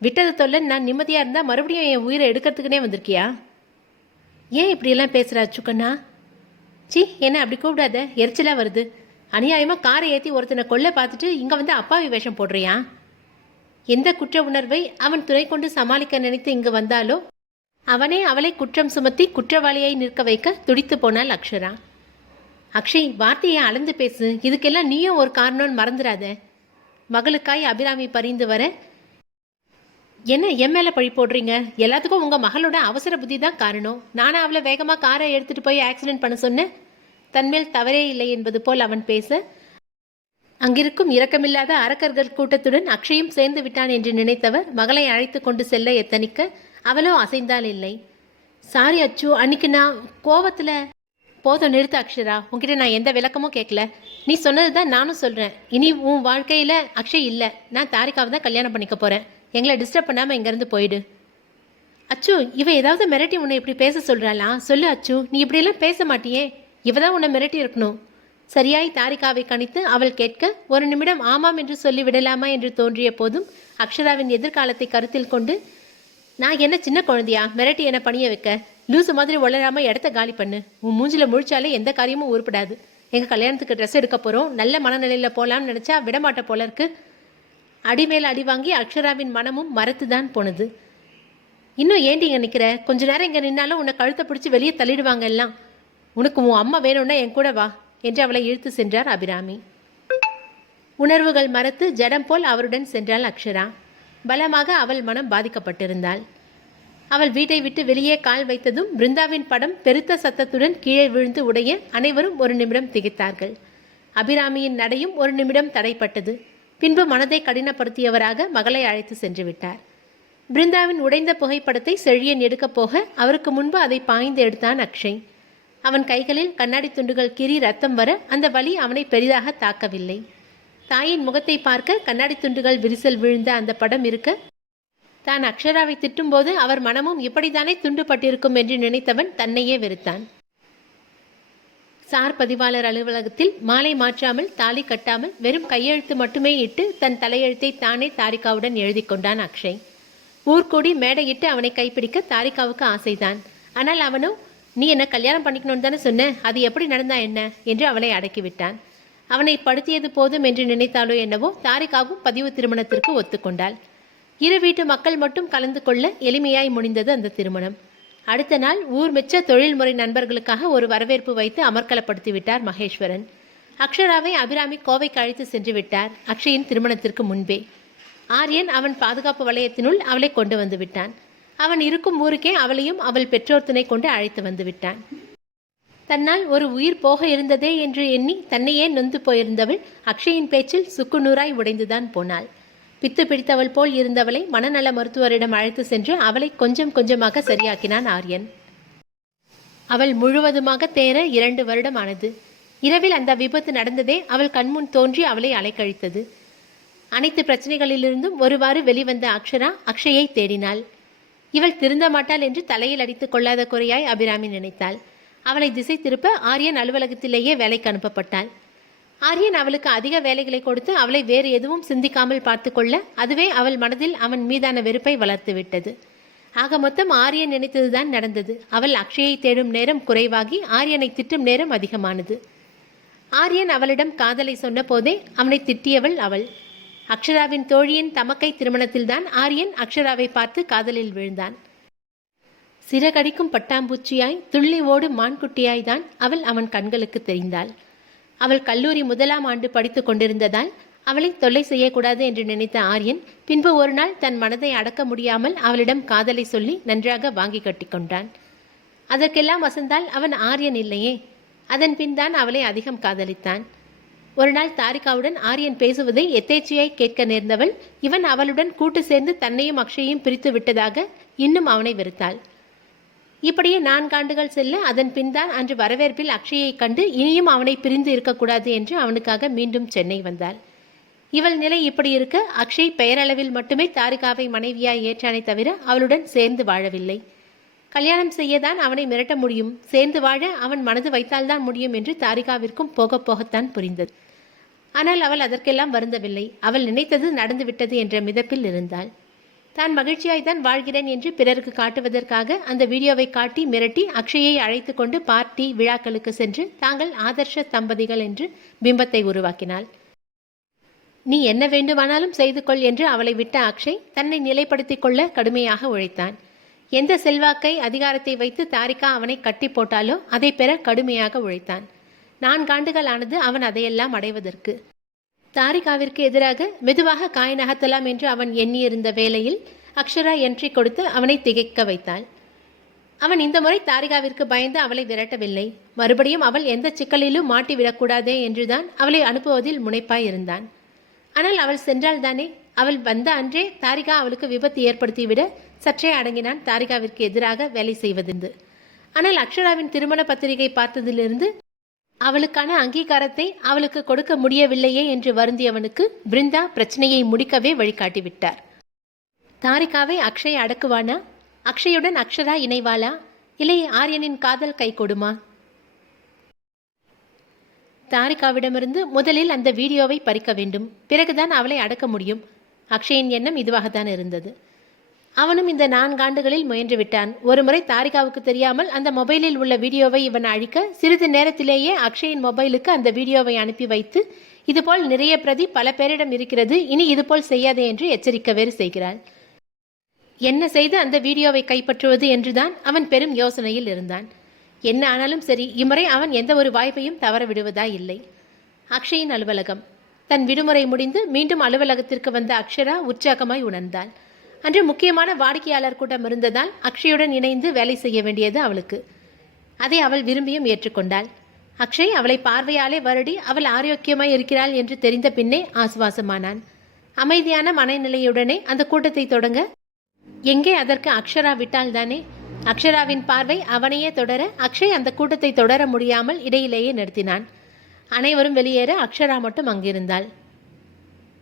விட்டது தொல்லை, நான் நிம்மதியா இருந்தா மறுபடியும் என் உயிரை எடுக்கிறதுக்குனே வந்திருக்கியா? ஏன் இப்படியெல்லாம் பேசுற அச்சுக்கண்ணா? சி, என்ன அப்படி கூப்பிடாத, எரிச்சலா வருது. அநியாயமாக காரை ஏற்றி ஒருத்தனை கொல்ல பார்த்துட்டு இங்கே வந்து அப்பாவி வேஷம் போடுறியா? எந்த குற்ற உணர்வை அவன் துணை கொண்டு சமாளிக்க நினைத்து இங்கு வந்தாலோ அவனே அவளை குற்றம் சுமத்தி குற்றவாளியை நிற்க வைக்க துடித்து போனாள் அக்ஷரா. அக்ஷய், வார்த்தையை அளந்து பேசு. இதுக்கெல்லாம் நீயும் ஒரு காரணம்னு மறந்துடாத. மகளுக்காய் அபிராமி பரிந்து வர, என்ன என் மேலே பழி போடுறீங்க? எல்லாத்துக்கும் உங்கள் மகளோட அவசர புத்தி தான் காரணம். நானே அவளை வேகமாக காரை எடுத்துகிட்டு போய் ஆக்சிடென்ட் பண்ண சொன்னேன். தன்மேல் தவறே இல்லை என்பது போல் அவன் பேச, அங்கிருக்கும் இரக்கமில்லாத அரக்கர்கள் கூட்டத்துடன் அக்ஷயும் சேர்ந்து விட்டான் என்று நினைத்தவர் மகளை அழைத்து கொண்டு செல்ல எத்தனிக்க அவளோ அசைந்தால் இல்லை. சாரி அச்சு, அன்னைக்கு நான் கோவத்தில். போதும், நிறுத்த அக்ஷரா. உன்கிட்ட நான் எந்த விளக்கமும் கேட்கல. நீ சொன்னது தான் நானும் சொல்கிறேன். இனி உன் வாழ்க்கையில் அக்ஷய் இல்லை. நான் தாரிகாவை தான் கல்யாணம் பண்ணிக்க போகிறேன். எங்களை டிஸ்டர்ப் பண்ணாமல் இங்கேருந்து போயிடு. அச்சு, இவ ஏதாவது மிரட்டி உன்னை இப்படி பேச சொல்கிறாளா? சொல்லு அச்சு, நீ இப்படியெல்லாம் பேச மாட்டியே. இவ தான் உன்னை மிரட்டி இருக்கணும். சரியாய் தாரிகாவை கணித்து அவள் கேட்க ஒரு நிமிடம் ஆமாம் என்று சொல்லிவிடலாமா என்று தோன்றிய போதும் அக்ஷராவின் எதிர்காலத்தை கருத்தில் கொண்டு, நான் என்ன சின்ன குழந்தையா மிரட்டி என்ன பணிய வைக்க? லூசு மாதிரி உளராம இடத்த காலி பண்ணு. உன் மூஞ்சில முழிச்சாலே எந்த காரியமும் உருப்படாது. எங்கள் கல்யாணத்துக்கு ட்ரெஸ் எடுக்க போகிறோம். நல்ல மனநிலையில் போகலாம்னு நினச்சா விடமாட்ட போல இருக்கு. அடிமேல் அடி வாங்கி அக்ஷராவின் மனமும் மறத்துதான் போனது. இன்னும் ஏண்டி இங்கே நிற்கிற? கொஞ்ச நேரம் இங்கே நின்னாலும் உன்னை கழுத்தை பிடிச்சி வெளியே தள்ளிடுவாங்க எல்லாம். உனக்கு உன் அம்மா வேணும்னா என் கூட வா என்று அவளை இழுத்து சென்றார் அபிராமி. உணர்வுகள் மறத்து ஜடம் போல் அவருடன் சென்றாள் அக்ஷரா. பலமாக அவள் மனம் பாதிக்கப்பட்டிருந்தாள். அவள் வீட்டை விட்டு வெளியே கால் வைத்ததும் பிருந்தாவின் படம் பெருத்த சத்தத்துடன் கீழே விழுந்து உடைய அனைவரும் ஒரு நிமிடம் திகைத்தார்கள். அபிராமியின் நடையும் ஒரு நிமிடம் தடைப்பட்டது. பின்பு மனதை கடினப்படுத்தியவராக மகளை அழைத்து சென்று விட்டார். பிருந்தாவின் உடைந்த புகைப்படத்தை செழியன் எடுக்கப் போக அவருக்கு முன்பு அதை பாய்ந்து எடுத்தான் அக்ஷய். அவன் கைகளில் கண்ணாடி துண்டுகள் கீறி ரத்தம் வர அந்த வலி அவனை பெரிதாக தாக்கவில்லை. தாயின் முகத்தை பார்க்க கண்ணாடி துண்டுகள் விரிசல் விழுந்த அந்த படம் இருக்க, தான் அக்ஷராவை திட்டும்போது அவர் மனமும் இப்படித்தானே துண்டுபட்டிருக்கும் என்று நினைத்தவன் தன்னையே வெறுத்தான். சார் பதிவாளர் அலுவலகத்தில் மாலை மாற்றாமல் தாலி கட்டாமல் வெறும் கையெழுத்து மட்டுமே இட்டு தன் தலையெழுத்தை தானே தாரிகாவுடன் எழுதி கொண்டான் அக்ஷய். ஊர்கூடி மேடையிட்டு அவனை கைப்பிடிக்க தாரிகாவுக்கு ஆசைதான். ஆனால் அவனோ, நீ என்ன கல்யாணம் பண்ணிக்கணும்னு தானே சொன்ன, அது எப்படி நடந்தா என்ன என்று அவளை அடக்கிவிட்டான். அவனை படுத்தியது போதும் என்று நினைத்தாலோ என்னவோ தாரிகாவும் பதிவு திருமணத்திற்கு ஒத்துக்கொண்டாள். இரு வீட்டு மக்கள் மட்டும் கலந்து கொள்ள எளிமையாய் முடிந்தது அந்த திருமணம். அடுத்த நாள் ஊர் மெச்ச தொழில்முறை நண்பர்களுக்காக ஒரு வரவேற்பு வைத்து அமர்க்கலப்படுத்தி விட்டார் மகேஸ்வரன். அக்ஷராவை அபிராமி கோவைக்கு அழைத்து சென்று விட்டார். அக்ஷயின் திருமணத்திற்கு முன்பே ஆரியன் அவன் பாதுகாப்பு வளையத்தினுள் அவளை கொண்டு வந்து விட்டான். அவன் இருக்கும் ஊருக்கே அவளையும் அவள் பெற்றோர் துணை கொண்டு அழைத்து வந்து விட்டான். தன்னால் ஒரு உயிர் போக இருந்ததே என்று எண்ணி தன்னையே நொந்து போயிருந்தவள் அக்ஷயின் பேச்சில் சுக்குநூறாய் உடைந்துதான் போனாள். பித்து பிடித்தவள் போல் இருந்தவளை மனநல மருத்துவரிடம் அழைத்து சென்று அவளை கொஞ்சம் கொஞ்சமாக சரியாக்கினான் ஆரியன். அவள் முழுவதுமாக தேர 2 வருடம் ஆனது. இரவில் அந்த விபத்து நடந்ததே அவள் கண்முன் தோன்றி அவளை அலைக்கழித்தது. அனைத்து பிரச்சனைகளிலிருந்தும் ஒருவாறு வெளிவந்த அக்ஷரா அக்ஷயை தேடினாள். இவள் திருந்த மாட்டாள் என்று தலையில் அடித்துக் கொள்ளாத குறையாய் அபிராமி நினைத்தாள். அவளை திசை திருப்ப ஆரியன் அலுவலகத்திலேயே வேலைக்கு அனுப்பப்பட்டாள். ஆரியன் அவளுக்கு அதிக வேலைகளை கொடுத்து அவளை வேறு எதுவும் சிந்திக்காமல் பார்த்து கொள்ள அதுவே அவள் மனதில் அவன் மீதான வெறுப்பை வளர்த்து விட்டது. ஆக மொத்தம் ஆரியன் நினைத்ததுதான் நடந்தது. அவள் அக்ஷயை தேடும் நேரம் குறைவாகி ஆரியனை திட்டும் நேரம் அதிகமானது. ஆரியன் அவளிடம் காதலை சொன்ன போதே அவனை திட்டியவள் அவள். அக்ஷராவின் தோழியின் தமக்கை திருமணத்தில்தான் ஆரியன் அக்ஷராவை பார்த்து காதலில் விழுந்தான். சிறகடிக்கும் பட்டாம்பூச்சியாய் துள்ளி ஓடும் மான்குட்டியாய்தான் அவள் அவன் கண்களுக்கு தெரிந்தாள். அவள் கல்லூரி 1ஆம் ஆண்டு படித்து கொண்டிருந்ததால் அவளை தொல்லை செய்யக்கூடாது என்று நினைத்த ஆரியன் பின்பு ஒரு நாள் தன் மனதை அடக்க முடியாமல் அவளிடம் காதலை சொல்லி நன்றாக வாங்கி கட்டி கொண்டான். அதற்கெல்லாம் வசந்தால் அவன் ஆரியன் இல்லையே. அதன் பின் தான் அவளை அதிகம் காதலித்தான். ஒரு நாள் தாரிகாவுடன் ஆரியன் பேசுவதை எதேச்சையாய் கேட்க நேர்ந்தவள் இவன் அவளுடன் கூட்டு சேர்ந்து தன்னையும் அக்ஷயையும் பிரித்து விட்டதாக இன்னும் அவனை வெறுத்தாள். இப்படியே 4 ஆண்டுகள் செல்ல அதன் பின் தான் அன்று வரவேற்பில் அக்ஷயை கண்டு இனியும் அவனை பிரிந்து இருக்கக்கூடாது என்று அவனுக்காக மீண்டும் சென்னை வந்தாள். இவள் நிலை இப்படி இருக்க அக்ஷய் பெயரளவில் மட்டுமே தாரிகாவை மனைவியாய் ஏற்றானே தவிர அவளுடன் சேர்ந்து வாழவில்லை. கல்யாணம் செய்யதான் அவனை மிரட்ட முடியும், சேர்ந்து வாழ அவன் மனது வைத்தால்தான் முடியும் என்று தாரிகாவிற்கும் போக போகத்தான் புரிந்தது. ஆனால் அவள் அதற்கெல்லாம் வருந்தவில்லை. அவள் நினைத்தது நடந்துவிட்டது என்ற மிதப்பில் இருந்தாள். தான் மகிழ்ச்சியாய்தான் வாழ்கிறேன் என்று பிறருக்கு காட்டுவதற்காக அந்த வீடியோவை காட்டி மிரட்டி அக்ஷயை அழைத்து கொண்டு பார்ட்டி விழாக்களுக்கு சென்று தாங்கள் ஆதர்ஷ தம்பதிகள் என்று பிம்பத்தை உருவாக்கினாள். நீ என்ன வேண்டுமானாலும் செய்து கொள் என்று அவளை விட்ட அக்ஷய் தன்னை நிலைப்படுத்திக் கொள்ள கடுமையாக உழைத்தான். எந்த செல்வாக்கை அதிகாரத்தை வைத்து தாரிகா அவனை கட்டி போட்டாலோ அதை பெற கடுமையாக உழைத்தான். 4 ஆண்டுகள் ஆனது அவன் அதையெல்லாம் அடைவதற்கு. தாரிகாவிற்கு எதிராக மெதுவாக காய் நகர்த்தலாம் என்று அவன் எண்ணியிருந்த வேளையில் அக்ஷரா என்ட்ரி கொடுத்து அவனை திகைக்க வைத்தாள். அவன் இந்த முறை தாரிகாவிற்கு பயந்து அவளை விரட்டவில்லை. மறுபடியும் அவள் எந்த சிக்கலிலும் மாட்டிவிடக்கூடாதே என்றுதான் அவளை அனுப்புவதில் முனைப்பாயிருந்தான். ஆனால் அவள் சென்றால் தானே. அவள் வந்த அன்றே தாரிகா அவளுக்கு விபத்து ஏற்படுத்திவிட சற்றே அடங்கினான் தாரிகாவிற்கு எதிராக வேலை செய்வதென்று. ஆனால் அக்ஷராவின் திருமண பத்திரிகை பார்த்ததிலிருந்து அவளுக்கான அங்கீகாரத்தை அவளுக்கு கொடுக்க முடியவில்லையே என்று வருந்தியவனுக்கு பிருந்தா பிரச்சனையை முடிக்கவே வழிகாட்டிவிட்டார். தாரிகாவை அக்ஷய் அடக்குவானா? அக்ஷயுடன் அக்ஷரா இணைவாளா? இல்லை ஆரியனின் காதல் கை கொடுமா? தாரிகாவிடமிருந்து முதலில் அந்த வீடியோவை பறிக்க வேண்டும். பிறகுதான் அவளை அடக்க முடியும். அக்ஷயின் எண்ணம் இதுவாகத்தான் இருந்தது. அவனும் இந்த 4 ஆண்டுகளில் முயன்று விட்டான். ஒருமுறை தாரிகாவுக்கு தெரியாமல் அந்த மொபைலில் உள்ள வீடியோவை இவன் அழிக்க சிறிது நேரத்திலேயே அக்ஷயின் மொபைலுக்கு அந்த வீடியோவை அனுப்பி வைத்து இதுபோல் நிறைய பிரதி பல பேரிடம் இருக்கிறது, இனி இதுபோல் செய்யாதே என்று எச்சரிக்க வேறு செய்கிறாள். என்ன செய்து அந்த வீடியோவை கைப்பற்றுவது என்றுதான் அவன் பெரும் யோசனையில் இருந்தான். என்ன ஆனாலும் சரி, இம்முறை அவன் எந்த ஒரு வாய்ப்பையும் தவற விடுவதா இல்லை. அக்ஷயின் அலுவலகம். தன் விடுமுறை முடிந்து மீண்டும் அலுவலகத்திற்கு வந்த அக்ஷரா உற்சாகமாய் உணர்ந்தாள். அன்று முக்கியமான வாடிக்கையாளர் கூட்டம் இருந்ததால் அக்ஷயுடன் இணைந்து வேலை செய்ய வேண்டியது அவளுக்கு. அதை அவள் விரும்பியும் ஏற்றுக்கொண்டாள். அக்ஷய் அவளை பார்வையாலே வருடி அவள் ஆரோக்கியமாய் இருக்கிறாள் என்று தெரிந்த பின்னே ஆசுவாசமானான். அமைதியான மனநிலையுடனே அந்த கூட்டத்தை தொடங்க எங்கே அதற்கு அக்ஷரா விட்டால் தானே. அக்ஷராவின் பார்வை அவனையே தொடர அக்ஷய் அந்த கூட்டத்தை தொடர முடியாமல் இடையிலேயே நிறுத்தினான். அனைவரும் வெளியேற அக்ஷரா மட்டும் அங்கிருந்தாள்.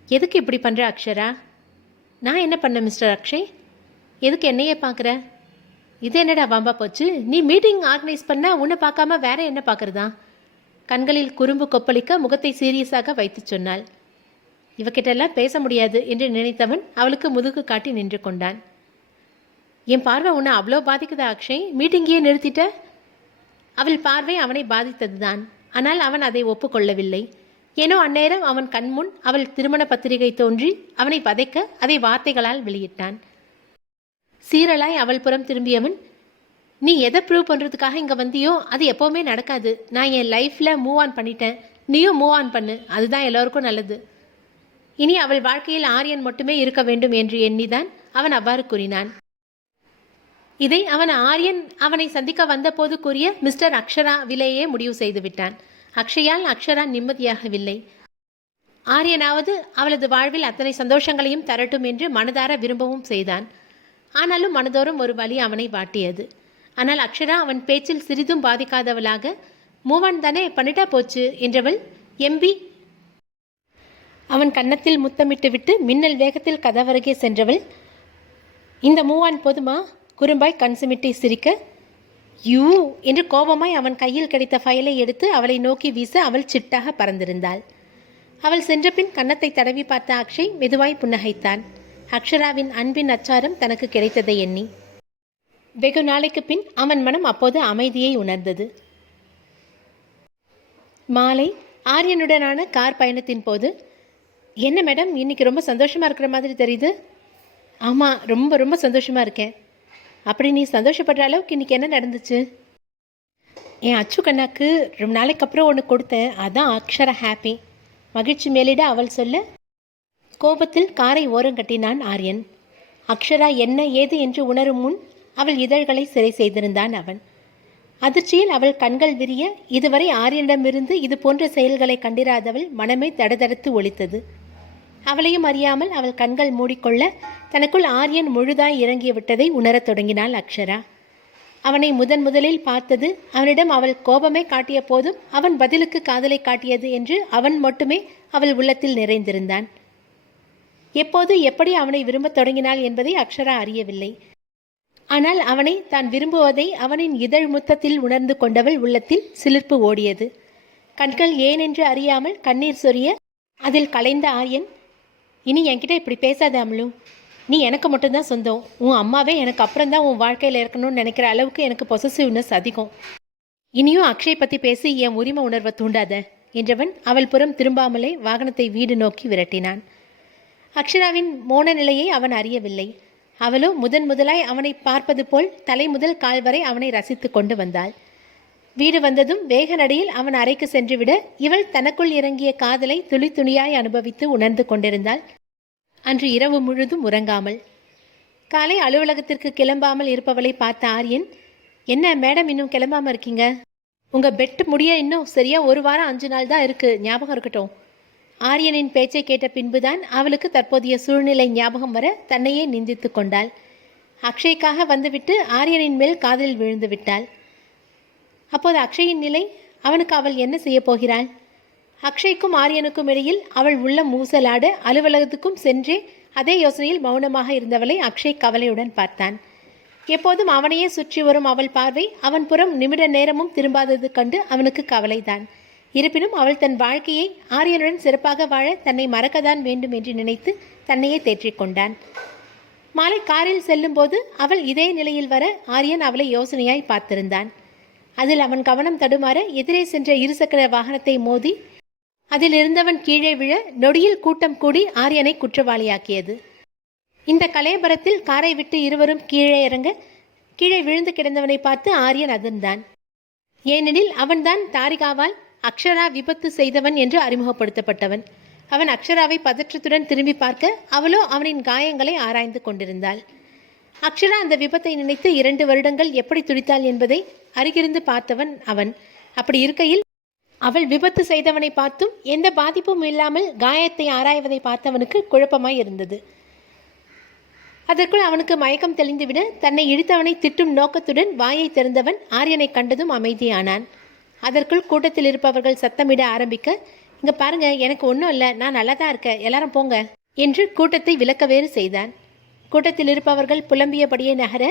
எதுக்கு இப்படி பண்ற அக்ஷரா? நான் என்ன பண்ண மிஸ்டர் அக்ஷய்? எதுக்கு என்னையே பார்க்குற? இது என்னடா வம்பா போச்சு? நீ மீட்டிங் ஆர்கனைஸ் பண்ண உன்னை பார்க்காம வேற என்ன பார்க்குறதா? கண்களில் குறும்பு கொப்பளிக்க முகத்தை சீரியஸாக வைத்து சொன்னாள். இவகிட்டெல்லாம் பேச முடியாது என்று நினைத்தவன் அவளுக்கு முதுகு காட்டி நின்று கொண்டான். என் பார்வை உன்னை அவ்வளோ பாதிக்குதா அக்ஷய்? மீட்டிங்கையே நிறுத்திட்ட? அவள் பார்வை அவனை பாதித்ததுதான். ஆனால் அவன் அதை ஒப்புக்கொள்ளவில்லை. ஏனோ அந்நேரம் அவன் கண்முன் அவள் திருமண பத்திரிகை தோன்றி அவனை வதைக்க அதை வார்த்தைகளால் வெளியிட்டான். சீரலாய் அவள் புறம் திரும்பியவன், நீ எதை ப்ரூவ் பண்ணுறதுக்காக இங்கே வந்தியோ அது எப்போவுமே நடக்காது. நான் என் லைஃப்பில் மூவ் ஆன் பண்ணிட்டேன், நீயும் மூவ் ஆன் பண்ணு, அதுதான் எல்லோருக்கும் நல்லது. இனி அவள் வாழ்க்கையில் ஆரியன் மட்டுமே இருக்க வேண்டும் என்று எண்ணிதான் அவன் அவ்வாறு கூறினான். இதை அவன் ஆரியன் அவனை சந்திக்க வந்தபோது கூறிய மிஸ்டர் அக்ஷராவிலேயே முடிவு செய்து விட்டான். அக்ஷயால் அக்ஷரா நிம்மதியாகவில்லை. ஆரியனாவது அவளது வாழ்வில் அத்தனை சந்தோஷங்களையும் தரட்டும் என்று மனதார விரும்பவும் செய்தான். ஆனாலும் மனதோறும் ஒரு வலி அவனை வாட்டியது. ஆனால் அக்ஷரா அவன் பேச்சில் சிறிதும் பாதிக்காதவளாக மூவான் தானே பண்ணிட்டா போச்சு என்றவள் எம்பி அவன் கன்னத்தில் முத்தமிட்டு விட்டு மின்னல் வேகத்தில் கதவருகே சென்றவள், இந்த மூவான் போதுமா? குறும்பாய் கண் சிமிட்டி சிரிக்க, யூ என்று கோபமாய் அவன் கையில் கிடைத்த ஃபைலை எடுத்து அவளை நோக்கி வீச அவள் சிட்டாக பறந்திருந்தாள். அவள் சென்றபின் கன்னத்தை தடவி பார்த்த அக்ஷய் மெதுவாய் புன்னகைத்தான். அக்ஷராவின் அன்பின் அச்சாரம் தனக்கு கிடைத்ததை எண்ணி. வெகு நாளைக்கு பின் அவன் மனம் அப்போது அமைதியை உணர்ந்தது. மாலை ஆரியனுடனான கார் பயணத்தின் போது, என்ன மேடம் இன்னைக்கு ரொம்ப சந்தோஷமாக இருக்கிற மாதிரி தெரியுது? ஆமாம், ரொம்ப ரொம்ப சந்தோஷமாக இருக்கேன். அப்படி நீ சந்தோஷப்படுற அளவுக்கு இன்றைக்கி என்ன நடந்துச்சு? என் அச்சு கண்ணாக்கு ரொம்ப நாளைக்கு அப்புறம் ஒன்று கொடுத்தேன், அதான் அக்ஷரா ஹாப்பி. மகிழ்ச்சி மேலிட அவள் சொல்ல கோபத்தில் காரை ஓரங்கட்டினான் ஆரியன். அக்ஷரா என்ன ஏது என்று உணரும் முன் அவள் இதழ்களை சிறை செய்திருந்தான் அவன். அதிர்ச்சியில் அவள் கண்கள் விரிய இதுவரை ஆரியனிடமிருந்து இது போன்ற செயல்களை கண்டிராதவள் மனமே தடதடத்து ஒலித்தது. அவளையும் அறியாமல் அவள் கண்கள் மூடிக்கொள்ள தனக்குள் ஆரியன் முழுதாய் இறங்கி விட்டதை உணரத் தொடங்கினாள் அக்ஷரா. அவனை முதலில் பார்த்தது அவனிடம் அவள் கோபமே காட்டிய போதும் அவன் பதிலுக்கு காதலை காட்டியது என்று அவன் மட்டுமே அவள் உள்ளத்தில் நிறைந்திருந்தான். எப்போது எப்படி அவனை விரும்பத் தொடங்கினாள் என்பதை அக்ஷரா அறியவில்லை. ஆனால் அவனை தான் விரும்புவதை அவனின் இதழ் முத்தத்தில் உணர்ந்து கொண்டவள் உள்ளத்தில் சிலிர்ப்பு ஓடியது. கண்கள் ஏனென்று அறியாமல் கண்ணீர் சொரிய அதில் கலைந்த ஆரியன், இனி என்கிட்ட இப்படி பேசாத அம்லு, நீ எனக்கு மட்டும்தான் சொந்தம். உன் அம்மாவே எனக்கு அப்புறம் தான் உன் வாழ்க்கையில் இருக்கணும்னு நினைக்கிற அளவுக்கு எனக்கு பொசசிவ்னஸ் அதிகம். இனியும் அக்ஷய் பற்றி பேசி என் உரிமை உணர்வை தூண்டாத என்றவன் அவள் புறம் திரும்பாமலே வாகனத்தை வீடு நோக்கி விரட்டினான். அக்ஷராவின் மோன நிலையை அவன் அறியவில்லை. அவளோ முதலாய் அவனை பார்ப்பது போல் தலை முதல் கால் வரை அவனை ரசித்து கொண்டு வந்தாள். வீடு வந்ததும் வேக நடையில் அவன் அறைக்கு சென்றுவிட இவள் தனக்குள் இறங்கிய காதலை துளி துளியாய் அனுபவித்து உணர்ந்து கொண்டிருந்தாள். அன்று இரவு முழுதும் உறங்காமல். காலை அலுவலகத்திற்கு கிளம்பாமல் இருப்பவளை பார்த்த ஆரியன், என்ன மேடம் இன்னும் கிளம்பாமல் இருக்கீங்க? உங்கள் பெட்டு முடிய இன்னும் சரியா 1 வாரம் 5 நாள் தான் இருக்குது, ஞாபகம் இருக்கட்டும். ஆரியனின் பேச்சை கேட்ட பின்புதான் அவளுக்கு தற்போதைய சூழ்நிலை ஞாபகம் வர தன்னையே நிந்தித்து கொண்டாள். அக்ஷய்க்காக வந்துவிட்டு ஆரியனின் மேல் காதலில் விழுந்து விட்டாள். அப்போது அக்ஷயின் நிலை, அவனுக்கு அவள் என்ன செய்ய போகிறாள்? அக்ஷய்க்கும் ஆரியனுக்கும் இடையில் அவள் உள்ளம் ஊசலாட அலுவலகத்துக்கும் சென்றே அதே யோசனையில் மௌனமாக இருந்தவளை அக்ஷய் கவலையுடன் பார்த்தான். எப்போதும் அவனையே சுற்றி வரும் அவள் பார்வை அவன் புறம் நிமிட நேரமும் திரும்பாதது கண்டு அவனுக்கு கவலைதான். இருப்பினும் அவள் தன் வாழ்க்கையை ஆரியனுடன் சிறப்பாக வாழ தன்னை மறக்கத்தான் வேண்டும் என்று நினைத்து தன்னையே தேற்றிக்கொண்டான். மாலை காரில் செல்லும்போது அவள் இதே நிலையில் வர ஆரியன் அவளை யோசனையாய் பார்த்திருந்தான். அதில் அவன் கவனம் தடுமாற எதிரே சென்ற இருசக்கர வாகனத்தை மோதி அதில் இருந்தவன் கீழே விழ நொடியில் கூட்டம் கூடி ஆரியனை குற்றவாளியாக்கியது. இந்த கலேபரத்தில் காரை விட்டு இருவரும் கீழே இறங்க கீழே விழுந்து கிடந்தவனை பார்த்து ஆரியன் அதிர்ந்தான். ஏனெனில் அவன்தான் தாரிகாவால் அக்ஷரா விபத்து செய்தவன் என்று அறிமுகப்படுத்தப்பட்டவன். அவன் அக்ஷராவை பதற்றத்துடன் திரும்பி பார்க்க அவளோ அவனின் காயங்களை ஆராய்ந்து கொண்டிருந்தாள். அக்ஷரா அந்த விபத்தை நினைத்து 2 வருடங்கள் எப்படி துடித்தாள் என்பதை அருகிருந்து பார்த்தவன் அவன். அப்படி இருக்கையில் அவள் விபத்து செய்தவனை பார்த்தும் எந்த பாதிப்பும் இல்லாமல் காயத்தை ஆராய்வதை பார்த்தவனுக்கு குழப்பமாய் இருந்தது. அதற்குள் அவனுக்கு மயக்கம் தெளிந்துவிட தன்னை இழுத்தவனை திட்டும் நோக்கத்துடன் வாயை திறந்தவன் ஆரியனை கண்டதும் அமைதியானான். அதற்குள் கூட்டத்தில் இருப்பவர்கள் சத்தமிட ஆரம்பிக்க, இங்க பாருங்க, எனக்கு ஒன்றும் இல்லை, நான் நல்லா தான் இருக்கேன், எல்லாரும் போங்க என்று கூட்டத்தை விலக்க வேறு செய்தான். கூட்டத்தில் இருப்பவர்கள் புலம்பியபடியே நகர,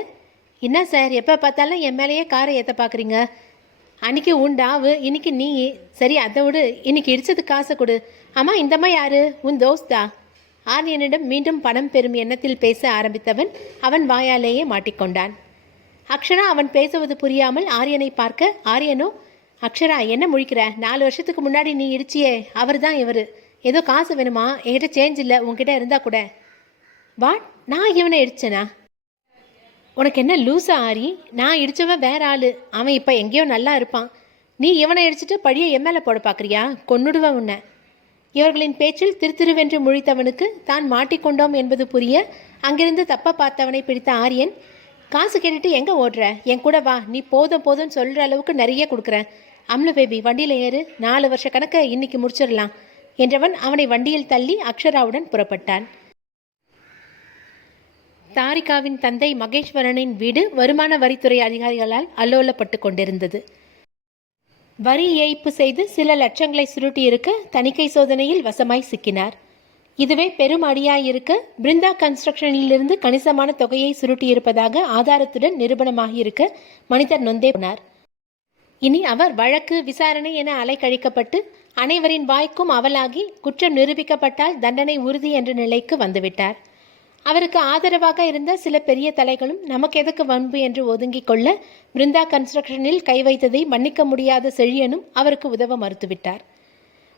என்ன சார், எப்போ பார்த்தாலும் என் மேலேயே காரை ஏற்ற பார்க்குறீங்க? அன்னைக்கு உன் டாவு, இன்னைக்கு நீ. சரி அதை விடு, இன்னைக்கு இடிச்சது காசை கொடு. ஆமாம், இந்தம்மா யாரு? உன் தோஸ்தா? ஆரியனிடம் மீண்டும் பணம் பெறும் எண்ணத்தில் பேச ஆரம்பித்தவன் அவன் வாயாலேயே மாட்டிக்கொண்டான். அக்ஷரா அவன் பேசுவது புரியாமல் ஆரியனை பார்க்க, ஆரியனோ, அக்ஷரா என்ன முழிக்கிற? 4 வருஷத்துக்கு முன்னாடி நீ இடிச்சியே, அவர் தான் இவர். ஏதோ காசு வேணுமா? என்கிட்ட சேஞ்ச் இல்லை, உன்கிட்ட இருந்தா கூட. வாட்? நான் இவனை இடிச்சனா? உனக்கு என்ன லூசா ஆரி? நான் இடிச்சவன் வேற ஆளு, அவன் இப்போ எங்கேயோ நல்லா இருப்பான். நீ இவனை இடிச்சிட்டு பழிய என் மேலே போட பார்க்குறியா? கொன்னுடுவேன் உன்னை. இவர்களின் பேச்சில் திருத்திருவென்று முழித்தவனுக்கு தான் மாட்டிக்கொண்டோம் என்பது புரிய அங்கிருந்து தப்ப பார்த்தவனை பிடித்த ஆரியன், காசு கேட்டுட்டு எங்கே ஓடுற? என் கூட வா, நீ போதும் போதும்னு சொல்கிற அளவுக்கு நிறைய கொடுக்குறேன். அம்ல பேபி, வண்டியில் ஏறு, 4 வருஷ கணக்கை இன்னைக்கு முடிச்சிடலாம் என்றவன் அவனை வண்டியில் தள்ளி அக்ஷராவுடன் புறப்பட்டான். தாரிகாவின் தந்தை மகேஸ்வரனின் வீடு வருமான வரித்துறை அதிகாரிகளால் அல்லோலப்பட்டு கொண்டிருந்தது. வரி ஏய்ப்பு செய்து சில லட்சங்களை சுருட்டியிருக்க தணிக்கை சோதனையில் வசமாய் சிக்கினார். இதுவே பெரும் அடியாயிருக்க பிருந்தா கன்ஸ்ட்ரக்ஷனிலிருந்து கணிசமான தொகையை சுருட்டியிருப்பதாக ஆதாரத்துடன் நிரூபணமாகியிருக்க மனிதர் நொந்தே போனார். இனி அவர் வழக்கு விசாரணை என அலைக்கழிக்கப்பட்டு அனைவரின் வாய்க்கும் அவலாகி குற்றம் நிரூபிக்கப்பட்டால் தண்டனை உறுதி என்ற நிலைக்கு வந்துவிட்டார். அவருக்கு ஆதரவாக இருந்த சில பெரிய தலைகளும் நமக்கு எதற்கு வன்பு என்று ஒதுங்கிக் கொள்ள பிருந்தா கன்ஸ்ட்ரக்ஷனில் கை வைத்ததை மன்னிக்க முடியாத செழியனும் அவருக்கு உதவ மறுத்துவிட்டார்.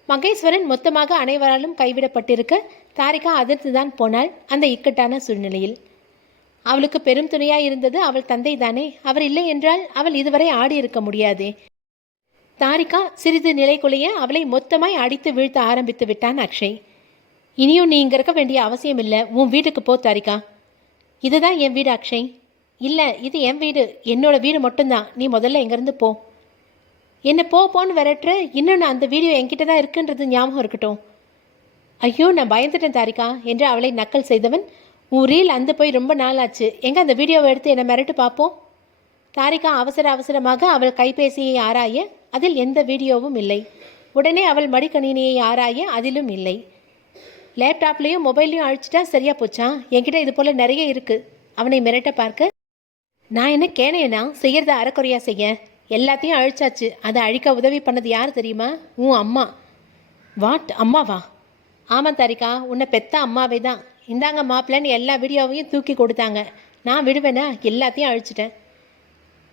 மகேஸ்வரன் மொத்தமாக அனைவராலும் கைவிடப்பட்டிருக்க தாரிகா அதிர்ந்துதான் போனாள். அந்த இக்கட்டான சூழ்நிலையில் அவளுக்கு பெரும் துணையாய் இருந்தது அவள் தந்தை தானே. அவர் இல்லை என்றால் அவள் இதுவரை ஆடி இருக்க முடியாதே. தாரிகா சிறிது நிலை குலைய அவளை மொத்தமாய் அடித்து வீழ்த்த ஆரம்பித்து விட்டான் அக்ஷய். இனியும் நீ இங்கே இருக்க வேண்டிய அவசியம் இல்லை, உன் வீட்டுக்கு போ தாரிகா. இதுதான் என் வீடு அக்ஷய். இல்லை, இது என் வீடு, என்னோட வீடு மட்டும்தான். நீ முதல்ல இங்கேருந்து போ. என்னை போன்னு விரட்டுற. இன்னொன்று, அந்த வீடியோ என்கிட்ட தான் இருக்குன்றது ஞாபகம் இருக்கட்டும். ஐயோ, நான் பயந்துட்டேன் தாரிகா என்று அவளை நக்கல் செய்தவன், உன் ரீல் அந்த போய் ரொம்ப நாள் ஆச்சு, எங்கே அந்த வீடியோவை எடுத்து என்னை மிரட்டு பார்ப்போம். தாரிகா அவசரமாக அவள் கைபேசியை ஆராய அதில் எந்த வீடியோவும் இல்லை. உடனே அவள் மடிக்கணினியை ஆராய அதிலும் இல்லை. லேப்டாப்லேயும் மொபைல்லையும் அழிச்சிட்டா சரியா போச்சான். என்கிட்ட இது போல் நிறைய இருக்குது. அவனை மிரட்ட பார்க்க, நான் என்ன கேனையனா செய்யறத அறக்குறையா செய்ய? எல்லாத்தையும் அழிச்சாச்சு. அதை அழிக்க உதவி பண்ணது யார் தெரியுமா? உன் அம்மா. வாட், அம்மாவா? ஆமாம் தாரிகா, உன்னை பெத்த அம்மாவே தான். இந்தாங்க மாப்பிள்ளைன்னு எல்லா வீடியோவையும் தூக்கி கொடுத்தாங்க. நான் விடுவேனா? எல்லாத்தையும் அழிச்சிட்டேன்.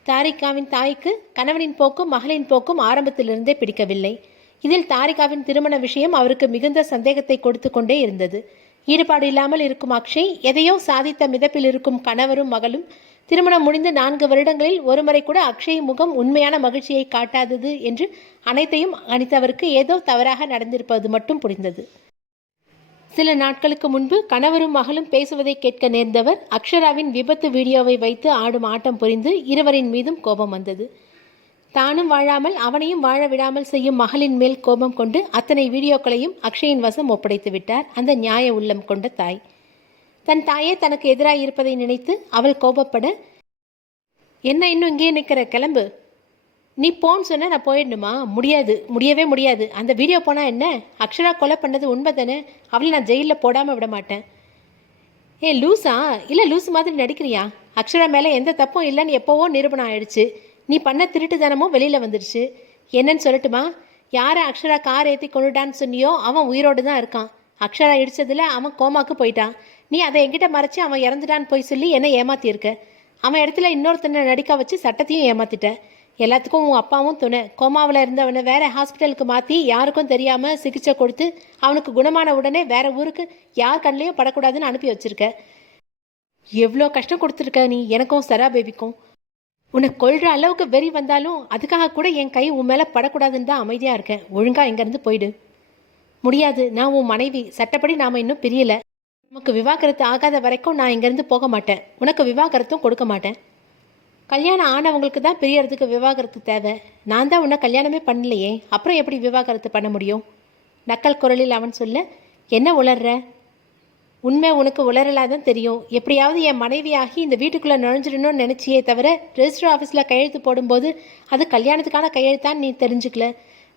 தாரிகாவின் தாய்க்கு கணவனின் போக்கும் மகளின் போக்கும் ஆரம்பத்திலிருந்தே பிடிக்கவில்லை. இதில் தாரிகாவின் திருமண விஷயம் அவருக்கு மிகுந்த சந்தேகத்தை கொடுத்து கொண்டே இருந்தது. ஈடுபாடு இல்லாமல் இருக்கும் அக்ஷய் எதையோ சாதித்த மிதப்பில் இருக்கும் கணவரும் மகளும் திருமணம் முடிந்து 4 வருடங்களில் ஒருமுறை கூட அக்ஷய் முகம் உண்மையான மகிழ்ச்சியை காட்டாதது என்று அனைத்தையும் அனித்தவருக்கு ஏதோ தவறாக நடந்திருப்பது மட்டும் புரிந்தது. சில நாட்களுக்கு முன்பு கணவரும் மகளும் பேசுவதை கேட்க நேர்ந்தவர் அக்ஷராவின் விபத்து வீடியோவை வைத்து ஆடும் ஆட்டம் புரிந்து இருவரின் மீதும் கோபம் வந்தது. தானும் வாழாமல் அவனையும் வாழ விடாமல் செய்யும் மகளின் மேல் கோபம் கொண்டு அத்தனை வீடியோக்களையும் அக்ஷயின் வசம் ஒப்படைத்து விட்டார் அந்த நியாய உள்ளம் கொண்ட தாய். தன் தாயே தனக்கு எதிராக இருப்பதை நினைத்து அவள் கோபப்பட, என்ன இன்னும் இங்கேயே நிற்கிற, கிளம்பு. நீ போன்னு சொன்ன நான் போயிடணுமா? முடியாது, முடியவே முடியாது. அந்த வீடியோ போனால் என்ன? அக்ஷரா கொலை பண்ணது உண்மை தானே? அவளை நான் ஜெயிலில் போடாமல் விட மாட்டேன். லூஸா? இல்லை லூஸ் மாதிரி நடிக்கிறியா? அக்ஷரா மேலே எந்த தப்பும் இல்லைன்னு எப்போவோ நிரூபணம் ஆயிடுச்சு. நீ பண்ண திருட்டு தனமும் வெளியில் வந்துடுச்சு. என்னன்னு சொல்லட்டுமா? யாரை அக்ஷரா கார் ஏற்றி கொண்டுட்டான்னு சொன்னியோ அவன் உயிரோடு தான் இருக்கான். அக்ஷரா இடிச்சதில் அவன் கோமாக்கு போயிட்டான். நீ அதை என்கிட்ட மறைச்சி அவன் இறந்துட்டான்னு போய் சொல்லி என்னை ஏமாத்தியிருக்க. அவன் இடத்துல இன்னொருத்தனை நடிக்க வச்சு சட்டத்தையும் ஏமாத்திட்ட. எல்லாத்துக்கும் உன் அப்பாவும் துணை. கோமாவில் இருந்தவனை வேற ஹாஸ்பிட்டலுக்கு மாற்றி யாருக்கும் தெரியாமல் சிகிச்சை கொடுத்து அவனுக்கு குணமான உடனே வேற ஊருக்கு யார் கண்ணிலையும் படக்கூடாதுன்னு அனுப்பி வச்சிருக்க. எவ்வளோ கஷ்டம் கொடுத்துருக்க நீ எனக்கும் சரா பேபிக்கும். உன்னை கொள்கிற அளவுக்கு வெறி வந்தாலும் அதுக்காக கூட என் கை உன் மேலே படக்கூடாதுன்னு தான் அமைதியாக இருக்கேன். ஒழுங்காக இங்கேருந்து போயிடு. முடியாது, நான் உன் மனைவி. சட்டப்படி நாம் இன்னும் பிரியலை. உனக்கு விவாகரத்து ஆகாத வரைக்கும் நான் இங்கேருந்து போக மாட்டேன். உனக்கு விவாகரத்தும் கொடுக்க மாட்டேன். கல்யாணம் ஆனவங்களுக்கு தான் பிரியறதுக்கு விவாகரத்து தேவை. நான் தான் உன்னை கல்யாணமே பண்ணலையே, அப்புறம் எப்படி விவாகரத்து பண்ண முடியும்? நக்கல் குரலில் அவன் சொல்ல, என்ன உளர்ற? உண்மை உனக்கு உளரலாதான் தெரியும். எப்படியாவது என் மனைவியாகி இந்த வீட்டுக்குள்ளே நுழைஞ்சிடணும்னு நினச்சியே தவிர ரெஜிஸ்டர் ஆஃபீஸில் கையெழுத்து போடும்போது அது கல்யாணத்துக்கான கையெழுத்தான்னு நீ தெரிஞ்சுக்கல.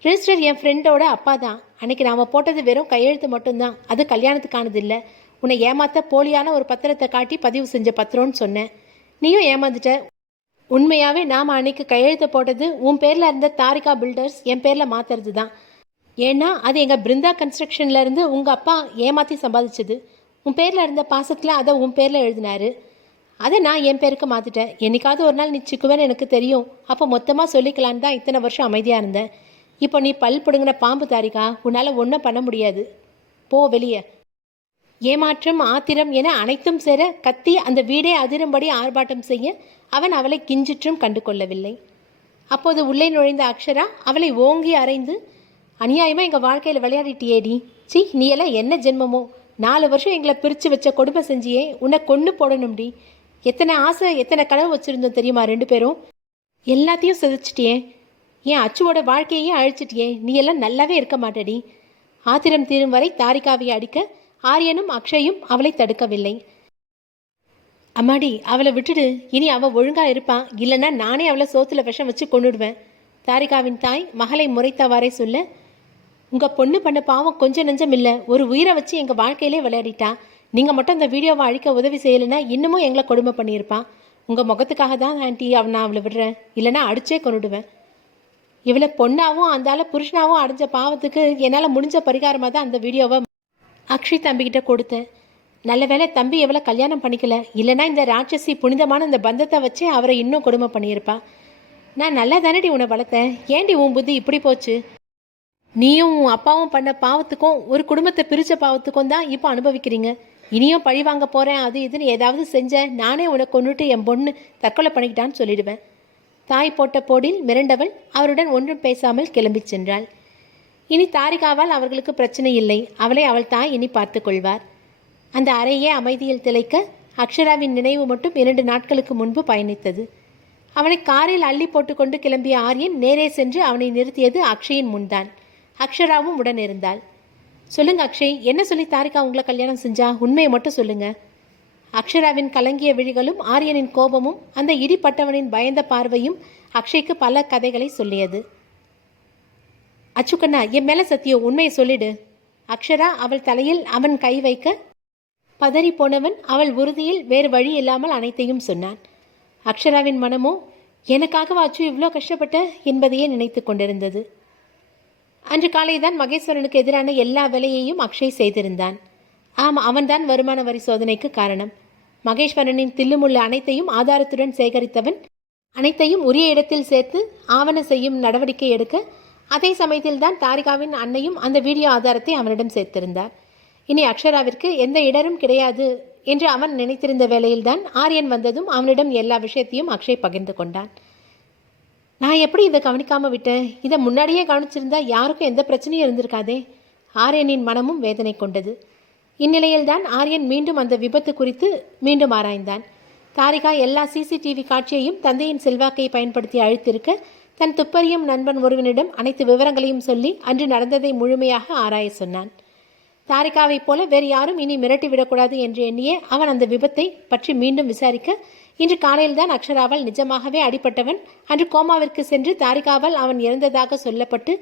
ரெஜிஸ்டர் என் ஃப்ரெண்டோட அப்பா தான். அன்றைக்கி நாம் போட்டது வெறும் கையெழுத்து மட்டும்தான், அது கல்யாணத்துக்கானது இல்லை. உன்னை ஏமாற்ற போலியான ஒரு பத்திரத்தை காட்டி பதிவு செஞ்ச பத்திரம்னு சொன்னேன். நீயும் ஏமாந்துட்ட. உண்மையாகவே நாம் அன்னைக்கு கையெழுத்து போட்டது உன் பேரில் இருந்த தாரிகா பில்டர்ஸ் என் பேரில் மாற்றுறது தான். ஏன்னா அது எங்கள் பிருந்தா கன்ஸ்ட்ரக்ஷன்லேருந்து உங்கள் அப்பா ஏமாற்றி சம்பாதிச்சது. உன் பேரில் இருந்த பாசத்தில் அதை உன் பேரில் எழுதினாரு. அதை நான் என் பேருக்கு மாற்றிட்டேன். என்னைக்காவது ஒரு நாள் நீ சிக்குவேன்னு எனக்கு தெரியும். அப்போ மொத்தமாக சொல்லிக்கலான்னு தான் இத்தனை வருஷம் அமைதியாக இருந்தேன். இப்போ நீ பல் பிடுங்கின பாம்பு தாரிகா. உன்னால் ஒன்றும் பண்ண முடியாது. போ வெளியே. ஏமாற்றம், ஆத்திரம் என அனைத்தும் சேர கத்தி அந்த வீடே அதிரும்படி ஆர்ப்பாட்டம் செய்ய அவன் அவளை கிஞ்சிற்றும் கண்டு கொள்ளவில்லை. அப்போது உள்ளே நுழைந்த அக்ஷரா அவளை ஓங்கி அரைந்து, அநியாயமாக எங்கள் வாழ்க்கையில் விளையாடிட்டியேடி. சி, நீ எல்லாம் என்ன ஜென்மமோ? 4 வருஷம் எங்களை பிரித்து வச்ச கொடுமை செஞ்சியே. உன்னை கொண்டு போடணும்டி. எத்தனை ஆசை, எத்தனை கனவு வச்சுருந்தோம் தெரியுமா 2 பேரும்? எல்லாத்தையும் சிதைச்சிட்டியே. என் அச்சுவோட வாழ்க்கையே அழிச்சிட்டியே. நீ எல்லாம் நல்லாவே இருக்க மாட்டேடி. ஆத்திரம் தீரும் வரை தாரிகாவை அடிக்க ஆரியனும் அக்ஷயும் அவளை தடுக்கவில்லை. அம்மாடி, அவளை விட்டுடு. இனி அவள் ஒழுங்காக இருப்பான். இல்லைன்னா நானே அவளை சோத்துல விஷம் வச்சு கொண்டுடுவேன். தாரிகாவின் தாய் மகளை முறைத்தவாறே சொல்ல, உங்கள் பொண்ணு பண்ண பாவம் கொஞ்சம் நெஞ்சம் இல்லை. ஒரு உயிரை வச்சு எங்கள் வாழ்க்கையிலே விளையாடிட்டா. நீங்கள் மட்டும் அந்த வீடியோவை அழிக்க உதவி செய்யலைன்னா இன்னமும் எங்களை கொடுமை பண்ணியிருப்பான். உங்கள் முகத்துக்காக தான் ஆண்டி நான் அவளை விடுறேன். இல்லைன்னா அடிச்சே கொண்டுடுவேன். இவளை பொண்ணாவும் அந்தால புருஷனாவும் அடைஞ்ச பாவத்துக்கு என்னால் முடிஞ்ச பரிகாரமாக தான் அந்த வீடியோவை அக்ஷய் தம்பிக்கிட்ட கொடுத்தேன். நல்ல வேளை தம்பி எவ்வளோ கல்யாணம் பண்ணிக்கல. இல்லைனா இந்த ராட்சசி புனிதமான இந்த பந்தத்தை வச்சு அவரை இன்னும் கொடுமை பண்ணியிருப்பா. நான் நல்லா தானடி உன்னை வளர்த்தேன். ஏண்டி உன் புத்தி இப்படி போச்சு? நீயும் உன் அப்பாவும் பண்ண பாவத்துக்கும் ஒரு குடும்பத்தை பிரித்த பாவத்துக்கும் தான் இப்போ அனுபவிக்கிறீங்க. இனியும் பழி வாங்க போகிறேன் அது இதுன்னு ஏதாவது செஞ்சேன் நானே உனக்கு கொண்டுட்டு என் பொண்ணு தற்கொலை பண்ணிக்கிட்டான்னு சொல்லிடுவேன். தாய் போட்ட போடில் மிரண்டவள் அவருடன் ஒன்றும் பேசாமல் கிளம்பி சென்றாள். இனி தாரிகாவால் அவர்களுக்கு பிரச்சனை இல்லை. அவளை அவள் தாய் இனி பார்த்து கொள்வார். அந்த அறையே அமைதியில் திளைக்க அக்ஷராவின் நினைவு மட்டும் 2 நாட்களுக்கு முன்பு பயணித்தது. அவனை காரில் அள்ளி போட்டுக்கொண்டு கிளம்பிய ஆரியன் நேரே சென்று அவனை நிறுத்தியது அக்ஷயின் முன்தான். அக்ஷராவும் உடன் இருந்தாள். சொல்லுங்க அக்ஷய், என்ன சொல்லி தாரிகா உங்களை கல்யாணம் செஞ்சா? உண்மையை மட்டும் சொல்லுங்க. அக்ஷராவின் கலங்கிய விழிகளும் ஆரியனின் கோபமும் அந்த இடிப்பட்டவனின் பயந்த பார்வையும் அக்ஷய்க்கு பல கதைகளை சொல்லியது. அச்சுக்கண்ணா, என் மேலே சத்தியம், உண்மையை சொல்லிடு. அக்ஷரா அவள் தலையில் அவன் கை வைக்க பதறி போனவன் அவள் உறுதியில் வேறு வழி இல்லாமல் அனைத்தையும் சொன்னான். அக்ஷராவின் மனமோ எனக்காகவா அச்சு இவ்வளோ கஷ்டப்பட்ட என்பதையே நினைத்து கொண்டிருந்தது. அன்று காலைதான் மகேஸ்வரனுக்கு எதிரான எல்லா வேலையையும் அக்ஷய் செய்திருந்தான். ஆமாம், அவன்தான் வருமான வரி சோதனைக்கு காரணம். மகேஸ்வரனின் தில்லுமுள்ள அனைத்தையும் ஆதாரத்துடன் சேகரித்தவன், அனைத்தையும் உரிய இடத்தில் சேர்த்து ஆவண செய்யும் நடவடிக்கை எடுக்க, அதே சமயத்தில் தான் தாரிகாவின் அன்னையும் அந்த வீடியோ ஆதாரத்தை அவனிடம் சேர்த்திருந்தார். இனி அக்ஷராவிற்கு எந்த இடரும் கிடையாது என்று அவன் நினைத்திருந்த வேளையில்தான் ஆரியன் வந்ததும் அவனிடம் எல்லா விஷயத்தையும் அக்ஷய் பகிர்ந்து கொண்டான். நான் எப்படி இதை கவனிக்காமல் விட்டேன்? இதை முன்னாடியே கவனிச்சிருந்தா யாருக்கும் எந்த பிரச்சனையும் இருந்திருக்காதே. ஆரியனின் மனமும் வேதனை கொண்டது. இந்நிலையில்தான் ஆரியன் மீண்டும் அந்த விபத்து குறித்து மீண்டும் ஆராய்ந்தான். தாரிகா எல்லா சிசிடிவி காட்சியையும் தந்தையின் செல்வாக்கை பயன்படுத்தி அழித்திருக்க, தன் துப்பறியும் நண்பன் ஒருவனிடம் அனைத்து விவரங்களையும் சொல்லி அன்று நடந்ததை முழுமையாக ஆராய சொன்னான். தாரிகாவைப் போல வேறு யாரும் இனி மிரட்டிவிடக்கூடாது என்று எண்ணியே அவன் அந்த விபத்தை பற்றி மீண்டும் விசாரிக்க, இன்று காலையில்தான் அக்ஷராவால் நிஜமாகவே அடிபட்டவன் அன்று கோமாவிற்கு சென்று தாரிகாவால் அவன் இறந்ததாக சொல்லப்பட்டு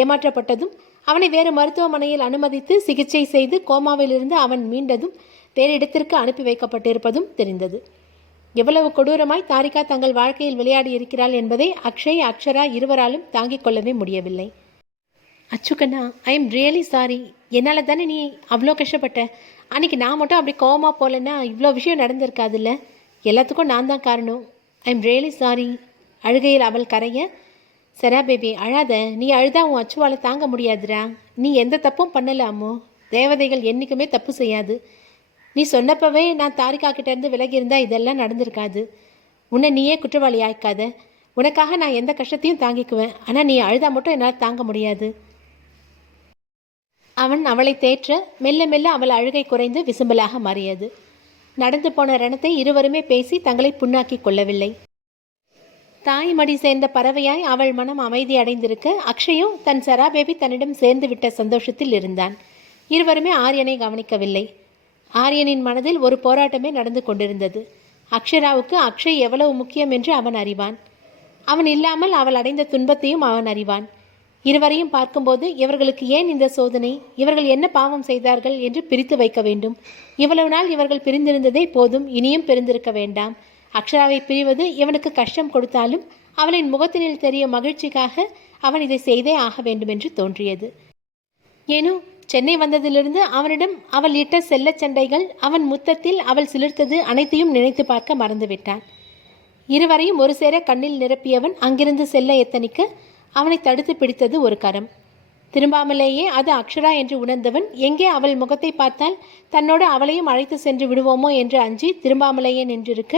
ஏமாற்றப்பட்டதும், அவனை வேறு மருத்துவமனையில் அனுமதித்து சிகிச்சை செய்து கோமாவிலிருந்து அவன் மீண்டதும் வேறு இடத்திற்கு அனுப்பி வைக்கப்பட்டிருப்பதும் தெரிந்தது. எவ்வளவு கொடூரமாய் தாரிகா தங்கள் வாழ்க்கையில் விளையாடி இருக்கிறாள் என்பதை அக்ஷய், அக்ஷரா இருவராலும் தாங்கிக் கொள்ளவே முடியவில்லை. அச்சுக்கண்ணா, ஐ எம் ரியலி சாரி. என்னால் தானே நீ அவ்வளோ கஷ்டப்பட்ட. அன்றைக்கி நான் மட்டும் அப்படி கோவமாக போகலன்னா இவ்வளோ விஷயம் நடந்திருக்காதுல்ல. எல்லாத்துக்கும் நான் தான் காரணம். I am really sorry. அழுகையில் அவள் கரைய, சரா பேபி அழாத. நீ அழுதா உன் அச்சுவால் தாங்க முடியாதுரா. நீ எந்த தப்பும் பண்ணல அம்மோ. தேவதைகள் என்றைக்குமே தப்பு செய்யாது. நீ சொன்னப்பவே நான் தாரிகா கிட்டேருந்து விலகி இருந்தால் இதெல்லாம் நடந்திருக்காது. உன்னை நீயே குற்றவாளி ஆய்க்காத. உனக்காக நான் எந்த கஷ்டத்தையும் தாங்கிக்குவேன். ஆனால் நீ அழுதா மட்டும் என்னால் தாங்க முடியாது. அவன் அவளை தேற்ற மெல்ல மெல்ல அவள் அழுகை குறைந்து விசும்பலாக மாறியது. நடந்து போன ரணத்தை இருவருமே பேசி தங்களை புண்ணாக்கி கொள்ளவில்லை. தாய் மடி சேர்ந்த பறவையாய் அவள் மனம் அமைதி அடைந்திருக்க, அக்ஷயும் தன் சராபேபி தன்னிடம் சேர்ந்து விட்ட சந்தோஷத்தில் இருந்தான். இருவருமே ஆரியனை கவனிக்கவில்லை. ஆரியனின் மனதில் ஒரு போராட்டமே நடந்து கொண்டிருந்தது. அக்ஷராவுக்கு அக்ஷய் எவ்வளவு முக்கியம் என்று அவன் அறிவான். அவன் இல்லாமல் அவள் அடைந்த துன்பத்தையும் அவன் அறிவான். இருவரையும் பார்க்கும்போது இவர்களுக்கு ஏன் இந்த சோதனை, இவர்கள் என்ன பாவம் செய்தார்கள் என்று பிரித்து வைக்க வேண்டும். இவ்வளவு நாள் இவர்கள் பிரிந்திருந்ததே போதும், இனியும் பிரிந்திருக்க வேண்டாம். அக்ஷராவை பிரிவது இவனுக்கு கஷ்டம் கொடுத்தாலும் அவளின் முகத்தினில் தெரியும் மகிழ்ச்சிக்காக அவன் இதை செய்தே ஆக வேண்டும் என்று தோன்றியது. ஏனோ சென்னை வந்ததிலிருந்து அவனிடம் அவள் இட்ட செல்ல சண்டைகள், அவன் முத்தத்தில் அவள் சிலிர்த்தது அனைத்தையும் நினைத்து பார்க்க மறந்துவிட்டான். இருவரையும் ஒரு சேர கண்ணில் நிரப்பியவன் அங்கிருந்து செல்ல எத்தனிக்க அவனை தடுத்து பிடித்தது ஒரு கரம். திரும்பாமலேயே அது அக்ஷரா என்று உணர்ந்தவன் எங்கே அவள் முகத்தை பார்த்தால் தன்னோடு அவளையும் அழைத்து சென்று விடுவோமோ என்று அஞ்சி திரும்பாமலேயே நின்றிருக்க,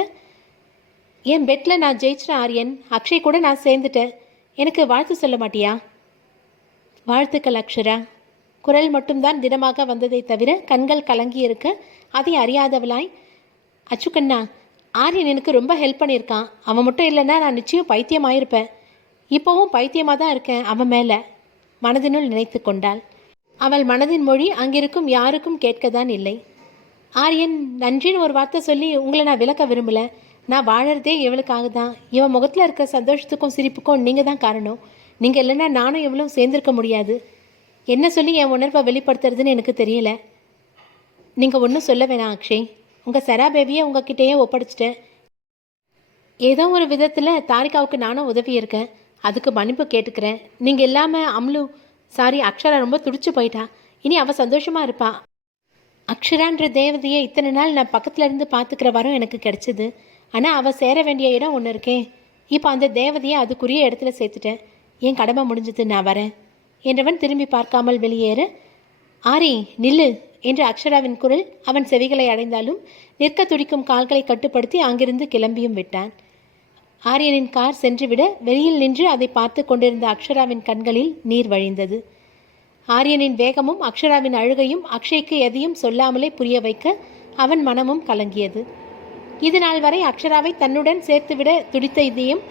என் பெட்டில் நான் ஜெயிச்சிட்டேன் ஆரியன், அக்ஷய் கூட நான் சேர்ந்துட்டேன், எனக்கு வாழ்த்து சொல்ல மாட்டியா? வாழ்த்துக்கள் அக்ஷரா. குரல் மட்டும்தான் திடமாக வந்ததை தவிர கண்கள் கலங்கி இருக்க அதை அறியாதவளாய், அச்சுக்கண்ணா, ஆரியன் எனக்கு ரொம்ப ஹெல்ப் பண்ணியிருக்கான். அவன் மட்டும் இல்லைன்னா நான் நிச்சயம் பைத்தியமாயிருப்பேன். இப்போவும் பைத்தியமாக தான் இருக்கேன் அவன் மேலே, மனதினுள் நினைத்து கொண்டாள். அவள் மனதின் மொழி அங்கிருக்கும் யாருக்கும் கேட்கத்தான் இல்லை. ஆரியன், நன்றின்னு ஒரு வார்த்தை சொல்லி உங்களை நான் விளக்க விரும்பலை. நான் வாழறதே இவளுக்காக தான். இவன் முகத்தில் இருக்க சந்தோஷத்துக்கும் சிரிப்புக்கும் நீங்கள் தான் காரணம். நீங்கள் இல்லைன்னா நானும் இவளும் சேர்ந்திருக்க முடியாது. என்ன சொல்லி என் உணர்வை வெளிப்படுத்துறதுன்னு எனக்கு தெரியல. நீங்கள் ஒன்றும் சொல்ல வேணாம் அக்ஷய். உங்கள் சரா பேபியை உங்ககிட்டயே ஒப்படைச்சிட்டேன். ஏதோ ஒரு விதத்தில் தாரிகாவுக்கு நானும் உதவி இருக்கேன். அதுக்கு மன்னிப்பு கேட்டுக்கிறேன். நீங்கள் இல்லாமல் அம்லு, சாரி அக்ஷரா ரொம்ப துடிச்சு போயிட்டா. இனி அவள் சந்தோஷமாக இருப்பா. அக்ஷரான்ற தேவதையை இத்தனை நாள் நான் பக்கத்தில் இருந்து பார்த்துக்கிற வரம் எனக்கு கிடைச்சிது. ஆனால் அவள் சேர வேண்டிய இடம் ஒன்று இருக்கே. இப்போ அந்த தேவதையை அதுக்குரிய இடத்துல சேர்த்துட்டேன். என் கடமை முடிஞ்சது, நான் வரேன் என்றவன் திரும்பி பார்க்காமல் வெளியேற, ஆரி நில்லு என்று அக்ஷராவின் குரல் அவன் செவிகளை அடைந்தாலும் நிற்க துடிக்கும் கால்களை கட்டுப்படுத்தி அங்கிருந்து கிளம்பியும் விட்டான். ஆரியனின் கார் சென்றுவிட வெளியில் நின்று அதை பார்த்து கொண்டிருந்த அக்ஷராவின் கண்களில் நீர் வழிந்தது. ஆரியனின் வேகமும் அக்ஷராவின் அழுகையும் அக்ஷய்க்கு எதையும் சொல்லாமலே புரிய வைக்க அவன் மனமும் கலங்கியது. இது நாள் வரை அக்ஷராவை தன்னுடன் சேர்த்துவிட துடித்த இதயம்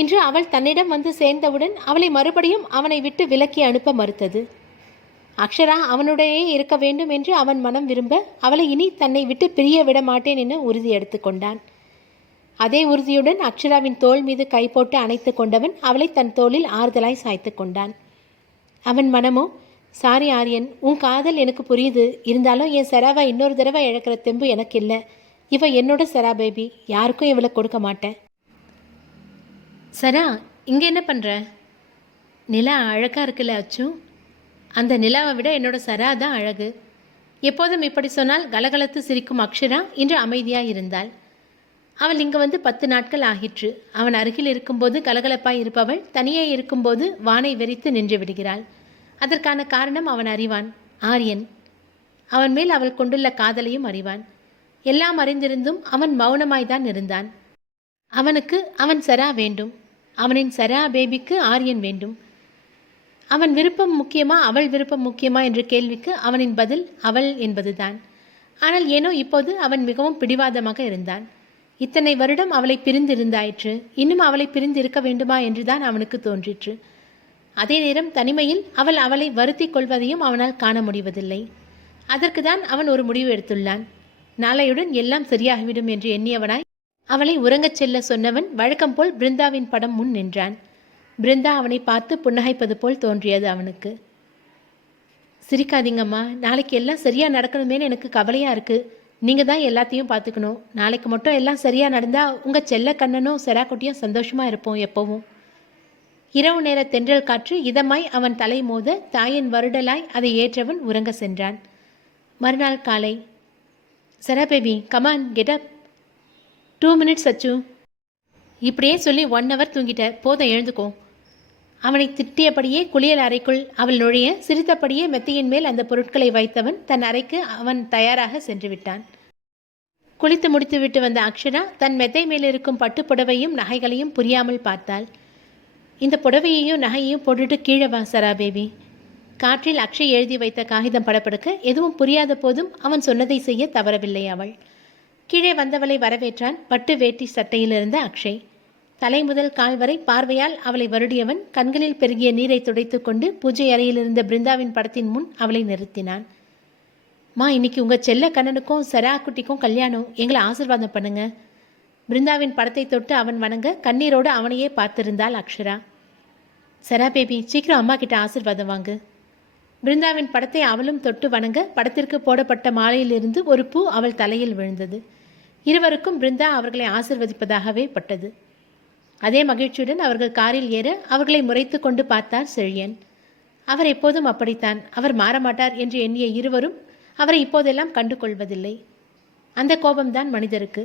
இன்று அவள் தன்னிடம் வந்து சேர்ந்தவுடன் அவளை மறுபடியும் அவனை விட்டு விலக்கி அனுப்ப மறுத்தது. அக்ஷரா அவனுடையே இருக்க வேண்டும் என்று அவன் மனம் விரும்ப அவளை இனி தன்னை விட்டு பிரிய விட மாட்டேன் என உறுதி எடுத்து கொண்டான். அதே உறுதியுடன் அக்ஷராவின் தோள் மீது கை போட்டு அணைத்து கொண்டவன் அவளை தன் தோளில் ஆறுதலாய் சாய்த்து கொண்டான். அவன் மனமோ, சாரி ஆரியன், உன் காதல் எனக்கு புரியுது. இருந்தாலும் என் சராவை இன்னொரு தடவை இழக்கிற தெம்பு எனக்கு இல்லை. இவ என்னோட சரா பேபி, யாருக்கும் இவளை கொடுக்க மாட்டேன். சரா, இங்கே என்ன பண்ணுற? நிலா அழகாக இருக்குல்ல அச்சு? அந்த நிலாவை விட என்னோட சரா தான் அழகு. எப்போதும் இப்படி சொன்னால் கலகலத்து சிரிக்கும் அக்ஷரா இன்று அமைதியாயிருந்தாள். அவள் இங்கு வந்து 10 நாட்கள் ஆகிற்று. அவன் அருகில் இருக்கும்போது கலகலப்பாய் இருப்பவள் தனியே இருக்கும்போது வானை வெறித்து நின்று விடுகிறாள். அதற்கான காரணம் அவன் அறிவான். ஆரியன். அவன் மேல் அவள் கொண்டுள்ள காதலையும் அறிவான். எல்லாம் அறிந்திருந்தும் அவன் மௌனமாய்தான் இருந்தான். அவனுக்கு அவன் சரா வேண்டும். அவனின் சரா பேபிக்கு ஆரியன் வேண்டும். அவன் விருப்பம் முக்கியமா அவள் விருப்பம் முக்கியமா என்ற கேள்விக்கு அவனின் பதில் அவள் என்பதுதான். ஆனால் ஏனோ இப்போது அவன் மிகவும் பிடிவாதமாக இருந்தான். இத்தனை வருடம் அவளை பிரிந்திருந்தாயிற்று. இன்னும் அவளை பிரிந்து இருக்க வேண்டுமா என்றுதான் அவனுக்கு தோன்றிற்று. அதே நேரம் தனிமையில் அவளை வருத்தி கொள்வதையும் அவனால் காண முடிவதில்லை. அதற்கு தான் அவன் ஒரு முடிவு எடுத்துள்ளான். நாளையுடன் எல்லாம் சரியாகிவிடும் என்று எண்ணியவனாய் அவளை உறங்கச் செல்ல சொன்னவன் வழக்கம் போல் பிருந்தாவின் படம் முன் நின்றான். பிருந்தா அவனை பார்த்து புன்னகைப்பது போல் தோன்றியது அவனுக்கு. சிரிக்காதீங்கம்மா, நாளைக்கு எல்லாம் சரியாக நடக்கணுமேனு எனக்கு கவலையாக இருக்குது. நீங்கள் தான் எல்லாத்தையும் பார்த்துக்கணும். நாளைக்கு மட்டும் எல்லாம் சரியாக நடந்தால் உங்கள் செல்ல கண்ணனும் செராக்குட்டியும் சந்தோஷமாக இருப்போம் எப்போவும். இரவு நேர தென்றல் காற்று இதமாய் அவன் தலை மோத தாயின் வருடலாய் அதை ஏற்றவன் உறங்க சென்றான். மறுநாள் காலை, சரா baby come on get up. 2 minutes அச்சு. இப்படியே சொல்லி 1 hour தூங்கிட்ட, போதும் எழுந்துக்கோ. அவனை திட்டியபடியே குளியல் அறைக்குள் அவள் நுழைய சிரித்தபடியே மெத்தையின் மேல் அந்த பொருட்களை வைத்தவன் தன் அறைக்கு அவன் தயாராக சென்று விட்டான். குளித்து முடித்துவிட்டு வந்த அக்ஷரா தன் மெத்தை மேலிருக்கும் பட்டு புடவையும் நகைகளையும் புரியாமல் பார்த்தாள். இந்த புடவையையும் நகையையும் போட்டுட்டு கீழே வா சரா பேபி. காற்றில் அக்ஷய் எழுதி வைத்த காகிதம் படப்படுக்க எதுவும் புரியாத போதும் அவன் சொன்னதை செய்ய தவறவில்லை அவள். கீழே வந்தவளை வரவேற்றான் பட்டு வேட்டி சட்டையிலிருந்த அக்ஷய். தலை முதல் கால் வரை பார்வையால் அவளை வருடியவன் கண்களில் பெருகிய நீரை துடைத்து கொண்டு பூஜை அறையிலிருந்த பிருந்தாவின் படத்தின் முன் அவளை நிறுத்தினான். மா, இன்னைக்கு உங்கள் செல்ல கண்ணனுக்கும் சரா குட்டிக்கும் கல்யாணம், எங்களை ஆசீர்வாதம் பண்ணுங்க. பிருந்தாவின் படத்தை தொட்டு அவன் வணங்க கண்ணீரோடு அவனையே பார்த்திருந்தாள் அக்ஷரா. சரா பேபி, சீக்கிரம் அம்மா கிட்ட ஆசீர்வாதம் வாங்கு. பிருந்தாவின் படத்தை அவளும் தொட்டு வணங்க படத்திற்கு போடப்பட்ட மாலையிலிருந்து ஒரு பூ அவள் தலையில் விழுந்தது. இருவருக்கும் பிருந்தா அவர்களை ஆசிர்வதிப்பதாகவே பட்டது. அதே மகிழ்ச்சியுடன் அவர்கள் காரில் ஏற அவர்களை முறைத்து கொண்டு பார்த்தார் செழியன். அவர் எப்போதும் அப்படித்தான். அவர் மாறமாட்டார் என்று எண்ணிய இருவரும் அவரை இப்போதெல்லாம் கண்டு கொள்வதில்லை. அந்த கோபம்தான் மனிதருக்கு.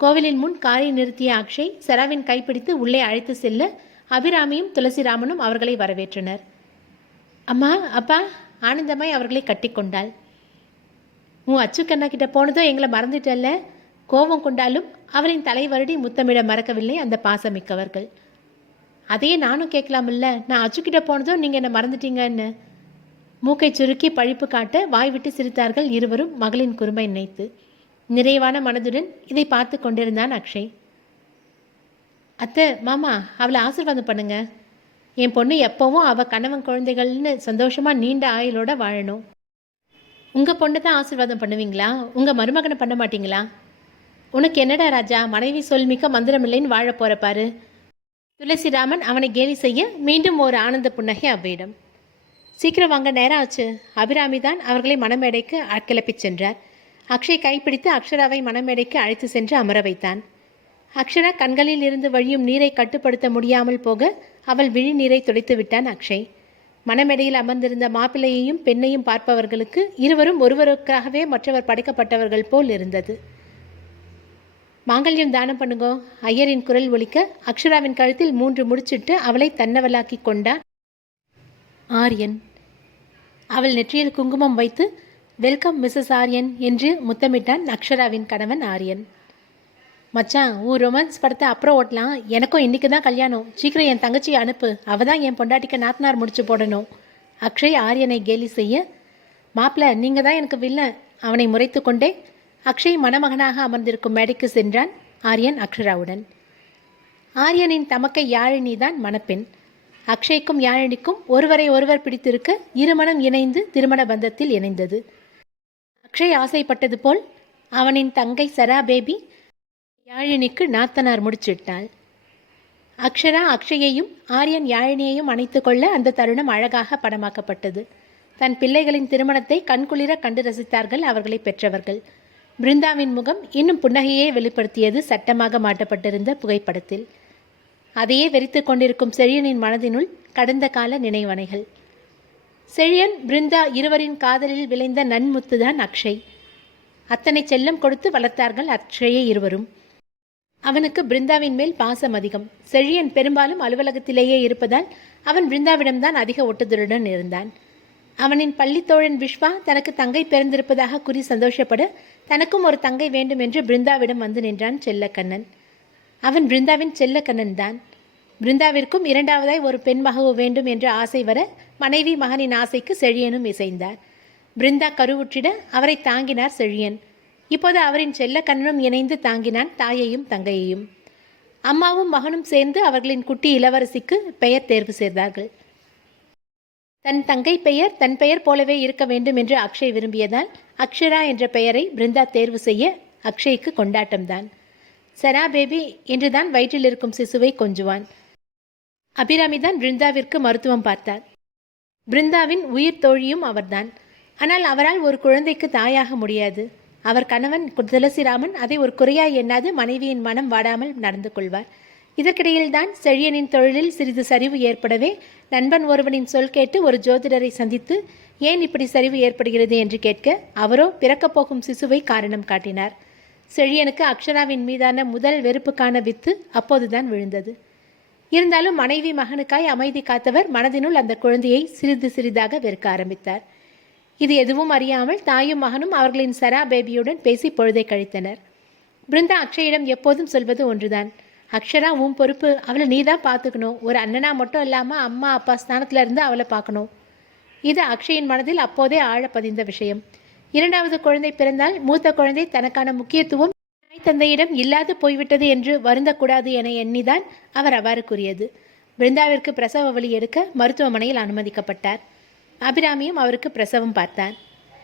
கோவிலின் முன் காரை நிறுத்திய அக்ஷய் சராவின் கைப்பிடித்து உள்ளே அழைத்து செல்ல அபிராமியும் துளசிராமனும் அவர்களை வரவேற்றனர். அம்மா, அப்பா, ஆனந்தமாய் அவர்களை கட்டிக்கொண்டாள். உன் அச்சுக்கண்ணா கிட்ட போனதோ எங்களை மறந்துட்டல்ல. கோபம் கொண்டாலும் அவளின் தலை வருடி முத்தமிட மறக்கவில்லை அந்த பாசமிக்கவர்கள். அதையே நானும் கேட்கலாமில்ல, நான் அச்சுக்கிட்ட போனதோ நீங்கள் என்னை மறந்துட்டீங்கன்னு. மூக்கை சுருக்கி பழிப்பு காட்ட வாய் விட்டு சிரித்தார்கள் இருவரும் மகளின் குறும்பை நினைத்து. நிறைவான மனதுடன் இதை பார்த்து கொண்டிருந்தான் அக்ஷய். அத்தை, மாமா, அவளை ஆசீர்வாதம் பண்ணுங்க. என் பொண்ணு எப்போவும் அவள் கணவன் குழந்தைகள்னு சந்தோஷமாக நீண்ட ஆயுளோட வாழணும். உங்கள் பொண்ணை தான் ஆசீர்வாதம் பண்ணுவீங்களா? உங்கள் மருமகனை பண்ண மாட்டீங்களா? உனக்கு என்னடா ராஜா, மனைவி சொல்மிக்க மந்திரமில்லைன்னு வாழ போகிற பாரு. துளசிராமன் அவனை கேலி செய்ய மீண்டும் ஒரு ஆனந்த புன்னகை அவ்விடம். சீக்கிரம் வாங்க, நேரம் ஆச்சு. அபிராமி தான் அவர்களை மணமேடைக்கு கிளப்பிச் சென்றார். அக்ஷய் கைப்பிடித்து அக்ஷராவை மணமேடைக்கு அழைத்து சென்று அமர வைத்தான். அக்ஷரா கண்களில் இருந்து வழியும் நீரை கட்டுப்படுத்த முடியாமல் போக அவள் விழி நீரை துடைத்து விட்டான் அக்ஷய். மணமேடையில் அமர்ந்திருந்த மாப்பிள்ளையையும் பெண்ணையும் பார்ப்பவர்களுக்கு இருவரும் ஒருவருக்காகவே மற்றவர் படைக்கப்பட்டவர்கள் போல் இருந்தது. மாங்கல்யம் தானம் பண்ணுங்கோ. ஐயரின் குரல் ஒலிக்க அக்ஷராவின் கழுத்தில் 3 முடிச்சிட்டு அவளை தன்னவளாக்கி கொண்டான் ஆரியன். அவள் நெற்றியில் குங்குமம் வைத்து வெல்கம் மிஸ்ஸஸ் ஆரியன் என்று முத்தமிட்டான் அக்ஷராவின் கணவன் ஆரியன். மச்சான், ரொமான்ஸ் படத்தை அப்புறம் ஓட்டலாம். எனக்கும் இன்றைக்கி தான் கல்யாணம். சீக்கிரம் என் தங்கச்சியை அனுப்பு. அவள் தான் என் பொண்டாட்டிக்கு நாத்தனார் முடிச்சு போடணும். அக்ஷய் ஆரியனை கேலி செய்ய, மாப்பிள்ள நீங்கள் தான் எனக்கு வில்ல. அவனை முறைத்து கொண்டே அக்ஷய் மணமகனாக அமர்ந்திருக்கும் மேடைக்கு சென்றான் ஆரியன் அக்ஷராவுடன். ஆரியனின் தமக்கை யாழினி தான் மணப்பெண். அக்ஷய்க்கும் யாழினிக்கும் ஒருவரை ஒருவர் பிடித்திருக்க இருமணம் இணைந்து திருமண பந்தத்தில் இணைந்தது. அக்ஷய் ஆசைப்பட்டது போல் அவனின் தங்கை சரா பேபி யாழினிக்கு நாத்தனார் முடிச்சிட்டாள். அக்ஷரா அக்ஷயையும் ஆரியன் யாழினியையும் அணைத்து கொள்ள அந்த தருணம் அழகாக படமாக்கப்பட்டது. தன் பிள்ளைகளின் திருமணத்தை கண்குளிர கண்டு ரசித்தார்கள் அவர்களை பெற்றவர்கள். பிருந்தாவின் முகம் இன்னும் புன்னகையே வெளிப்படுத்தியது சட்டமாக மாட்டப்பட்டிருந்த புகைப்படத்தில். அதையே வெறித்து கொண்டிருக்கும் செழியனின் மனதினுள் கடந்த கால நினைவனைகள். செழியன் பிருந்தா இருவரின் காதலில் விளைந்த நன்முத்துதான் அக்ஷய். அத்தனை செல்லம் கொடுத்து வளர்த்தார்கள் அக்ஷயை இருவரும். அவனுக்கு பிருந்தாவின் மேல் பாசம் அதிகம். செழியன் பெரும்பாலும் அலுவலகத்திலேயே இருப்பதால் அவன் பிருந்தாவிடம்தான் அதிக ஒட்டுதலுடன் இருந்தான். அவனின் பள்ளித்தோழன் விஸ்வா தனக்கு தங்கை பிறந்திருப்பதாக கூறி சந்தோஷப்பட தனக்கும் ஒரு தங்கை வேண்டும் என்று பிருந்தாவிடம் வந்து நின்றான் செல்லக்கண்ணன். அவன் பிருந்தாவின் செல்லக்கண்ணன் தான். பிருந்தாவிற்கும் இரண்டாவதாய் ஒரு பெண் மகவு வேண்டும் என்ற ஆசை வர மனைவி மகனின் ஆசைக்கு செழியனும் இசைந்தார். பிருந்தா கருவுற்றிட அவரை தாங்கினார் செழியன். இப்போது அவரின் செல்லக்கண்ணனும் இணைந்து தாங்கினான் தாயையும் தங்கையையும். அம்மாவும் மகனும் சேர்ந்து அவர்களின் குட்டி இளவரசிக்கு பெயர் தேர்வு செய்தார்கள். தன் தங்கை பெயர் தன் பெயர் போலவே இருக்க வேண்டும் என்று அக்ஷய் விரும்பியதால் அக்ஷரா என்ற பெயரை பிருந்தா தேர்வு செய்ய அக்ஷய்க்கு கொண்டாட்டம்தான். சரா பேபி என்றுதான் வயிற்றில் இருக்கும் சிசுவை கொஞ்சுவான். அபிராமிதான் பிருந்தாவிற்கு மருத்துவம் பார்த்தார். பிருந்தாவின் உயிர் தோழியும் அவர்தான். ஆனால் அவரால் ஒரு குழந்தைக்கு தாயாக முடியாது. அவர் கணவன் துளசிராமன் அதை ஒரு குறையாய் எண்ணாது மனைவியின் மனம் வாடாமல் நடந்து கொள்வார். இதற்கிடையில்தான் செழியனின் தொழிலில் சிறிது சரிவு ஏற்படவே நண்பன் ஒருவனின் சொல் கேட்டு ஒரு ஜோதிடரை சந்தித்து ஏன் இப்படி சரிவு ஏற்படுகிறது என்று கேட்க அவரோ பிறக்கப் போகும் சிசுவை காரணம் காட்டினார். செழியனுக்கு அக்ஷராவின் மீதான முதல் வெறுப்புக்கான வித்து அப்போதுதான் விழுந்தது. இருந்தாலும் மனைவி மகனுக்காய் அமைதி காத்தவர் மனதினுள் அந்த குழந்தையை சிறிது சிறிதாக வெறுக்க ஆரம்பித்தார். இது எதுவும் அறியாமல் தாயும் மகனும் அவர்களின் சரா பேபியுடன் பேசி பொழுதை கழித்தனர். பிருந்தா அக்ஷயிடம் எப்போதும் சொல்வது ஒன்றுதான், அக்ஷரா உன் பொறுப்பு, அவளை நீ தான் பார்த்துக்கணும். ஒரு அண்ணனா மட்டும் இல்லாமல் அம்மா அப்பா ஸ்தானத்தில் இருந்து அவளை பார்க்கணும். இது அக்ஷயின் மனதில் அப்போதே ஆழ பதிந்த விஷயம். இரண்டாவது குழந்தை பிறந்தால் மூத்த குழந்தை தனக்கான முக்கியத்துவம் தாய் தந்தையிடம் இல்லாது போய்விட்டது என்று வருந்தக்கூடாது என எண்ணிதான் அவர் அவ்வாறு கூறியது. பிருந்தாவிற்கு பிரசவ வலி எடுக்க மருத்துவமனையில் அனுமதிக்கப்பட்டார். அபிராமியும் அவருக்கு பிரசவம் பார்த்தார்.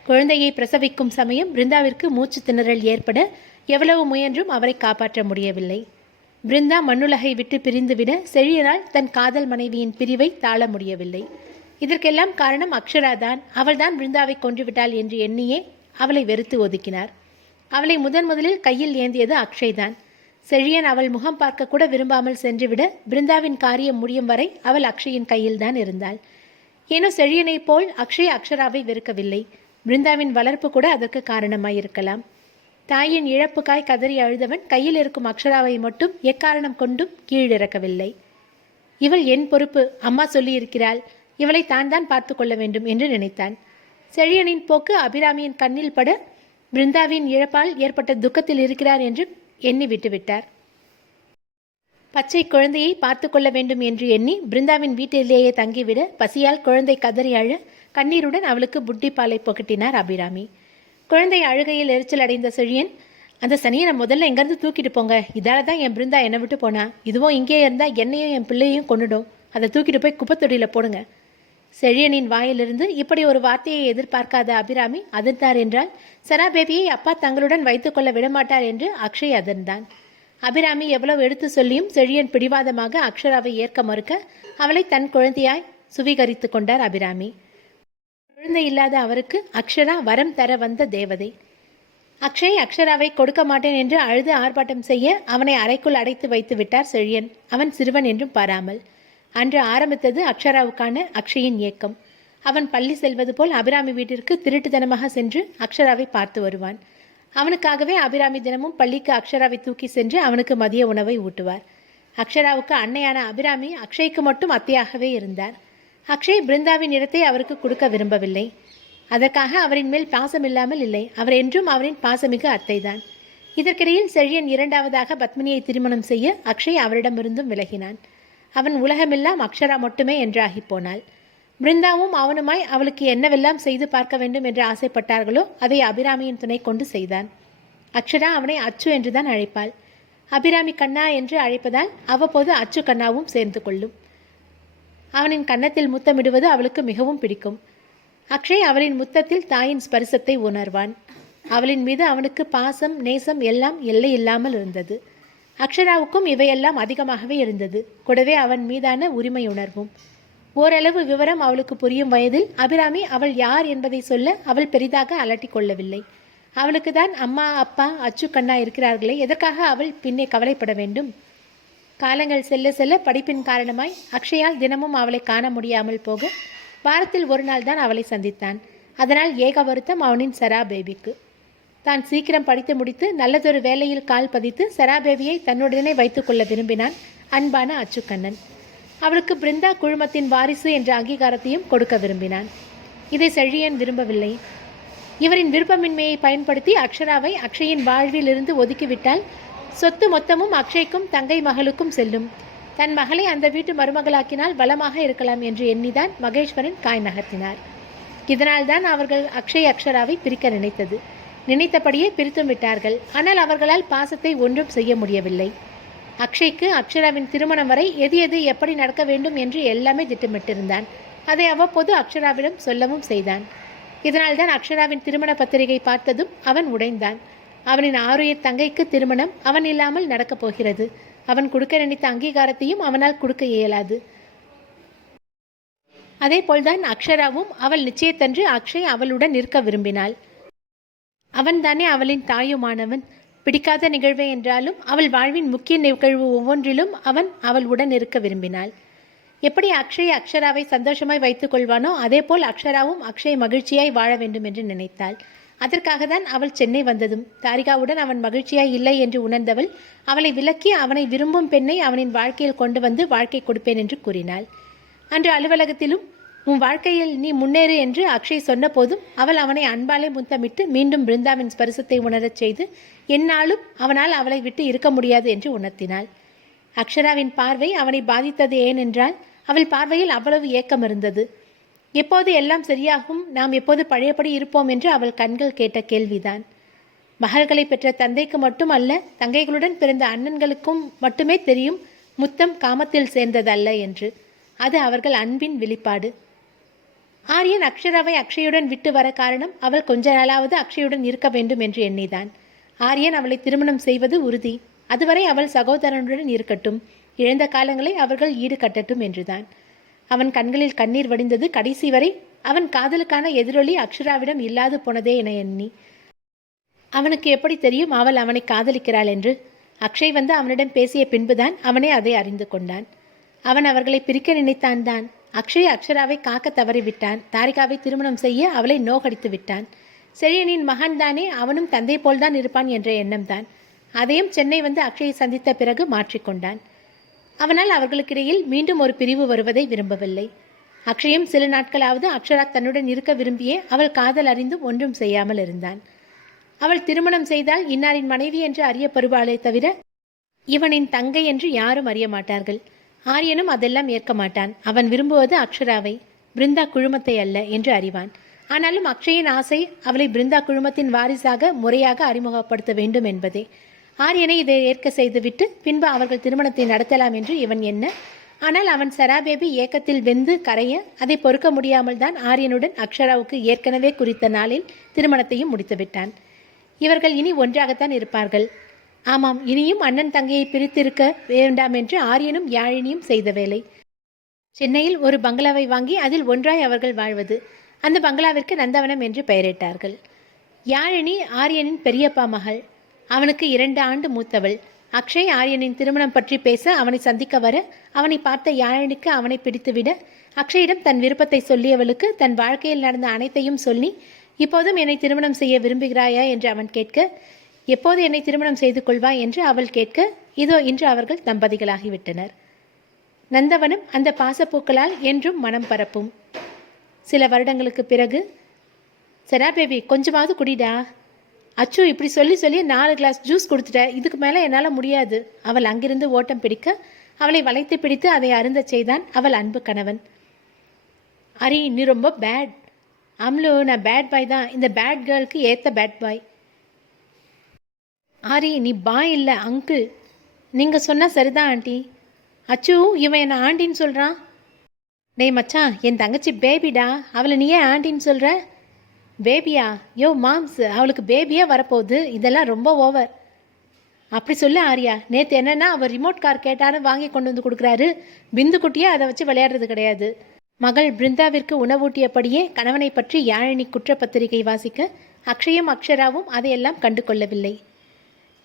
குழந்தையை பிரசவிக்கும் சமயம் பிருந்தாவிற்கு மூச்சு திணறல் ஏற்பட எவ்வளவு முயன்றும் அவரை காப்பாற்ற முடியவில்லை. பிருந்தா மண்ணுலகை விட்டு பிரிந்துவிட செழியனால் தன் காதல் மனைவியின் பிரிவை தாழ முடியவில்லை. இதற்கெல்லாம் காரணம் அக்ஷராதான். அவள்தான் பிருந்தாவை கொன்றுவிட்டாள் என்று எண்ணியே அவளை வெறுத்து ஒதுக்கினார். அவளை முதலில் கையில் ஏந்தியது அக்ஷய்தான். செழியன் அவள் முகம் பார்க்க கூட விரும்பாமல் சென்றுவிட பிருந்தாவின் காரியம் முடியும் வரை அவள் அக்ஷயின் கையில்தான் இருந்தாள். ஏனோ செழியனைப் போல் அக்ஷய் அக்ஷராவை வெறுக்கவில்லை. பிருந்தாவின் வளர்ப்பு கூட அதற்கு காரணமாயிருக்கலாம். தாயின் இழப்புக்காய் கதறி அழுதவன் கையில் இருக்கும் அக்ஷராவை மட்டும் எக்காரணம் கொண்டும் கீழிறக்கவில்லை. இவள் என் பொறுப்பு, அம்மா சொல்லியிருக்கிறாள், இவளை தான் பார்த்து கொள்ள வேண்டும் என்று நினைத்தான். செழியனின் போக்கு அபிராமியின் கண்ணில் பட பிருந்தாவின் இழப்பால் ஏற்பட்ட துக்கத்தில் இருக்கிறார் என்று எண்ணி விட்டுவிட்டார். பச்சை குழந்தையை பார்த்து கொள்ள வேண்டும் என்று எண்ணி பிருந்தாவின் வீட்டிலேயே தங்கிவிட பசியால் குழந்தை கதறி அழ கண்ணீருடன் அவளுக்கு புட்டி பாலை புகட்டினார் அபிராமி. குழந்தை அழுகையில் எரிச்சல் அடைந்த செழியன், அந்த சனியை நான் முதல்ல எங்கேருந்து தூக்கிட்டு போங்க, இதால தான் என் பிருந்தா என்னை விட்டு போனா, இதுவும் இங்கே இருந்தால் என்னையும் என் பிள்ளையும் கொண்டுடும், அதை தூக்கிட்டு போய் குப்பத்தொடியில் போடுங்க. செழியனின் வாயிலிருந்து இப்படி ஒரு வார்த்தையை எதிர்பார்க்காத அபிராமி அதிர்ந்தார் என்றால் சரா பேபியை அப்பா தங்களுடன் வைத்துக்கொள்ள விடமாட்டார் என்று அக்ஷய் அதிர்ந்தான். அபிராமி எவ்வளவு எடுத்து சொல்லியும் செழியன் பிடிவாதமாக அக்ஷராவை ஏற்க மறுக்க அவளை தன் குழந்தையாய் சுவீகரித்து கொண்டார் அபிராமி. குழந்தை இல்லாத அவருக்கு அக்ஷரா வரம் தர வந்த தேவதை. அக்ஷய் அக்ஷராவை கொடுக்க மாட்டேன் என்று அழுது ஆர்ப்பாட்டம் செய்ய அவனை அறைக்குள் அடைத்து வைத்து விட்டார் செழியன், அவன் சிறுவன் என்றும் பாராமல். அன்று ஆரம்பித்தது அக்ஷராவுக்கான அக்ஷயின் ஏக்கம். அவன் பள்ளி செல்வது போல் அபிராமி வீட்டிற்கு திருட்டுத்தனமாக சென்று அக்ஷராவை பார்த்து வருவான். அவனுக்காகவே அபிராமி தினமும் பள்ளிக்கு அக்ஷராவை தூக்கி சென்று அவனுக்கு மதிய உணவை ஊட்டுவார். அக்ஷராவுக்கு அன்னையான அபிராமி அக்ஷய்க்கு மட்டும் அத்தையாகவே இருந்தார். அக்ஷய் பிருந்தாவின் இடத்தை அவருக்கு கொடுக்க விரும்பவில்லை. அதற்காக அவரின் மேல் பாசம் இல்லாமல் இல்லை, அவர் என்றும் அவரின் பாசமிகு அத்தைதான். இதற்கிடையில் செழியன் இரண்டாவதாக பத்மினியை திருமணம் செய்ய அக்ஷய் அவரிடமிருந்தும் விலகினான். அவன் உலகமெல்லாம் அக்ஷரா மட்டுமே என்றாகி போனாள். பிருந்தாவும் அவனுமாய் அவளுக்கு என்னவெல்லாம் செய்து பார்க்க வேண்டும் என்று ஆசைப்பட்டார்களோ அதை அபிராமியின் துணை கொண்டு செய்தான். அக்ஷரா அவனை அச்சு என்றுதான் அழைப்பாள். அபிராமி கண்ணா என்று அழைப்பதால் அவ்வப்போது அச்சு கண்ணாவும் சேர்ந்து கொள்ளும். அவனின் கன்னத்தில் முத்தமிடுவது அவளுக்கு மிகவும் பிடிக்கும். அக்ஷய் அவளின் முத்தத்தில் தாயின் ஸ்பரிசத்தை உணர்வான். அவளின் மீது அவனுக்கு பாசம் நேசம் எல்லாம் எல்லை இல்லாமல் இருந்தது. அக்ஷராவுக்கும் இவையெல்லாம் அதிகமாகவே இருந்தது. கூடவே அவன் மீதான உரிமை உணர்வும். ஓரளவு விவரம் அவளுக்கு புரியும் வயதில் அபிராமி அவள் யார் என்பதை சொல்ல அவள் பெரிதாக அலட்டி கொள்ளவில்லை. அவளுக்கு தான் அம்மா அப்பா அச்சு கண்ணா இருக்கிறார்களே, எதற்காக அவள் பின்னே கவலைப்பட வேண்டும்? காலங்கள் செல்ல செல்ல படிப்பின் காரணமாய் அக்ஷயால் தினமும் அவளை காண முடியாமல் போக வாரத்தில் ஒரு நாள் தான் அவளை சந்தித்தான். அதனால் ஏக வருத்தம் அவனின் சரா பேபிக்கு. தான் சீக்கிரம் படித்து முடித்து நல்லதொரு வேலையில் கால் பதித்து சரா பேபியை தன்னுடனே வைத்துக்கொள்ள விரும்பினான் அன்பான அச்சுக்கண்ணன். அவளுக்கு பிருந்தா குழுமத்தின் வாரிசு என்ற அங்கீகாரத்தையும் கொடுக்க விரும்பினான். இதை செழியன் விரும்பவில்லை. இவரின் விருப்பமின்மையை பயன்படுத்தி அக்ஷராவை அக்ஷயின் வாழ்வில் இருந்து ஒதுக்கிவிட்டால் சொத்து மொத்தமும் அக்ஷய்க்கும் தங்கை மகளுக்கும் செல்லும். தன் மகளை அந்த வீட்டு மருமகளாக்கினால் வளமாக இருக்கலாம் என்று எண்ணிதான் மகேஸ்வரன் காய் நகர்த்தினார். இதனால்தான் அவர்கள் அக்ஷராவை பிரிக்க நினைத்தது. நினைத்தபடியே பிரித்தும் விட்டார்கள். ஆனால் அவர்களால் பாசத்தை ஒன்றும் செய்ய முடியவில்லை. அக்ஷய்க்கு அக்ஷராவின் திருமணம் வரை எது எது எப்படி நடக்க வேண்டும் என்று எல்லாமே திட்டமிட்டிருந்தான். அதை அவ்வப்போது அக்ஷராவிடம் சொல்லவும் செய்தான். இதனால்தான் அக்ஷராவின் திருமண பத்திரிகை பார்த்ததும் அவன் உடைந்தான். அவனின் ஆருயிர் தங்கைக்கு திருமணம் அவன் இல்லாமல் நடக்கப் போகிறது. அவன் கொடுக்க நினைத்த அங்கீகாரத்தையும் அவனால் கொடுக்க இயலாது. அதே போல்தான் அக்ஷராவும் அவள் நிச்சயத்தன்று அக்ஷய் அவளுடன் நிற்க விரும்பினாள். அவன்தானே அவளின் தாயுமானவன். பிடிக்காத நிகழ்வே என்றாலும் அவள் வாழ்வின் முக்கிய நிகழ்வு ஒவ்வொன்றிலும் அவன் அவளுடன் இருக்க விரும்பினாள். எப்படி அக்ஷய் அக்ஷராவை சந்தோஷமாய் வைத்துக் கொள்வானோ அதேபோல் அக்ஷராவும் அக்ஷய் மகிழ்ச்சியாய் வாழ வேண்டும் என்று நினைத்தாள். அதற்காக தான் அவள் சென்னை வந்ததும். தாரிகாவுடன் அவன் மகிழ்ச்சியாய் இல்லை என்று உணர்ந்தவள் அவளை விலக்கி அவனை விரும்பும் பெண்ணை அவனின் வாழ்க்கையில் கொண்டு வந்து வாழ்க்கை கொடுப்பேன் என்று கூறினாள். அன்று அலுவலகத்திலும் உன் வாழ்க்கையில் நீ முன்னேறு என்று அக்ஷய் சொன்ன போதும் அவள் அவனை அன்பாலே முத்தமிட்டு மீண்டும் பிருந்தாவின் ஸ்பரிசத்தை உணரச் செய்து எந்நாளும் அவனால் அவளை விட்டு இருக்க முடியாது என்று உணர்த்தினாள். அக்ஷராவின் பார்வை அவனை பாதித்தது ஏனென்றால் அவள் பார்வையில் அவ்வளவு ஏக்கம் இருந்தது. எப்போது எல்லாம் சரியாகும், நாம் எப்போது பழையபடி இருப்போம் என்று அவள் கண்கள் கேட்ட கேள்விதான். மகள்களை பெற்ற தந்தைக்கு மட்டும் அல்ல, தங்கைகளுடன் பிறந்த அண்ணன்களுக்கும் மட்டுமே தெரியும் முத்தம் காமத்தில் சேர்ந்ததல்ல என்று. அது அவர்கள் அன்பின் வெளிப்பாடு. ஆரியன் அக்ஷராவை அக்ஷயுடன் விட்டு வர காரணம் அவள் கொஞ்ச நாளாவது அக்ஷயுடன் இருக்க வேண்டும் என்று எண்ணிதான். ஆரியன் அவளை திருமணம் செய்வது உறுதி. அதுவரை அவள் சகோதரனுடன் இருக்கட்டும், இழந்த காலங்களை அவர்கள் ஈடு கட்டட்டும் என்றுதான். அவன் கண்களில் கண்ணீர் வடிந்தது. கடைசி வரை அவன் காதலுக்கான எதிரொலி அக்ஷராவிடம் இல்லாது போனதே என எண்ணி. அவனுக்கு எப்படி தெரியும் அவள் அவனை காதலிக்கிறாள் என்று? அக்ஷய் வந்து அவனிடம் பேசிய பின்புதான் அவனே அதை அறிந்து கொண்டான். அவன் அவர்களை பிரிக்க நினைத்தான் தான். அக்ஷய் அக்ஷராவை காக்க தவறிவிட்டான். தாரிகாவை திருமணம் செய்ய அவளை நோகடித்து விட்டான். செழியனின் மகன் தானே, அவனும் தந்தை போல்தான் இருப்பான் என்ற எண்ணம் தான். அதையும் சென்னை வந்து அக்ஷயை சந்தித்த பிறகு மாற்றிக்கொண்டான். அவனால் அவர்களுக்கிடையில் மீண்டும் ஒரு பிரிவு வருவதை விரும்பவில்லை. அக்ஷயும் சில நாட்களாவது அக்ஷரா தன்னுடன் இருக்க விரும்பியே அவள் காதல் அறிந்தும் ஒன்றும் செய்யாமல் இருந்தான். அவள் திருமணம் செய்தால் இன்னாரின் மனைவி என்று அறியப்படுவாளே தவிர இவனின் தங்கை என்று யாரும் அறிய மாட்டார்கள். ஆரியனும் அதெல்லாம் ஏற்க மாட்டான். அவன் விரும்புவது அக்ஷராவை, பிருந்தா குழுமத்தை அல்ல என்று அறிவான். ஆனாலும் அக்ஷயின் ஆசை அவளை பிருந்தா குழுமத்தின் வாரிசாக முறையாக அறிமுகப்படுத்த வேண்டும் என்பதே. ஆரியனை இதை ஏற்க செய்துவிட்டு பின்பு அவர்கள் திருமணத்தை நடத்தலாம் என்று இவன் எண்ண, ஆனால் அவன் சராபேபி ஏக்கத்தில் வெந்து கரைய அதை பொறுக்க முடியாமல் தான் ஆரியனுடன் அக்ஷராவுக்கு ஏற்கனவே குறித்த நாளில் திருமணத்தையும் முடித்துவிட்டான். இவர்கள் இனி ஒன்றாகத்தான் இருப்பார்கள். ஆமாம், இனியும் அண்ணன் தங்கையை பிரித்திருக்க வேண்டாம் என்று ஆரியனும் யாழினியும் செய்த வேலை. சென்னையில் ஒரு பங்களாவை வாங்கி அதில் ஒன்றாய் அவர்கள் வாழ்வது. அந்த பங்களாவிற்கு நந்தவனம் என்று பெயரிட்டார்கள். யாழினி ஆரியனின் பெரியப்பா மகள். அவனுக்கு 2 ஆண்டு மூத்தவள். அக்ஷய் ஆரியனின் திருமணம் பற்றி பேச அவனை சந்திக்க வர அவனை பார்த்த யாழினிக்கு அவனை பிடித்துவிட அக்ஷயிடம் தன் விருப்பத்தை சொல்லியவளுக்கு தன் வாழ்க்கையில் நடந்த அனைத்தையும் சொல்லி இப்போதும் என்னை திருமணம் செய்ய விரும்புகிறாயா என்று அவன் கேட்க, எப்போது என்னை திருமணம் செய்து கொள்வாய் என்று அவள் கேட்க, இதோ இன்று அவர்கள் தம்பதிகளாகிவிட்டனர். நந்தவனம் அந்த பாசப்பூக்களால் என்றும் மனம் பரப்பும். சில வருடங்களுக்கு பிறகு, சரா பேபி கொஞ்சமாவது குடிடா. அச்சு இப்படி சொல்லி சொல்லி 4 கிளாஸ் ஜூஸ் கொடுத்துட்ட, இதுக்கு மேலே என்னால் முடியாது. அவள் அங்கிருந்து ஓட்டம் பிடிக்க அவளை வளைத்து பிடித்து அதை அருந்த செய்தான் அவள் அன்பு கணவன். அரி, நீ ரொம்ப பேட். அம்லு, நான் பேட் பாய் தான். இந்த பேட் கேர்ளுக்கு ஏற்ற பேட் பாய். ஆரி, நீ பாய் இல்லை அங்கிள். நீங்கள் சொன்னால் சரிதான் ஆண்டி. அச்சு, இவன் என்னை ஆண்டின்னு சொல்கிறான். டேய் மச்சான், என் தங்கச்சி பேபிடா, அவளை நீ ஏன் ஆண்டின்னு சொல்கிற? பேபியா? யோ மாம்ஸ், அவளுக்கு பேபியாக வரப்போகுது. இதெல்லாம் ரொம்ப ஓவர். அப்படி சொல்லு ஆரியா. நேற்று என்னென்னா அவர் ரிமோட் கார் கேட்டான்னு வாங்கி கொண்டு வந்து கொடுக்குறாரு. பிந்து குட்டியே அதை வச்சு விளையாடுறது கிடையாது. மகள் பிருந்தாவிற்கு உணவூட்டியபடியே கணவனை பற்றி யாழினி குற்றப்பத்திரிகை வாசிக்க அக்ஷயும் அக்ஷராவும் அதையெல்லாம் கண்டு கொள்ளவில்லை.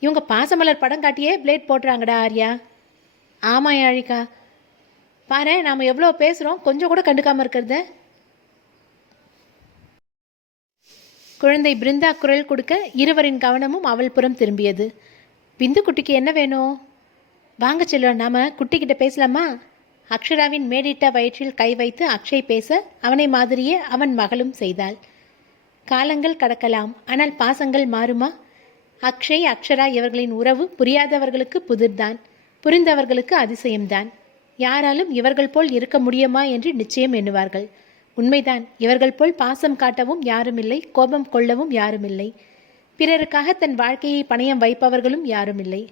இவங்க பாசமலர் படம் காட்டியே பிளேட் போடுறாங்கடா ஆர்யா. ஆமாம் யாழிகா, பாரு நாம் எவ்வளோ பேசுகிறோம், கொஞ்சம் கூட கண்டுக்காமல் இருக்கிறத. குழந்தை பிருந்தா குரல் கொடுக்க இருவரின் கவனமும் அவள் புறம் திரும்பியது. பிந்து குட்டிக்கு என்ன வேணும்? வாங்க செல்வம், நாம குட்டிக்கிட்ட பேசலாமா? அக்ஷராவின் மேடிட்ட வயிற்றில் கை வைத்து அக்ஷய் பேச அவனை மாதிரியே அவன் மகளும் செய்தாள். காலங்கள் கடக்கலாம், ஆனால் பாசங்கள் மாறுமா? அக்ஷய் அக்ஷரா இவர்களின் உறவு புரியாதவர்களுக்கு புதிர்தான், புரிந்தவர்களுக்கு அதிசயம்தான். யாராலும் இவர்கள் போல் இருக்க முடியுமா என்று நிச்சயம் எண்ணுவார்கள். உண்மைதான், இவர்கள் போல் பாசம் காட்டவும் யாருமில்லை, கோபம் கொள்ளவும் யாருமில்லை. பிறருக்காக தன் வாழ்க்கையை பணயம் வைப்பவர்களும் யாருமில்லை.